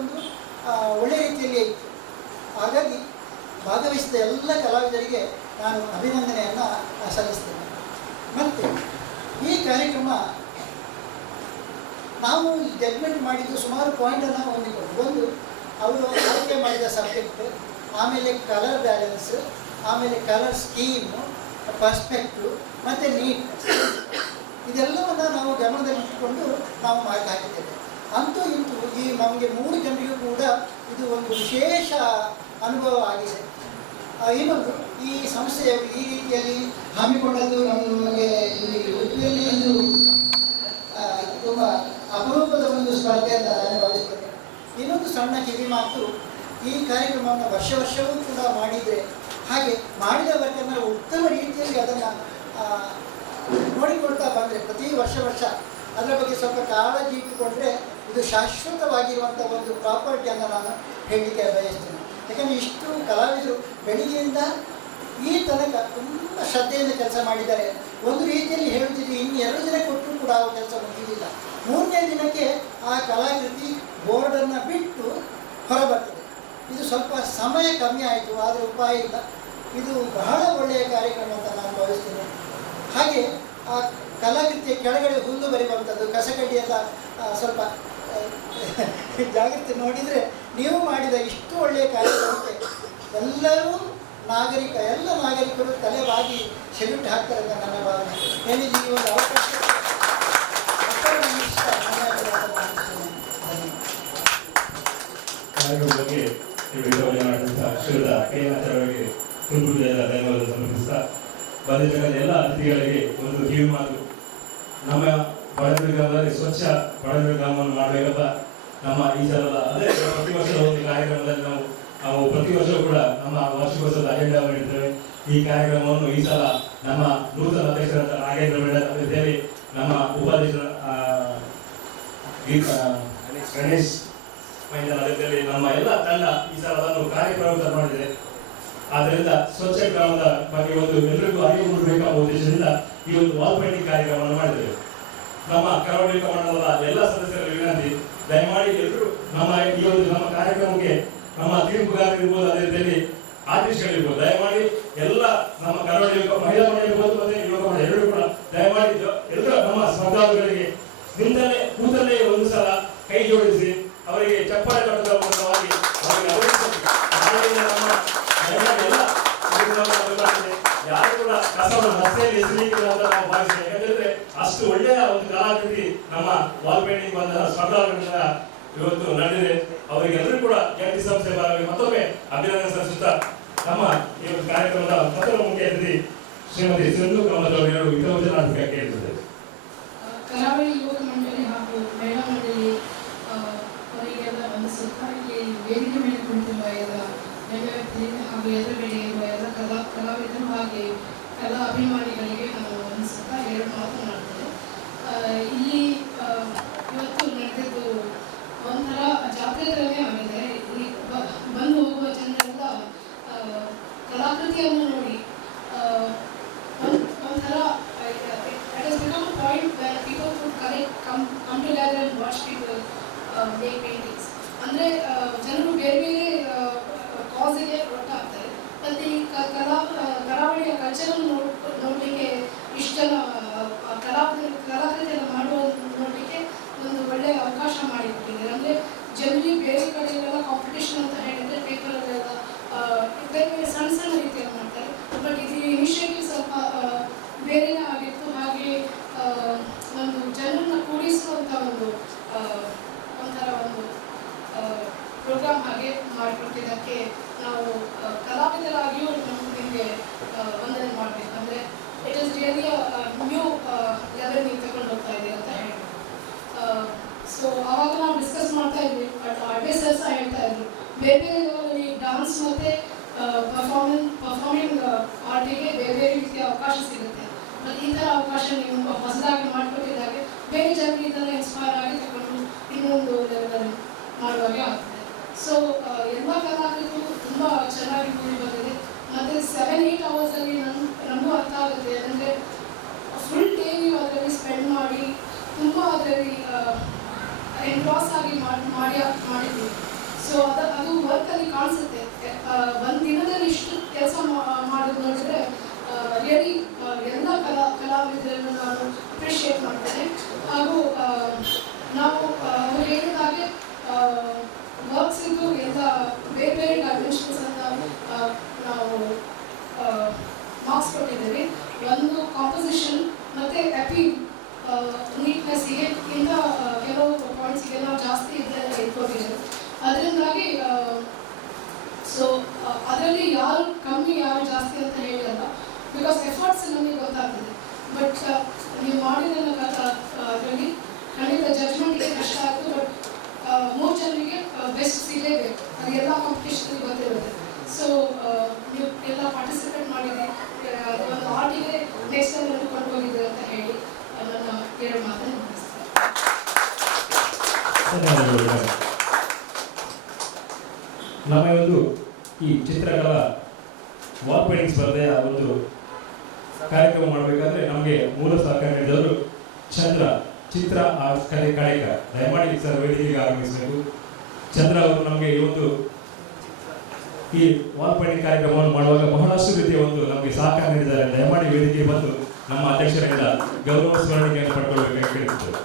ಒಂದು ಒಳ್ಳೆಯ ರೀತಿಯಲ್ಲಿ ಇತ್ತು. ಹಾಗಾಗಿ ಭಾಗವಹಿಸಿದ ಎಲ್ಲ ಕಲಾವಿದರಿಗೆ ನಾನು ಅಭಿನಂದನೆಯನ್ನು ಸಲ್ಲಿಸ್ತೇನೆ. ಮತ್ತು ಈ ಕಾರ್ಯಕ್ರಮ ನಾವು ಜಡ್ಜ್ಮೆಂಟ್ ಮಾಡಿದ್ದು ಸುಮಾರು ಪಾಯಿಂಟನ್ನು ಹೊಂದಿಕೊಂಡು, ಒಂದು ಅವರು ಆಯ್ಕೆ ಮಾಡಿದ ಸಬ್ಜೆಕ್ಟ್, ಆಮೇಲೆ ಕಲರ್ ಬ್ಯಾಲೆನ್ಸ್, ಆಮೇಲೆ ಕಲರ್ ಸ್ಕೀಮು, ಪರ್ಸ್ಪೆಕ್ಟಿವ್ ಮತ್ತು ನೀಟ್ನೆಸ್, ಇದೆಲ್ಲವನ್ನು ನಾವು ಗಮನದಲ್ಲಿಟ್ಟುಕೊಂಡು ನಾವು ಮಾರ್ಕ್ ಹಾಕಿದ್ದೇವೆ. ಅಂತೂ ಇಂತೂ ಈ ನಮಗೆ 3 ಜನರಿಗೂ ಕೂಡ ಇದು ಒಂದು ವಿಶೇಷ ಅನುಭವ ಆಗಿದೆ. ಇನ್ನೊಂದು, ಈ ಸಂಸ್ಥೆಯು ಈ ರೀತಿಯಲ್ಲಿ ಹಮ್ಮಿಕೊಂಡದ್ದು ನಮಗೆ ಇಲ್ಲಿ ಉಡುಪಿಯಲ್ಲಿ ಒಂದು ತುಂಬ ಅಪರೂಪದ ಒಂದು ಸ್ಪರ್ಧೆ ಅಂತ ನಾನು ಭಾವಿಸ್ತೇನೆ. ಇನ್ನೊಂದು ಸಣ್ಣ ಕಿವಿ ಮಾತು, ಈ ಕಾರ್ಯಕ್ರಮವನ್ನು ವರ್ಷವೂ ಕೂಡ ಮಾಡಿದರೆ, ಹಾಗೆ ಮಾಡಿದ ವರ್ಗನ ಉತ್ತಮ ರೀತಿಯಲ್ಲಿ ಅದನ್ನು ನೋಡಿಕೊಳ್ತಾ ಬಂದರೆ, ಪ್ರತಿ ವರ್ಷ ಅದರ ಬಗ್ಗೆ ಸ್ವಲ್ಪ ಕಾಳಜಿ ಇಟ್ಟುಕೊಂಡ್ರೆ ಇದು ಶಾಶ್ವತವಾಗಿರುವಂಥ ಒಂದು ಪ್ರಾಪರ್ಟಿಯನ್ನು ನಾನು ಹೇಳಲಿಕ್ಕೆ ಬಯಸ್ತೇನೆ. ಯಾಕಂದರೆ ಇಷ್ಟು ಕಲಾವಿದರು ಬೆಳಿಗ್ಗೆಯಿಂದ ಈ ತನಕ ತುಂಬ ಶ್ರದ್ಧೆಯಿಂದ ಕೆಲಸ ಮಾಡಿದ್ದಾರೆ. ಒಂದು ರೀತಿಯಲ್ಲಿ ಹೇಳುತ್ತಿದ್ದು, ಇನ್ನು 2 ದಿನ ಕೊಟ್ಟರೂ ಕೂಡ ಆ ಕೆಲಸ ಮುಗಿದಿಲ್ಲ. 3ನೇ ದಿನಕ್ಕೆ ಆ ಕಲಾಕೃತಿ ಬೋರ್ಡನ್ನು ಬಿಟ್ಟು ಹೊರಬರ್ತದೆ. ಇದು ಸ್ವಲ್ಪ ಸಮಯ ಕಮ್ಮಿ ಆಯಿತು, ಆದರೆ ಉಪಾಯ ಇಲ್ಲ. ಇದು ಬಹಳ ಒಳ್ಳೆಯ ಕಾರ್ಯಕ್ರಮ ಅಂತ ನಾನು ಭಾವಿಸ್ತೇನೆ. ಹಾಗೆ ಆ ಕಲಾಕೃತಿಯ ಕೆಳಗಡೆ ಹುಲ್ಲು ಬರೆಯುವಂಥದ್ದು, ಕಸಕಡ್ಡಿಯೆಲ್ಲ ಸ್ವಲ್ಪ ಜಾಗ್ರತೆ ನೋಡಿದರೆ ನೀವು ಮಾಡಿದ ಇಷ್ಟು ಒಳ್ಳೆಯ ಕಾರ್ಯಕ್ರಮಕ್ಕೆ ಎಲ್ಲ ನಾಗರಿಕರು ತಲೆಬಾಗಿ ಸೆಲ್ಯೂಟ್ ಹಾಕ್ತಾರೆ ಅಂತ ನನ್ನ ಭಾವನೆ. ಏನಿದೆ ಈ ಒಂದು ಅವಕಾಶ ಬಗ್ಗೆ ಶ್ರೀಯುತ KM ಆಚಾರ್ಯರಿಗೆ ಧನ್ಯವಾದ ಸಮರ್ಪಿಸ್ತಾ, ಬಂದಿರ್ತಕ್ಕಂಥ ಎಲ್ಲ ಅತಿಥಿಗಳಿಗೆ ಒಂದು ಕಿವಿ ಮಾತು. ನಮ್ಮ ಬಡವರ ಗ್ರಾಮದಲ್ಲಿ ಸ್ವಚ್ಛ ಬಡವರ ಗ್ರಾಮವನ್ನು ಮಾಡಬೇಕಂತ ನಮ್ಮ ಈ ಸಲದ ಅದೇ ಪ್ರತಿ ವರ್ಷದ ಒಂದು ಕಾರ್ಯಕ್ರಮದಲ್ಲಿ ನಾವು ಪ್ರತಿ ವರ್ಷವೂ ಕೂಡ ನಮ್ಮ ವಾರ್ಷಿಕೋತ್ಸವದ ಅಜೆಂಡಾ ಮಾಡಿರ್ತೇವೆ. ಈ ಕಾರ್ಯಕ್ರಮವನ್ನು ಈ ಸಲ ನಮ್ಮ ನೂತನ ಅಧ್ಯಕ್ಷರಾದ ನಾಗೇಂದ್ರ ಮೇಡಮ್ ಜೊತೆಯಲ್ಲಿ ನಮ್ಮ ಉಪಾಧ್ಯಕ್ಷರ ಗಣೇಶ್ ಮೈದಾನ ಜೊತೆಯಲ್ಲಿ ನಮ್ಮ ಎಲ್ಲ ತಂಡ ಈ ಸಲ ಅದನ್ನು ಕಾರ್ಯಕ್ರಮ ಮಾಡಿದೆ. ಆದ್ದರಿಂದ ಸ್ವಚ್ಛ ಗ್ರಾಮದ ಬಗ್ಗೆ ಒಂದು ಎಲ್ಲರಿಗೂ ಅರಿವು ಮೂಡಬೇಕೆಂಬ ಉದ್ದೇಶದಿಂದ ಈ ಒಂದು ವಾಲ್ ಪೇಂಟಿಂಗ್ ಕಾರ್ಯಕ್ರಮವನ್ನು ಮಾಡಿದ್ದೇವೆ. ನಮ್ಮ ಕರಾವಳಿ ಮಂಡಲದ ಎಲ್ಲ ಸದಸ್ಯರಲ್ಲಿ ವಿನಂತಿ, ದಯಮಾಡಿ ಎಲ್ಲರೂ ನಮ್ಮ ಕಾರ್ಯಕ್ರಮಕ್ಕೆ ನಮ್ಮ ತೀರ್ಪುಗಾರರಿರ್ಬೋದು, ಅದೇ ರೀತಿಯಲ್ಲಿ ಆರ್ಟಿಸ್ಟ್ಗಳಿರ್ಬೋದು, ದಯಮಾಡಿ ಎಲ್ಲ ನಮ್ಮ ಕರಾವಳಿ ಮಹಿಳಾ ಮಂಡಳಿ ಇರ್ಬೋದು ಮತ್ತೆ ಯುವಕ ಮಂಡಳಿ ಎಲ್ಲರೂ ಕೂಡ ದಯಮಾಡಿ ಎಲ್ಲರೂ ನಮ್ಮ ಸ್ಪರ್ಧಾಳುಗಳಿಗೆ ನಿಂತಲ್ಲೇ ಕೂತಲ್ಲೇ ಒಂದು ಸಲ ಕೈ ಜೋಡಿಸಿ ಅವರಿಗೆ ಚಪ್ಪಾಳೆ ತಟ್ಟುವ ಮೂಲಕವಾಗಿ ಅವರಿಗೆ ನಮ್ಮ ಯಾರು ಕೂಡ ಕಸವನ್ನು ರಸ್ತೆಯಲ್ಲಿ ಎಸಲಿಕ್ಕಿಲ್ಲ ಅಂತ ನಾವು ಭಾವಿಸ್ತೇವೆ. ಯಾಕಂದ್ರೆ ಅಷ್ಟು ಒಳ್ಳೆಯ ಒಂದು ಕಲಾಕೃತಿ ನಮ್ಮ ವಾಲ್ ಪೇಂಟಿಂಗ್ ಬಂದ ಸ್ಪರ್ಧಾಗಳಿಂದ ಇವತ್ತು ನಡೆದಿದೆ. ಅವರಿಗೆಲ್ಲರೂ ಕೂಡ ಜಂಟಿ ಸಂಸ್ಥೆ ಪರವಾಗಿ ಮತ್ತೊಮ್ಮೆ ಅಭಿನಂದನೆ ಸಲ್ಲಿಸುತ್ತಾ, ನಮ್ಮ ಈ ಒಂದು ಕಾರ್ಯಕ್ರಮದ ಪ್ರಥಮ ಮುಖ್ಯ ಅತಿಥಿ ಶ್ರೀಮತಿ ಸಿಂಧು ಕಾಮತ್ ಅವರು ಹಿತವಚನ ಕೇಳಿದ್ದಾರೆ. ಕರಾವಳಿ ಯುವಕ ಮಂಡಳಿ ಹಾಗೂ ಮಹಿಳಾ ಮಂಡಳಿ ಅವರಿಗೆಲ್ಲ ವಂದಿಸುತ್ತಾ, ಇಲ್ಲಿ ವೇದಿಕೆ ಮೇಲೆ ಕುಳಿತಿರುವ ಎಲ್ಲ ಗಣ್ಯವ್ಯಕ್ತಿ ಹಾಗೂ ಎದುರುಗಡೆ ಇರುವ ಎಲ್ಲ ಕಲಾವಿದರು ಹಾಗೆ ಕಲಾ ಅಭಿಮಾನಿಗಳಿಗೆ ನಾನು ವಂದಿಸುತ್ತಾ 2 ಮಾತನಾಡ್ತೇನೆ. ಇಲ್ಲಿ ಇವತ್ತು ನಡೆದಿದ್ದು ಒಂಥರ ಜಾತ್ರೆ ಥರನೇ ಆಗಿದೆ. ಇಲ್ಲಿ ಬಂದು ಹೋಗುವ ಜನರೆಲ್ಲ ಕಲಾಕೃತಿಯನ್ನು ನೋಡಿ ಅಂದರೆ ಜನರು ಬೇರೆ ಬೇರೆ ಕಾಸಿಗೆ ಒಟ್ಟಾಗ್ತಾರೆ. ಮತ್ತು ಈ ಕರಾವಳಿಯ ಕಲ್ಚರನ್ನು ನೋಡಲಿಕ್ಕೆ ಇಷ್ಟು ಜನ ಕಲಾಕೃತಿಯನ್ನು ಮಾಡುವ ನೋಡಲಿಕ್ಕೆ ಒಂದು ಒಳ್ಳೆಯ ಅವಕಾಶ ಮಾಡಿಕೊಟ್ಟಿದ್ದಾರೆ. ಅಂದರೆ ಜನರಿಗೆ ಬೇರೆ ಕಡೆಯಲ್ಲೆಲ್ಲ ಕಾಂಪಿಟೇಷನ್ ಅಂತ ಹೇಳಿದರೆ ಪೇಪರಲ್ಲೆಲ್ಲ ಬೇರೆ ಬೇರೆ ಸಣ್ಣ ಸಣ್ಣ ರೀತಿಯಲ್ಲಿ ಮಾಡ್ತಾರೆ. ಬಟ್ ಇದು ಇನಿಷಿಯೇಟಿವ್ ಸ್ವಲ್ಪ ಬೇರೆಯೇ ಆಗಿತ್ತು. ಹಾಗೆ ಒಂದು ಜನರನ್ನು ಕೂಡಿಸುವಂಥ ಒಂಥರ ಒಂದು ಪ್ರೋಗ್ರಾಮ್ ಹಾಗೆ ಮಾಡಿಕೊಟ್ಟಿದ್ದಕ್ಕೆ ನಾವು ಕಲಾವಿದರಾಗಿಯೂ ನಿಮಗೆ ವಂದನೆ ಮಾಡಬೇಕು. ಅಂದರೆ it is really new level ನೀವು ತಗೊಂಡು ಹೋಗ್ತಾ ಇದ್ದೀರಿ ಅಂತ ಹೇಳಿ. ಸೊ ಆವಾಗ ನಾವು ಡಿಸ್ಕಸ್ ಮಾಡ್ತಾ ಇದ್ವಿ. ಬಟ್ ಅಡ್ವೈಸ್ ಸಹ ಹೇಳ್ತಾ ಇದ್ರು ಬೇರೆ ಬೇರೆ ಲೆವೆಲಲ್ಲಿ ಡಾನ್ಸ್ ಮತ್ತು ಪರ್ಫಾರ್ಮಿಂಗ್ ಆರ್ಟಿಗೆ ಬೇರೆ ಬೇರೆ ರೀತಿಯ ಅವಕಾಶ ಸಿಗುತ್ತೆ. ಮತ್ತು ಈ ಥರ ಅವಕಾಶ ನೀವು ಹೊಸದಾಗಿ ಮಾಡಿಕೊಟ್ಟಿದ್ದಾಗೆ ಬೇರೆ ಜನರಿಗೆ ಇದೆಲ್ಲ ಇನ್ಸ್ಪೈರ್ ಆಗಿ ತಗೊಂಡು ಇನ್ನೊಂದು ಲೆವೆಲಲ್ಲಿ ಮಾಡುವಾಗೆ ಆಗ್ತದೆ. ಸೊ ಎಲ್ಲ ಕಲಾವಿದರು ತುಂಬ ಚೆನ್ನಾಗಿ ಕೂಡಿ ಬಂದಿದೆ. ಮತ್ತು 7-8 ಅವರ್ಸಲ್ಲಿ ನಮಗೂ ಅರ್ಥ ಆಗುತ್ತೆ. ಅಂದರೆ ಫುಲ್ ಡೇ ನೀವು ಅದರಲ್ಲಿ ಸ್ಪೆಂಡ್ ಮಾಡಿ ತುಂಬ ಅದರಲ್ಲಿ ಎಂಟ್ರಾಸ್ ಆಗಿ ಮಾಡಿದ್ವಿ. ಸೊ ಅದು ವರ್ಕಲ್ಲಿ ಕಾಣಿಸುತ್ತೆ. ಒಂದು ದಿನದಲ್ಲಿ ಇಷ್ಟು ಕೆಲಸ ಮಾಡೋದು ನೋಡಿದರೆ ರಿಯಲಿ ಎಲ್ಲ ಕಲಾವಿದರನ್ನು ನಾನು ಅಪ್ರಿಷಿಯೇಟ್ ಮಾಡ್ತೇನೆ. ಹಾಗೂ ನಾವು ಅವರು ಹೇಳಿದ ಹಾಗೆ ವರ್ಕ್ಸ್ ಇದ್ದು ಎಲ್ಲ ಬೇರೆ ಬೇರೆ ಡೈಮೆನ್ಷನ್ಸ್ ಅಂತ ನಾವು ಮಾರ್ಕ್ಸ್ ಕೊಟ್ಟಿದ್ದೀವಿ. ಒಂದು ಕಾಂಪೋಸಿಷನ್ ಮತ್ತು ಅಪೀಲ್ ನೀಟ್ನೆಸ್ಸಿಗೆ ಇಂಥ ಕೆಲವು ಪಾಯಿಂಟ್ಸಿಗೆ ನಾವು ಜಾಸ್ತಿ ಇದೆಲ್ಲ ಇಟ್ಕೊಂಡಿದ್ದೇವೆ. ಅದರಿಂದಾಗಿ ಸೊ ಅದರಲ್ಲಿ ಯಾರು ಕಮ್ಮಿ ಯಾರು ಜಾಸ್ತಿ ಅಂತ ಹೇಳಿರಲ್ಲ. ಬಿಕಾಸ್ ಎಫರ್ಟ್ಸ್ ನಮಗೆ ಗೊತ್ತಾಗ್ತದೆ. ಬಟ್ ನೀವು ಮಾಡಿದ್ದನ್ನು ಅದರಲ್ಲಿ ಖಂಡಿತ ಜಡ್ಜ್ಮೆಂಟ್ಗೆ ಕಷ್ಟ ಆಯಿತು. ಬಟ್ 3 ಜನರಿಗೆ ಬೆಸ್ಟ್ ಸಿಗಲೇಬೇಕು. ಅದು ಎಲ್ಲ ಕಾಂಪಿಟೇಷನ್ಗೆ ಗೊತ್ತಿರುತ್ತೆ. ಸೊ ನೀವು ಎಲ್ಲ ಪಾರ್ಟಿಸಿಪೇಟ್ ಮಾಡಿದೆ. ಒಂದು ಆರ್ಟಿಗೆ ನೆಕ್ಸ್ಟ್ ಲೆವೆಲ್ ಕೊಂಡು ಹೋಗಿದ್ದೀರಿ ಅಂತ ಹೇಳಿ ನನ್ನ 2 ಮಾತನ್ನು ಮುಗಿಸ್ತೇನೆ. ನಮ್ಮ ಒಂದು ಈ ಚಿತ್ರಕಲಾ ವಾಲ್ ಪೇಂಟಿಂಗ್ ಸ್ಪರ್ಧೆಯ ಒಂದು ಕಾರ್ಯಕ್ರಮ ಮಾಡಬೇಕಾದ್ರೆ ನಮಗೆ ಮೂಲ ಸಹಕಾರ ನೀಡಿದವರು ಚಂದ್ರ ಚಿತ್ರ ಆರ್ಟ್ಸ್ ಕಲೆ ಕಾಯಕ. ದಯಮಾಡಿ ಸರ್ ವೇದಿಕೆಗೆ ಆಗಮಿಸಬೇಕು. ಚಂದ್ರ ಅವರು ನಮಗೆ ಈ ಒಂದು ಈ ವಾಲ್ ಪೇಂಟಿಂಗ್ ಕಾರ್ಯಕ್ರಮವನ್ನು ಮಾಡುವಾಗ ಬಹಳಷ್ಟು ರೀತಿಯ ಒಂದು ನಮಗೆ ಸಹಕಾರ ನೀಡಿದ್ದಾರೆ. ದಯಮಾಡಿ ವೇದಿಕೆಗೆ ಬಂದು ನಮ್ಮ ಅಧ್ಯಕ್ಷರಿಂದ ಗೌರವ ಸ್ಮರಣಿಕೆಯನ್ನು ಪಡ್ಕೊಳ್ಬೇಕಾಗಿ ಕೇಳುತ್ತೇವೆ.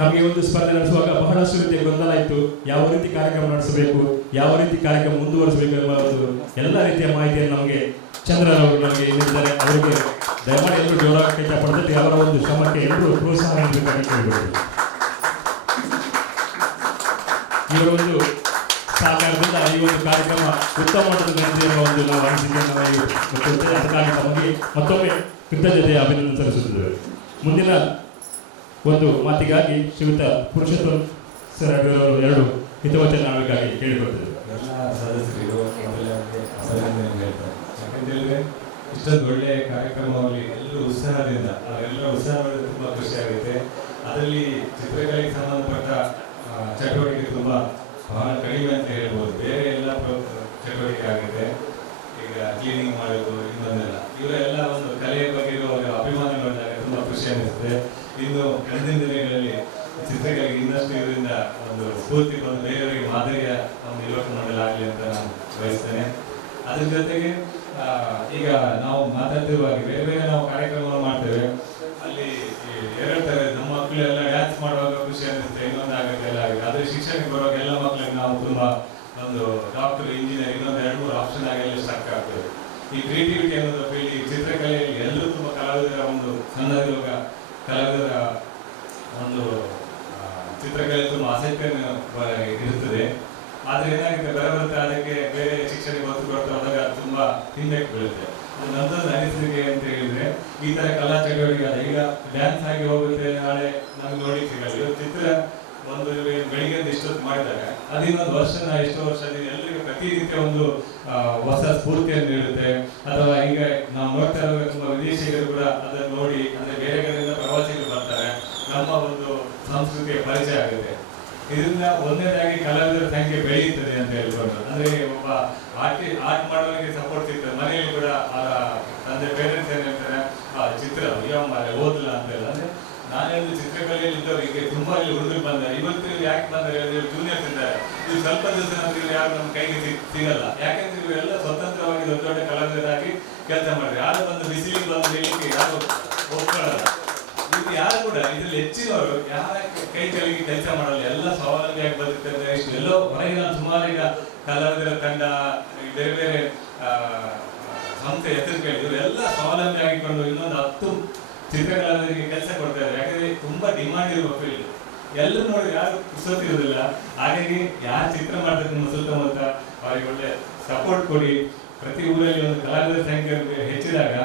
ನಮಗೆ ಒಂದು ಸ್ಪರ್ಧೆ ನಡೆಸುವಾಗ ಬಹಳಷ್ಟು ರೀತಿಯ ಗೊಂದಲ ಇತ್ತು. ಯಾವ ರೀತಿ ಕಾರ್ಯಕ್ರಮ ನಡೆಸಬೇಕು, ಯಾವ ರೀತಿ ಕಾರ್ಯಕ್ರಮ ಮುಂದುವರಿಸಬೇಕು ಎಂಬ ಒಂದು ಎಲ್ಲ ರೀತಿಯ ಮಾಹಿತಿಯನ್ನು ನಮಗೆ ಚಂದ್ರರವರು ನಮಗೆ ನೀಡಿದ್ದಾರೆ. ಅವರಿಗೆ ದಯಮಾಡಿ ಎಲ್ಲರೂ ಜೋರಾಗಿ ಕೈ ಪಡೆದಿದ್ದು ಅವರ ಒಂದು ಶ್ರಮಕ್ಕೆ ಎಲ್ಲರೂ ಪ್ರೋತ್ಸಾಹ ನೀಡಬೇಕಾಗಿ ಕೇಳಿಬಿಡುವುದು. ಇವರ ಒಂದು ಸಹಕಾರದಿಂದ ಈ ಒಂದು ಕಾರ್ಯಕ್ರಮ ಉತ್ತಮ ಮಟ್ಟದಲ್ಲಿ ನಡೆದಿದೆ ಎಂಬ ಒಂದು ನಾವು ಅನಿಸಿಕೆಯನ್ನು ನಾವು ಅದಕ್ಕಾಗಿ ತಮಗೆ ಮತ್ತೊಮ್ಮೆ ಕೃತಜ್ಞತೆಯ ಅಭಿನಂದನೆ ಸಲ್ಲಿಸುತ್ತಿದ್ದೇವೆ. ಮುಂದಿನ ಒಂದು ಮಾತಿಗಾಗಿ ಶ್ರೀಯುತ ಪುರುಷೋತ್ತಮ್ ಸರ್ ಅವರು 2 ಹಿತವಚನ ಆಡಬೇಕಾಗಿ ಕೇಳಿಕೊಳ್ತಿದ್ದಾರೆ. ಎಲ್ಲ ಸದಸ್ಯರಿಗೂ ಹೇಳ್ತಾರೆ. ಯಾಕಂತೇಳಿದ್ರೆ ಇಷ್ಟೊಂದು ಒಳ್ಳೆಯ ಕಾರ್ಯಕ್ರಮದಲ್ಲಿ ಎಲ್ಲರೂ ಉತ್ಸಾಹದಿಂದ ಅವರೆಲ್ಲರ ಉತ್ಸಾಹದಿಂದ ತುಂಬ ಖುಷಿಯಾಗುತ್ತೆ. ಅದರಲ್ಲಿ ಚಿತ್ರಕಲೆಗೆ ಸಂಬಂಧಪಟ್ಟ ಚಟುವಟಿಕೆ ತುಂಬ ಬಹಳ ಕಡಿಮೆ ಅಂತ ಹೇಳ್ಬೋದು. ಬೇರೆ ಎಲ್ಲ ಚಟುವಟಿಕೆ ಆಗಿದೆ. ಈಗ ಕ್ಲೀನಿಂಗ್ ಮಾಡೋದು ಇನ್ನೊಂದೆಲ್ಲ ಇವರೆಲ್ಲ ಒಂದು ಕಲೆಯ ಬಗ್ಗೆ ಇರುವ ಅಭಿಮಾನ ನೋಡಿದಾಗ ತುಂಬ ಖುಷಿ ಅನ್ನಿಸುತ್ತೆ. ಇನ್ನು ಕಳೆದ ದಿನಗಳಲ್ಲಿ ಚಿತ್ರಕಲೆಗೆ ಇನ್ನಷ್ಟು ಇದರಿಂದ ಒಂದು ಸ್ಫೂರ್ತಿ ಬಂದು ಬೇರೆಯವರಿಗೆ ಮಾದರಿಯ ಒಂದು ಯುವಕ ಮಂಡಲ ಆಗಲಿ ಅಂತ ನಾನು ಬಯಸ್ತೇನೆ. ಅದ್ರ ಜೊತೆಗೆ ಈಗ ನಾವು ಮಾತಾಡ್ತಿರುವಾಗ ಬೇರೆ ಬೇರೆ ನಾವು ಕಾರ್ಯಕ್ರಮವನ್ನು ಮಾಡ್ತೇವೆ. ಅಲ್ಲಿ 2 ಥರ ನಮ್ಮ ಮಕ್ಕಳೆಲ್ಲ ಡ್ಯಾನ್ಸ್ ಮಾಡುವಾಗ ಖುಷಿ ಅನಿಸುತ್ತೆ, ಇನ್ನೊಂದು ಆಗುತ್ತೆ ಎಲ್ಲ ಆಗುತ್ತೆ. ಆದರೆ ಶಿಕ್ಷಣಕ್ಕೆ ಬರುವಾಗ ಎಲ್ಲ ಮಕ್ಕಳಿಗೆ ನಾವು ತುಂಬ ಒಂದು ಡಾಕ್ಟರ್, ಇಂಜಿನಿಯರ್ ಇನ್ನೊಂದು 2-3 ಆಪ್ಷನ್ ಆಗಿ ಎಲ್ಲ ಸ್ಟಕ್ ಆಗ್ತೇವೆ. ಈ ಕ್ರಿಯೇಟಿವಿಟಿ ಅನ್ನೋದು ಇಲ್ಲಿ ಚಿತ್ರಕಲೆಯಲ್ಲಿ ಎಲ್ಲರೂ ತುಂಬ ಕಲಾವಿದರ ಒಂದು ಸಣ್ಣದಿರುವಾಗ ಕಲಾವಿದರ ಒಂದು ಚಿತ್ರಕಲೆ ತುಂಬ ಆಸಕ್ತಿಯನ್ನು ಇರುತ್ತದೆ. ಆದರೆ ಏನಾಗುತ್ತೆ ಬರುತ್ತೆ ಅದಕ್ಕೆ ಬೇರೆ ಶಿಕ್ಷಣಕ್ಕೆ ಒತ್ತು ಕೊಡ್ತಾ ಹೋದಾಗ ತುಂಬ ಹಿಂದಕ್ಕೆ ಬೀಳುತ್ತೆ. ಅದು ನನ್ನದೊಂದು ಅನಿಸಿಕೆ ಅಂತ ಹೇಳಿದ್ರೆ ಈ ಥರ ಕಲಾ ಚಟುವಟಿಕೆ ಆದ ಈಗ ಡ್ಯಾನ್ಸ್ ಆಗಿ ಹೋಗುತ್ತೆ, ನಾಳೆ ನಮ್ಗೆ ನೋಡಿ ಸಿಗಲ್ಲ. ಚಿತ್ರ ಒಂದು ಬೆಳಿಗ್ಗೆ ಇಷ್ಟೊತ್ತು ಮಾಡಿದಾಗ ಅದು ಇನ್ನೊಂದು ಎಷ್ಟೋ ವರ್ಷದಿಂದ ಎಲ್ಲರಿಗೂ ಪ್ರತಿನಿತ್ಯ ಒಂದು ಹೊಸ ಸ್ಫೂರ್ತಿಯನ್ನು ನೀಡುತ್ತೆ. ಅಥವಾ ಈಗ ನಾವು ನೋಡ್ತಾ ಇರುವಾಗ ತುಂಬ ವಿದೇಶಿಗರು ಕೂಡ ಅದನ್ನು ನೋಡಿ, ಅಂದರೆ ಬೇರೆ ಕಡೆಯಿಂದ ಪ್ರವಾಸಿಗರು ಬರ್ತಾರೆ, ನಮ್ಮ ಒಂದು ಸಂಸ್ಕೃತಿಯ ಪರಿಚಯ ಆಗುತ್ತೆ. ಇದರಿಂದ ಒಂದನೇದಾಗಿ ಕಲಾವಿದರ ಸಂಖ್ಯೆ ಬೆಳೆಯುತ್ತದೆ ಅಂತ ಹೇಳ್ಕೊಂಡು, ಅಂದರೆ ಒಬ್ಬ ಆರ್ಟ್ ಮಾಡೋನಿಗೆ ಸಪೋರ್ಟ್ ಸಿಗ್ತದೆ. ಮನೆಯಲ್ಲಿ ಕೂಡ ತಂದೆ ಪೇರೆಂಟ್ಸ್ ಏನು ಹೇಳ್ತಾರೆ, ಚಿತ್ರ ಓದಲ್ಲ ಅಂತ ಹೇಳಿ. ಅಂದರೆ ನಾನು ಹೇಳಿದ ಚಿತ್ರಕಲೆ ಚಿತ್ರಕಲೆಯಲ್ಲಿ ಇದ್ದವರಿಗೆ ತುಂಬಾ ಇಲ್ಲಿ ಹುಡುಗರು ಬಂದ್ದಾರೆ. ಇವತ್ತು ಇವ್ರು ಯಾಕೆ ಬಂದರೆ ಜೂನಿಯರ್ಸ್ ಇದ್ದಾರೆ. ಇವ್ರು ಸ್ವಲ್ಪ ದಿವಸ ನಂತರ ಇವ್ರು ಯಾರು ನಮ್ಮ ಕೈಗೆ ಸಿಗಲ್ಲ. ಯಾಕೆಂದ್ರೆ ಇವರೆಲ್ಲ ಸ್ವತಂತ್ರವಾಗಿ ದೊಡ್ಡ ದೊಡ್ಡ ಕಲಾವಿದರಾಗಿ ಕೆಲಸ ಮಾಡಿದ್ರೆ ಯಾರು ಬಂದು ಬಿಸಿಲಿಗೆ ಬಂದು ಹೇಳಲಿಕ್ಕೆ ಯಾರು ಒಪ್ಕೊಳ್ಳಲ್ಲ. ಇವ್ರು ಯಾರು ಕೂಡ ಇದ್ರಲ್ಲಿ ಹೆಚ್ಚಿನವರು ಯಾರ ಕೈ ಕೆಳಗೆ ಕೆಲಸ ಮಾಡಲ್ಲ, ಎಲ್ಲ ಸ್ವಾವಲಂಬಿಯಾಗಿ ಬದುಕ್ತಾರೆ. ಇಷ್ಟು ಎಲ್ಲೋ ಹೊರಗಿನ ಸುಮಾರು ಈಗ ಕಲಾವಿದರ ತಂಡ, ಬೇರೆ ಬೇರೆ ಸಂಸ್ಥೆ ಹೆಸರು ಕೇಳಿ ಇವರೆಲ್ಲ ಸ್ವಾವಲಂಬಿ ಆಗಿಕೊಂಡು ಇನ್ನೊಂದು 10 ಚಿತ್ರಕಲಾವಿದರಿಗೆ ಕೆಲಸ ಕೊಡ್ತಾರೆ. ಯಾಕಂದ್ರೆ ತುಂಬಾ ಡಿಮಾಂಡ್ ಇರುವ ಫೀಲ್ಡ್. ಎಲ್ಲರೂ ನೋಡಿ ಯಾರು ಪುಸ್ತಕ ಹಾಗಾಗಿ ಯಾರು ಚಿತ್ರ ಮಾಡ್ತಾರೆ ನಿಮ್ಮ ಸುತ್ತಮುತ್ತ ಅವರಿಗೆ ಒಳ್ಳೆ ಸಪೋರ್ಟ್ ಕೊಡಿ. ಪ್ರತಿ ಊರಲ್ಲಿ ಒಂದು ಕಲಾವಿದರ ಸಂಖ್ಯೆ ಹೆಚ್ಚಿದಾಗ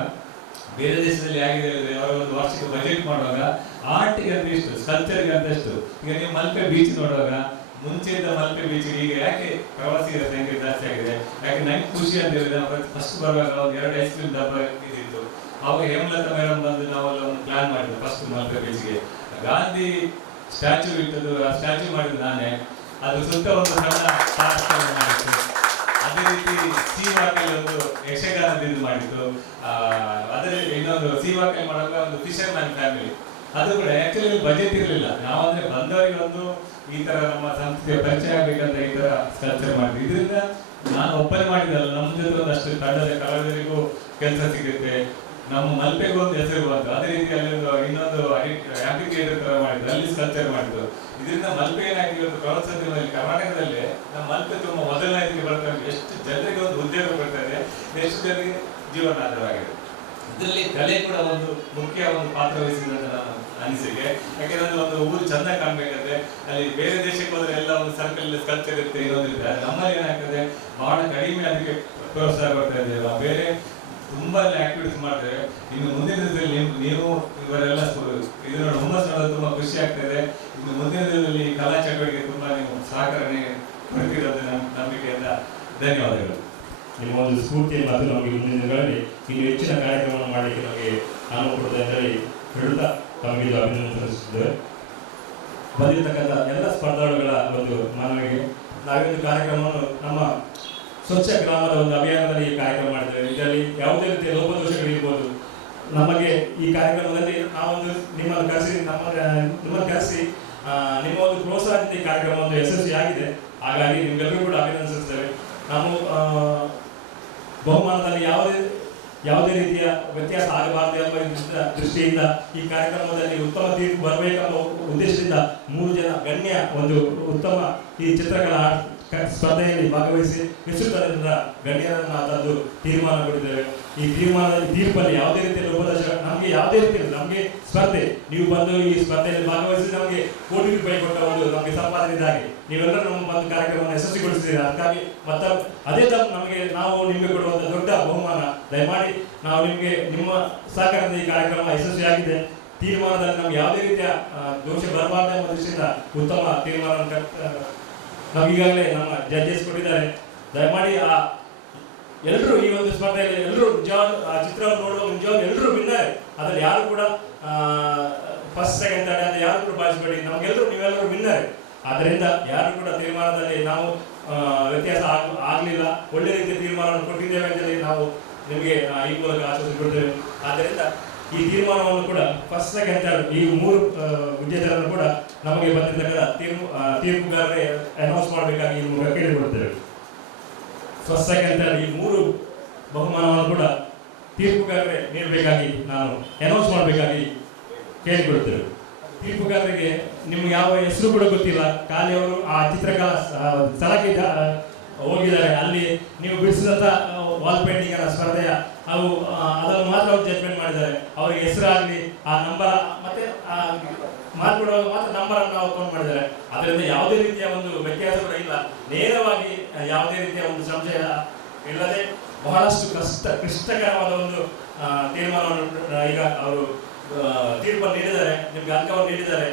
ಬೇರೆ ದೇಶದಲ್ಲಿ ಆಗಿದೆ ಅವರ ಒಂದು ವಾರ್ಷಿಕ ಬಜೆಟ್ ಮಾಡುವಾಗ ಆರ್ಟ್ಗೆ ಅಂತ ಎಷ್ಟು, ಸ್ಕಲ್ಚರ್ಗೆ ಅಂತ ಎಷ್ಟು. ಈಗ ನೀವು ಮಲ್ಪೆ ಬೀಚ್ ನೋಡುವಾಗ ಮುಂಚೆಯಿಂದ ಮಲ್ಪೆ ಬೀಚ್ ಈಗ ಯಾಕೆ ಪ್ರವಾಸಿಗರ ಸಂಖ್ಯೆ ಜಾಸ್ತಿ ಆಗಿದೆ? ಯಾಕೆ ನಂಗೆ ಖುಷಿ ಅಂತ ಹೇಳಿದ್ರೆ ಫಸ್ಟ್ ಬರುವಾಗ ಒಂದು 2 ಐಸ್ ಕ್ರೀಮ್ ಡಬ್ಬ ಇದ್ದಿತ್ತು. ಅವಾಗ ಹೇಮಲತಾ ಮೇಡಮ್ ಬಂದು ನಾವೆಲ್ಲ ಒಂದು ಪ್ಲಾನ್ ಮಾಡಿದ್ವಿ ಫಸ್ಟ್ ಮಲ್ಪೆ ಬೀಚ್ಗೆ. ಗಾಂಧಿ ಸ್ಟ್ಯಾಚ್ಯೂ ಇಟ್ಟದ್ದು, ಆ ಸ್ಟ್ಯಾಚ್ಯೂ ಮಾಡಿದ್ದು ನಾನೇ. ಅದ್ರ ಸುತ್ತ ಒಂದು ಸಣ್ಣ ಮಾಡಿತ್ತು. ಅದೇ ರೀತಿ ಸೀವಾಕಲ್ಲಿ ಒಂದು ಯಕ್ಷಗಾನದಿಂದ ಮಾಡಿತ್ತು. ಅದೇ ಇನ್ನೊಂದು ಸೀವಾಕಲ್ಲಿ ಮಾಡುವಾಗ ಒಂದು ಫಿಶರ್ ಮ್ಯಾನ್ ಫ್ಯಾಮಿಲಿ, ಅದು ಕೂಡ ಆಕ್ಚುಲಿ ಬಜೆಟ್ ಇರಲಿಲ್ಲ. ನಾವಂದ್ರೆ ಬಂದವರಿಗೆ ಒಂದು ಈ ತರ ನಮ್ಮ ಸಂಸ್ಥೆಯ ಪರಿಚಯ ಆಗ್ಬೇಕಂತ ಈ ತರ ಸ್ಕಲ್ಚರ್ ಮಾಡಿದ್ವಿ. ಇದರಿಂದ ನಾನು ಒಪ್ಪನೆ ಮಾಡಿದಲ್ಲ, ನಮ್ಮ ಜೊತೆ ಒಂದಷ್ಟು ತಂಡದ ಕಲಾವಿದರಿಗೂ ಕೆಲಸ ಸಿಗುತ್ತೆ, ನಮ್ಮ ಮಲ್ಪೆಗೂ ಒಂದು ಹೆಸರು ಬಂತು. ಅದೇ ರೀತಿ ಅಲ್ಲಿ ಒಂದು ಇನ್ನೊಂದು ಆಂಪಿಥಿಯೇಟರ್ ತರ ಮಾಡಿದ್ರು, ಅಲ್ಲಿ ಸ್ಕಲ್ಚರ್ ಮಾಡಿದ್ರು. ಇದರಿಂದ ಮಲ್ಪೆ ಏನಾಗಿ ಇವತ್ತು ಪ್ರವಾಸೋದ್ಯಮದಲ್ಲಿ ಕರ್ನಾಟಕದಲ್ಲಿ ನಮ್ಮ ಮಲ್ಪೆ ತುಂಬಾ ಮೊದಲನೇದಿಗೆ ಬರ್ತಾರೆ. ಎಷ್ಟು ಜನರಿಗೆ ಒಂದು ಉದ್ಯೋಗ ಬರ್ತದೆ, ಎಷ್ಟು ಜನರಿಗೆ ಜೀವನಾಧಾರವಾಗಿದೆ. ಇದರಲ್ಲಿ ಕಲೆ ಕೂಡ ಒಂದು ಮುಖ್ಯ ಒಂದು ಪಾತ್ರ ವಹಿಸಿದೆ ಅಂತ ನನ್ನ ಅನಿಸಿಕೆ. ಯಾಕೆಂದ್ರೆ ಒಂದು ಊರು ಚಂದ ಕಾಣ್ಬೇಕಂದ್ರೆ ಅಲ್ಲಿ ಬೇರೆ ದೇಶಕ್ಕೆ ಹೋದ್ರೆ ಎಲ್ಲ ಒಂದು ಸರ್ಕಲ್ ಸ್ಕಲ್ಚರ್ ಇರುತ್ತೆ, ಇನ್ನೊಂದಿರುತ್ತೆ. ನಮ್ಮಲ್ಲಿ ಏನಾಗ್ತದೆ ಬಹಳ ಕಡಿಮೆ ಅದಕ್ಕೆ ಪ್ರೋತ್ಸಾಹ ಕೊಡ್ತಾ ಇದ್ದೇವೆ. ಬೇರೆ ತುಂಬಾ ಆಕ್ಟಿವಿಟೀಸ್ ಮಾಡ್ತೇವೆ. ಇನ್ನು ಮುಂದಿನ ದಿನದಲ್ಲಿ ನೀವು ಇವರೆಲ್ಲ ಇದು ನೋಡಿ ಹುಮ್ಮಸ್ ನೋಡೋದು ತುಂಬಾ ಖುಷಿ ಆಗ್ತದೆ. ಇನ್ನು ಮುಂದಿನ ದಿನದಲ್ಲಿ ಕಲಾ ಚಟುವಟಿಕೆ ತುಂಬಾ ನೀವು ಸಹಕಾರನೆ ಕೊಡ್ತಿರೋದು ನಂಬಿಕೆಯಿಂದ ಧನ್ಯವಾದಗಳು. ನಿಮ್ಮ ಒಂದು ಸ್ಫೂರ್ತಿಯ ಮಾತು ನಮಗೆ ಮುಂದಿನ ದಿನಗಳಲ್ಲಿ ಇನ್ನು ಹೆಚ್ಚಿನ ಕಾರ್ಯಕ್ರಮವನ್ನು ಮಾಡಲಿಕ್ಕೆ ನಮಗೆ ಅನುವು ಕೊಡುತ್ತೆ ಅಂತ ಹೇಳಿ ಹೇಳುತ್ತಾ ತಮಗೆ ಇದು ಅಭಿನಂದನೆ ಸಲ್ಲಿಸುತ್ತೇವೆ. ಬಂದಿರತಕ್ಕಂಥ ಎಲ್ಲ ಸ್ಪರ್ಧಾಳುಗಳ ಒಂದು ಮನವಿಗೆ ನಾವೊಂದು ಕಾರ್ಯಕ್ರಮವನ್ನು ನಮ್ಮ ಸ್ವಚ್ಛ ಗ್ರಾಮದ ಒಂದು ಅಭಿಯಾನದಲ್ಲಿ ಈ ಕಾರ್ಯಕ್ರಮ ಮಾಡಿದ್ದೇವೆ. ಇದರಲ್ಲಿ ಯಾವುದೇ ರೀತಿಯ ಲೋಪದೋಷಗಳಿರ್ಬೋದು. ನಮಗೆ ಈ ಕಾರ್ಯಕ್ರಮದಲ್ಲಿ ನಾವೊಂದು ನಿಮ್ಮನ್ನು ಕರೆಸಿ ನಿಮ್ಮ ಒಂದು ಪ್ರೋತ್ಸಾಹದಿಂದ ಈ ಕಾರ್ಯಕ್ರಮ ಒಂದು ಯಶಸ್ವಿಯಾಗಿದೆ. ಹಾಗಾಗಿ ನಿಮ್ಗೆಲ್ಲರೂ ಕೂಡ ಅಭಿನಂದಿಸುತ್ತೇವೆ. ನಾವು ಬಹುಮಾನದಲ್ಲಿ ಯಾವುದೇ ರೀತಿಯ ವ್ಯತ್ಯಾಸ ಆಗಬಾರದು ಎಂಬ ದೃಷ್ಟಿಯಿಂದ ಈ ಕಾರ್ಯಕ್ರಮದಲ್ಲಿ ಉತ್ತಮ ತೀರ್ಪು ಬರಬೇಕೆಂಬ ಉದ್ದೇಶದಿಂದ 3 ಜನ ಗಣ್ಯ ಒಂದು ಉತ್ತಮ ಈ ಚಿತ್ರಕಲಾ ಸ್ಪರ್ಧೆಯಲ್ಲಿ ಭಾಗವಹಿಸಿ ವಿಸ್ತೃತದಿಂದ ಗಣ್ಯರನ್ನು ತಂದು ತೀರ್ಮಾನ ಕೊಟ್ಟಿದ್ದೇವೆ. ಈ ತೀರ್ಪಲ್ಲಿ ಯಾವುದೇ ರೀತಿಯ ಲೋಪದೋಷ ನಮಗೆ ಯಾವುದೇ ರೀತಿಯ ನಮಗೆ ಸ್ಪರ್ಧೆ, ನೀವು ಬಂದು ಈ ಸ್ಪರ್ಧೆಯಲ್ಲಿ ಭಾಗವಹಿಸಿ ನಮಗೆ ಕೋಟಿ ರೂಪಾಯಿ ಕೊಟ್ಟ ಒಂದು ನಮಗೆ ಸಂಪಾದನೆ ಇದ್ದಾಗೆ ನೀವೆಲ್ಲರೂ ನಮ್ಮ ಒಂದು ಕಾರ್ಯಕ್ರಮವನ್ನು ಯಶಸ್ವಿಗೊಳಿಸಿದ್ದೀರಿ. ಅದಕ್ಕಾಗಿ ಮತ್ತೆ ಅದೇ ನಾವು ನಿಮಗೆ ಕೊಡುವಂಥ ದೊಡ್ಡ ಬಹುಮಾನ. ದಯಮಾಡಿ ನಾವು ನಿಮಗೆ ನಿಮ್ಮ ಸಹಕಾರದಿಂದ ಈ ಕಾರ್ಯಕ್ರಮ ಯಶಸ್ವಿಯಾಗಿದೆ. ತೀರ್ಮಾನದಲ್ಲಿ ನಮ್ಗೆ ಯಾವುದೇ ರೀತಿಯ ದೋಷ ಬರಬಾರ್ದು ಎಂಬ ದೃಷ್ಟಿಯಿಂದ ಉತ್ತಮ ತೀರ್ಮಾನ ನಾವು ಈಗಾಗಲೇ ನಮ್ಮ ಜಡ್ಜಸ್ ಕೊಟ್ಟಿದ್ದಾರೆ. ದಯಮಾಡಿ ಎಲ್ಲರೂ ಈ ಒಂದು ಸ್ಪರ್ಧೆಯಲ್ಲಿ ಎಲ್ಲರೂ ನಿಜವಾದ ಚಿತ್ರವನ್ನು ನೋಡುವ ನಿಜವಾಗಿ ಎಲ್ಲರೂ ವಿನ್ನರ್. ಅದರಲ್ಲಿ ಯಾರು ಕೂಡ ಫಸ್ಟ್ ಸೆಕೆಂಡ್ ಥರ್ಡ್ ಅಂತ ಯಾರು ಕೂಡ ಭಾವಿಸಬೇಡಿ. ನೀವೆಲ್ಲರೂ ವಿನ್ನರ್. ಆದ್ದರಿಂದ ಯಾರು ಕೂಡ ತೀರ್ಮಾನದಲ್ಲಿ ನಾವು ವ್ಯತ್ಯಾಸ ಆಗಲಿಲ್ಲ, ಒಳ್ಳೆ ರೀತಿಯ ತೀರ್ಮಾನವನ್ನು ಕೊಟ್ಟಿದ್ದೇವೆ ಅಂತೇಳಿ ನಾವು ನಿಮಗೆ ಈ ಮೂಲಕ ಆಶ್ವಾಸನೆ ಕೊಡ್ತೇವೆ. ಆದ್ದರಿಂದ ಈ ತೀರ್ಮಾನವನ್ನು ಕೂಡ ಫಸ್ಟ್ ಸೆಕೆಂಡ್ ಥರ್ಡ್ ಈ 3 ವಿಜೇತರನ್ನು ಕೂಡ ನಮಗೆ ಬಂದಿರತಕ್ಕಂಥ ತೀರ್ಪುಗಾರರೇ ಅನೌನ್ಸ್ ಮಾಡಬೇಕಾಗಿ ಈ ಮೂಲಕ ಕೇಳಿಕೊಡ್ತೇವೆ. ಫಸ್ಟ್ ಸೆಕೆಂಡ್ ಥರ್ಡ್ ಈ 3 ಬಹುಮಾನವನ್ನು ಕೂಡ ತೀರ್ಪುಗಾರರೇ ನೀಡಬೇಕಾಗಿ ನಾನು ಅನೌನ್ಸ್ ಮಾಡಬೇಕಾಗಿ ಕೇಳಿಕೊಡ್ತೇವೆ. ತೀರ್ಪುಗಾರರಿಗೆ ನಿಮ್ಗೆ ಯಾವ ಹೆಸರು ಕೂಡ ಗೊತ್ತಿಲ್ಲ, ಖಾಲಿ ಅವರು ಆ ಚಿತ್ರಕಲಾ ಸ್ಥಳಕ್ಕೆ ಹೋಗಿದ್ದಾರೆ. ಅಲ್ಲಿ ನೀವು ಬಿಡಿಸಿದಂಥ ವಾಲ್ ಪೇಂಟಿಂಗ್ ಸ್ಪರ್ಧೆಯ ಅದನ್ನು ಮಾತ್ರ ಅವರು ಜಡ್ಜ್ಮೆಂಟ್ ಮಾಡಿದ್ದಾರೆ. ಅವರಿಗೆ ಹೆಸರಾಗಲಿ ಆ ನಂಬರ್ ಮತ್ತೆ ಮಾರ್ಕೊಡುವಾಗ ಮಾತ್ರ ನಂಬರನ್ನು ನಾವು ಕೌಂಟ್ ಮಾಡಿದ್ದಾರೆ. ಅದರಿಂದ ಯಾವುದೇ ರೀತಿಯ ಒಂದು ವ್ಯತ್ಯಾಸ ಕೂಡ ಇಲ್ಲ. ನೇರವಾಗಿ ಯಾವುದೇ ರೀತಿಯ ಒಂದು ಸಂಶಯ ಇಲ್ಲದೆ ಬಹಳಷ್ಟು ಕ್ಲಿಷ್ಟಕರವಾದ ಒಂದು ತೀರ್ಮಾನವನ್ನು ಈಗ ಅವರು ತೀರ್ಪನ್ನು ನೀಡಿದ್ದಾರೆ, ನಿಮ್ಗೆ ಅಂಕವನ್ನು ನೀಡಿದ್ದಾರೆ.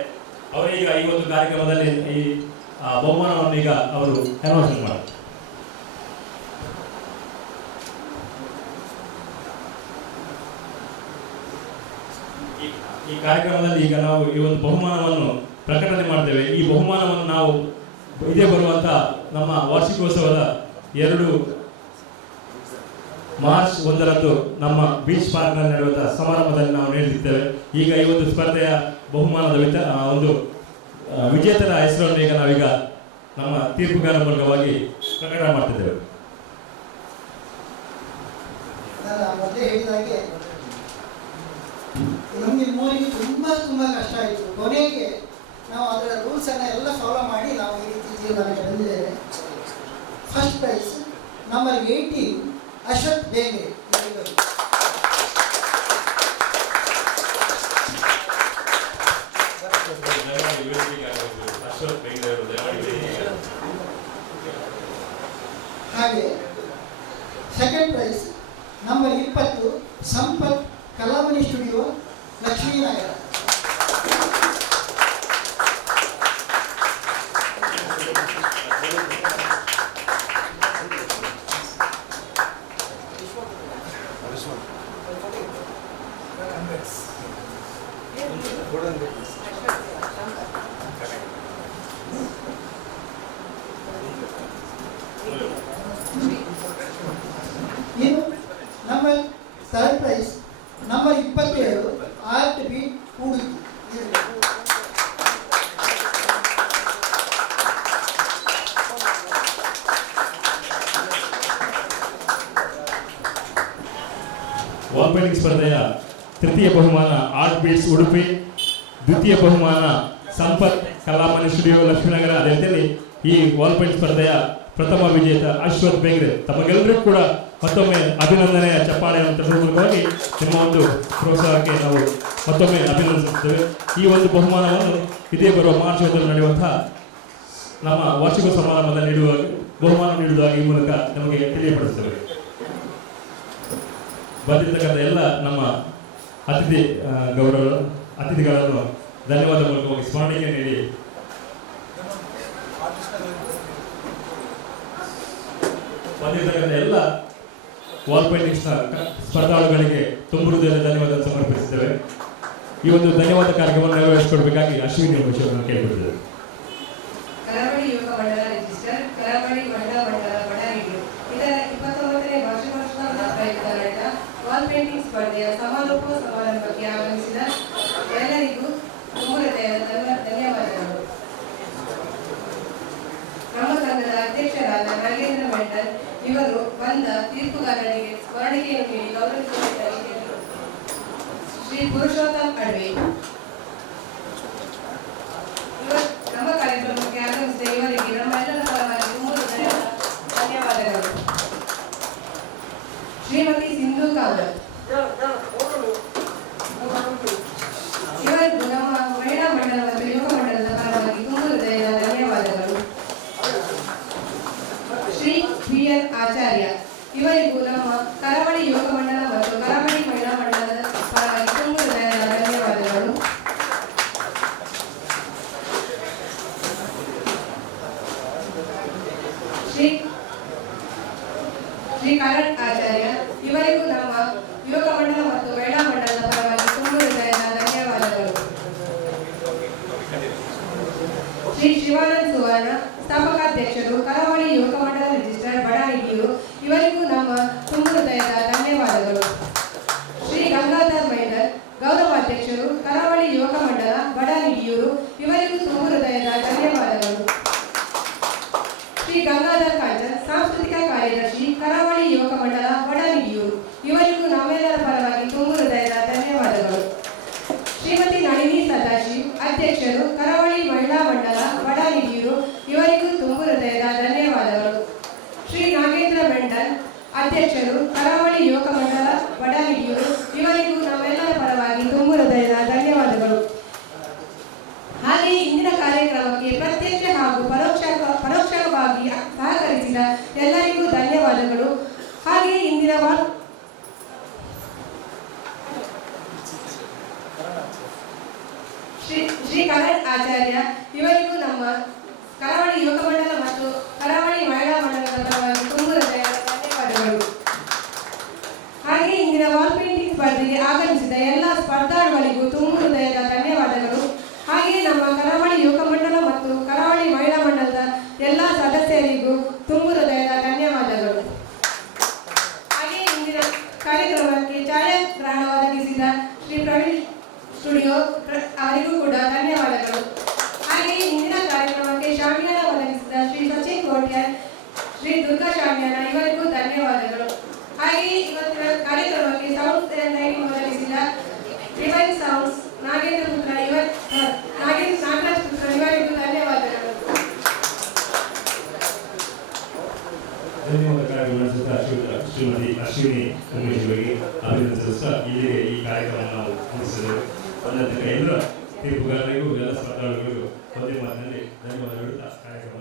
ಅವರೀಗ ಈ ಒಂದು ಕಾರ್ಯಕ್ರಮದಲ್ಲಿ ಈ ಬಹುಮಾನವನ್ನು ಈಗ ಅವರು ಅನೌನ್ಸ್ ಮಾಡ್ತಾರೆ. ಈ ಕಾರ್ಯಕ್ರಮದಲ್ಲಿ ಈಗ ನಾವು ಈ ಒಂದು ಬಹುಮಾನವನ್ನು ಪ್ರಕಟಣೆ ಮಾಡ್ತೇವೆ. ಈ ಬಹುಮಾನವನ್ನು ನಾವು ಇದೇ ಬರುವಂತ ನಮ್ಮ ವಾರ್ಷಿಕೋತ್ಸವದ 2 ಮಾರ್ಚ್ 1ರಂದು ನಮ್ಮ ಬೀಚ್ ಪಾರ್ಕ್ನಲ್ಲಿ ನಡೆಯುವಂತಹ ಸಮಾರಂಭದಲ್ಲಿ ನಾವು ನೀಡಲಿದ್ದೇವೆ. ಈಗ ಈ ಒಂದು ಸ್ಪರ್ಧೆಯ ಬಹುಮಾನದ ಒಂದು ವಿಜೇತರ ಹೆಸರನ್ನು ಈಗ ನಾವೀಗ ನಮ್ಮ ತೀರ್ಪುಗಾರ ಮೂಲಕವಾಗಿ ಪ್ರಕಟ ಮಾಡ್ತಿದ್ದೇವೆ. ನಾನು ಮೊದಲೇ ಹೇಳಿದ ಹಾಗೆ ನಮಗೆ ಮೂರಿಗೆ ತುಂಬ ಕಷ್ಟ ಆಯಿತು. ಕೊನೆಗೆ ನಾವು ಅದರ ರೂಲ್ಸನ್ನು ಎಲ್ಲ ಫಾಲೋ ಮಾಡಿ ನಾವು ಈ ರೀತಿ ತೀರ್ಮಾನಕ್ಕೆ ಬಂದಿದ್ದೇವೆ. First prize number 18 Ashwath Bendre. ಹಾಗೆ second prize number 20 Sampath Kalamani studio Lakshminagar. ಇನ್ನು number third prize number 27 art beat Udupi. Wall painting ಸ್ಪರ್ಧೆಯ ತೃತೀಯ ಬಹುಮಾನ ಆರ್ಟ್ ಬೀಟ್ಸ್ ಉಡುಪಿ, ದ್ವಿತೀಯ ಬಹುಮಾನ ಸಂಪತ್ ಕಲಾಮಣಿ ಸ್ಟುಡಿಯೋ ಲಕ್ಷ್ಮೀನಗರ. ಅದೇ ರೀತಿಯಲ್ಲಿ ಈ ವಾಲ್ ಪೇಂಟ್ ಸ್ಪರ್ಧೆಯ ಪ್ರಥಮ ವಿಜೇತ ಅಶ್ವಥ್ ಬೇಂದ್ರೆ. ತಮಗೆಲ್ಲರಿಗೂ ಕೂಡ ಮತ್ತೊಮ್ಮೆ ಅಭಿನಂದನೆಯ ಚಪ್ಪಾಳೆಯನ್ನು ತರುವ ಮೂಲಕವಾಗಿ ನಿಮ್ಮ ಒಂದು ಪ್ರೋತ್ಸಾಹಕ್ಕೆ ನಾವು ಮತ್ತೊಮ್ಮೆ ಅಭಿನಂದಿಸುತ್ತೇವೆ. ಈ ಒಂದು ಬಹುಮಾನವನ್ನು ಇದೇ ಬರುವ ಮಾರ್ಚ್ 1ರಲ್ಲಿ ನಡೆಯುವಂತಹ ನಮ್ಮ ವಾರ್ಷಿಕ ಸಮಾರಂಭದಲ್ಲಿ ಬಹುಮಾನ ನೀಡುವುದಾಗಿ ಈ ಮೂಲಕ ನಮಗೆ ತಿಳಿಯಪಡಿಸುತ್ತೇವೆ. ಬಂದಿರತಕ್ಕಂಥ ಎಲ್ಲ ನಮ್ಮ ಅತಿಥಿಗಳನ್ನು ಧನ್ಯವಾದ ಮೂಲಕವಾಗಿ ಸ್ಮರಣೆಗೆ ನೀಡಿ ಬಂದಿರತಕ್ಕಂಥ ಎಲ್ಲ ವಾಲ್ ಪೇಂಟಿಂಗ್ಸ್ ಸ್ಪರ್ಧಾಳುಗಳಿಗೆ ತುಂಬ ಹೃದಯದ ಧನ್ಯವಾದ ಸಮರ್ಪಿಸುತ್ತೇವೆ. ಈ ಒಂದು ಧನ್ಯವಾದ ಕಾರ್ಯಕ್ರಮವನ್ನು ನೆರವೇರಿಸಿಕೊಡ್ಬೇಕಾಗಿ ಅಶ್ವಿನಿ ಅವರನ್ನು ಕೇಳಿಬಿಡ್ತೇವೆ. ಕರಾವಳಿ ಯುವಕ ಮಂಡಲ ರಿಜಿಸ್ಟರ್ ಕರಾವಳಿ ಮಹಿಳಾ ಮಂಡಲ ಬಡಾರಿಗಳು ಇದರ 29ನೇ ವಾರ್ಷಿಕೋತ್ಸವದ ಪ್ರಯುಕ್ತ ನಡೆದ ವಾಲ್ ಪೇಂಟಿಂಗ್ ಸ್ಪರ್ಧೆಯ ಸಮಾರೋಪ ಸಮಾರಂಭಕ್ಕೆ ಆಗಮಿಸಿದ ಎಲ್ಲರಿಗೂ ತುಂಬ ಹೃದಯದ ಧನ್ಯವಾದಗಳು. ನಮ್ಮ ಸಂಘದ ಅಧ್ಯಕ್ಷರಾದ ನಾಗೇಂದ್ರ ಮಂಡಲ್ ಇವರು ಬಂದ ತೀರ್ಪುಗಾರರಿಗೆ ಸ್ಮರಣಿಕೆಯನ್ನು ನೀಡಿ ಗೌರವಿಸುತ್ತಿದ್ದಾರೆ. ಶ್ರೀ ಪುರುಷೋತ್ತಮ್ ಅಡ್ವೆ ನಮ್ಮ ಕಾರ್ಯಕ್ರಮಕ್ಕೆ ಆಗಮಿಸಿದ ಇವರಿಗೆ ನಮ್ಮೆಲ್ಲರ ಪರವಾಗಿ ತುಂಬ ಧನ್ಯವಾದಗಳು. ಶ್ರೀಮತಿ ಸಿಂಧು ಕಾವತ್ ಇವರಿಗೂ ನಮ್ಮ ಮಹಿಳಾ ಮಂಡಲ ಮತ್ತು ಯುವಕ ಮಂಡಲದ ಪರವಾಗಿ ತುಂಬ ಹೃದಯದ ಧನ್ಯವಾದಗಳು. ಶ್ರೀ BN ಆಚಾರ್ಯ ಇವರಿಗೂ ನಮ್ಮ ಕರಾವಳಿ ಯುವಕ ಮಂಡಲ ಮತ್ತು ಕರಾವಳಿ ಮಹಿಳಾ ಮಂಡಲದ ಪರವಾಗಿ ತುಂಬ ಹೃದಯದ ಧನ್ಯವಾದಗಳು. ಶ್ರೀ ಕರಣ್ ಆಚಾರ್ಯ ಇವರಿಗೂ ನಮ್ಮ ಯುವಕ ಮಂಡಲ ಮತ್ತು ಮಹಿಳಾ ಮಂಡಲದ ಪರವಾಗಿ ತುಂಬ ಹೃದಯದ ಧನ್ಯವಾದಗಳು. ಶ್ರೀ ಶಿವಾನಂದ್ ಸುವರ್ಣ ಸ್ಥಾಪಕಾಧ್ಯಕ್ಷರು ಕರಾವಳಿ ಯುವಕ ಮಂಡಲ ರಿಜಿಸ್ಟರ್ ಬಡಾಣಿಗಿರು ಇವರಿಗೂ ನಮ್ಮ ತುಂಬ ಹೃದಯದ ಧನ್ಯವಾದಗಳು. ಶ್ರೀ ಗಂಗಾಧರ್ ಮೈನರ್ ಗೌರವಾಧ್ಯಕ್ಷರು ಕರಾವಳಿ ಯುವಕ ಮಂಡಲ ಬಡಾಣಿಗಿಯೂರು ಇವರಿಗೂ ತುಂಬ ಹೃದಯದ ಧನ್ಯವಾದಗಳು. ಶ್ರೀ ಗಂಗಾಧರ್ ಕಾಂಚನ್ ಸಾಂಸ್ಕೃತಿಕ ಕಾರ್ಯದರ್ಶಿ ಕರಾವಳಿ ಯುವಕ ಮಂಡಲ ಬಡಾಣಿಗಿಯೂರು ಇವರಿಗೂ ನಮ್ಮೆಲ್ಲರ ಪರವಾಗಿ ತುಂಬ ಹೃದಯದ ಧನ್ಯವಾದಗಳು. ಶ್ರೀಮತಿ ನಳಿನಿ ಸದಾಶಿವ್ ಅಧ್ಯಕ್ಷರು ಕರಾವಳಿ ಮಹಿಳಾ ಮಂಡಲ ಬಡಾಣಿಗಿಯೂರು ಇವರಿಗೂ ತುಂಬ ಹೃದಯದ ಧನ್ಯವಾದಗಳು. ಶ್ರೀ ನಾಗೇಂದ್ರ ಮೆಂಡಲ್ ಅಧ್ಯಕ್ಷರು ಕರಾವಳಿ ಯುವಕ ಮಂಡಲ ಬಡಾಣಿಗಿಯೂರು ಇವರಿಗೂ ನಮ್ಮೆಲ್ಲರ ಪರವಾಗಿ ತುಂಬ ಹೃದಯದ ಧನ್ಯವಾದಗಳು. ಹಾಗೆಯೇ ಇಂದಿನ ಕಾರ್ಯಕ್ರಮಕ್ಕೆ ಪ್ರತ್ಯಕ್ಷ ಹಾಗೂ ಪರೋಕ್ಷವಾಗಿ ಸಹಕರಿಸಿದ ಎಲ್ಲರಿಗೂ ಧನ್ಯವಾದಗಳು. ಹಾಗೆಯೇ ಇಂದಿನ ಶ್ರೀ ಕರಣ್ ಆಚಾರ್ಯ ಇವರಿಗೂ ನಮ್ಮ ಕರಾವಳಿ ಯುವಕ ಮಂಡಲ ಮತ್ತು ಕರಾವಳಿ ಮಹಿಳಾ ಮಂಡಲದ ಪರವಾಗಿ ತುಂಬ ಹೃದಯದ ಧನ್ಯವಾದಗಳು. ಹಾಗೆಯೇ ಇಂದಿನ ವಾಲ್ ಪೇಂಟಿಂಗ್ ಸ್ಪರ್ಧೆಗೆ ಆಗಮಿಸಿದ ಎಲ್ಲ ಸ್ಪರ್ಧಾಳುಗಳಿಗೂ ತುಂಬ ಹೃದಯದ ಧನ್ಯವಾದಗಳು. ಹಾಗೆಯೇ ನಮ್ಮ ಕರಾವಳಿ ಯುವಕ ಮಂಡಲ ಮತ್ತು ಕರಾವಳಿ ಮಹಿಳಾ ಮಂಡಲದ ಎಲ್ಲ ಸದಸ್ಯರಿಗೂ ತುಂಬ ಹೃದಯದ ಧನ್ಯವಾದಗಳು. ಹಾಗೆಯೇ ಇಂದಿನ ಕಾರ್ಯಕ್ರಮಕ್ಕೆ ಛಾಯಾಗ್ರಹಣ ಒದಗಿಸಿದ ಶ್ರೀ ಪ್ರವೀಣ್ ಸ್ಟುಡಿಯೋ ಅವರಿಗೂ ಕೂಡ ಧನ್ಯವಾದಗಳು. ಹಾಗೆಯೇ ಇಂದಿನ ಕಾರ್ಯಕ್ರಮಕ್ಕೆ ಶಾಮಿಯಾನ ಒದಗಿಸಿದ ಶ್ರೀ ಸಚಿನ್ ಕೋಟ್ಯಾನ್, ಶ್ರೀ ದುರ್ಗಾ ಶಾಮಿಯಾನ ಇವರಿಗೂ ಧನ್ಯವಾದಗಳು. ಹಾಗೆಯೇ ಇವತ್ತಿನ ಕಾರ್ಯಕ್ರಮಕ್ಕೆ ಸೌಂಡ್ ಲೈಟಿಂಗ್ ಒದಗಿಸಿದ ರಿವೈನ್ ಸೌಂಡ್ಸ್ ನಾಗರಾಜ್ ಪುತ್ರ ಇವರಿಗೂ ಧನ್ಯವಾದಗಳು. ಧನ್ಯವಾದ ಕಾರ್ಯಕ್ರಮ ಶ್ರೀಮತಿ ಅಶ್ವಿನಿ ಉಮೇಶ್ ಅವರಿಗೆ ಅಭಿನಂದಿಸುತ್ತಾ ಇಲ್ಲಿಗೆ ಈ ಕಾರ್ಯಕ್ರಮವನ್ನು ನಾವು ಮುಗಿಸಿದ್ದೇವೆ. ಬಂದಂತಹ ಎಲ್ಲ ತೀರ್ಪುಗಾರರಿಗೂ ಎಲ್ಲ ಸ್ಪರ್ಧಾಳುಗಳಿಗೂ ಒಂದೇ ಮಾತಿನಲ್ಲಿ ಧನ್ಯವಾದ ಹೇಳುತ್ತಾ ಕಾರ್ಯಕ್ರಮ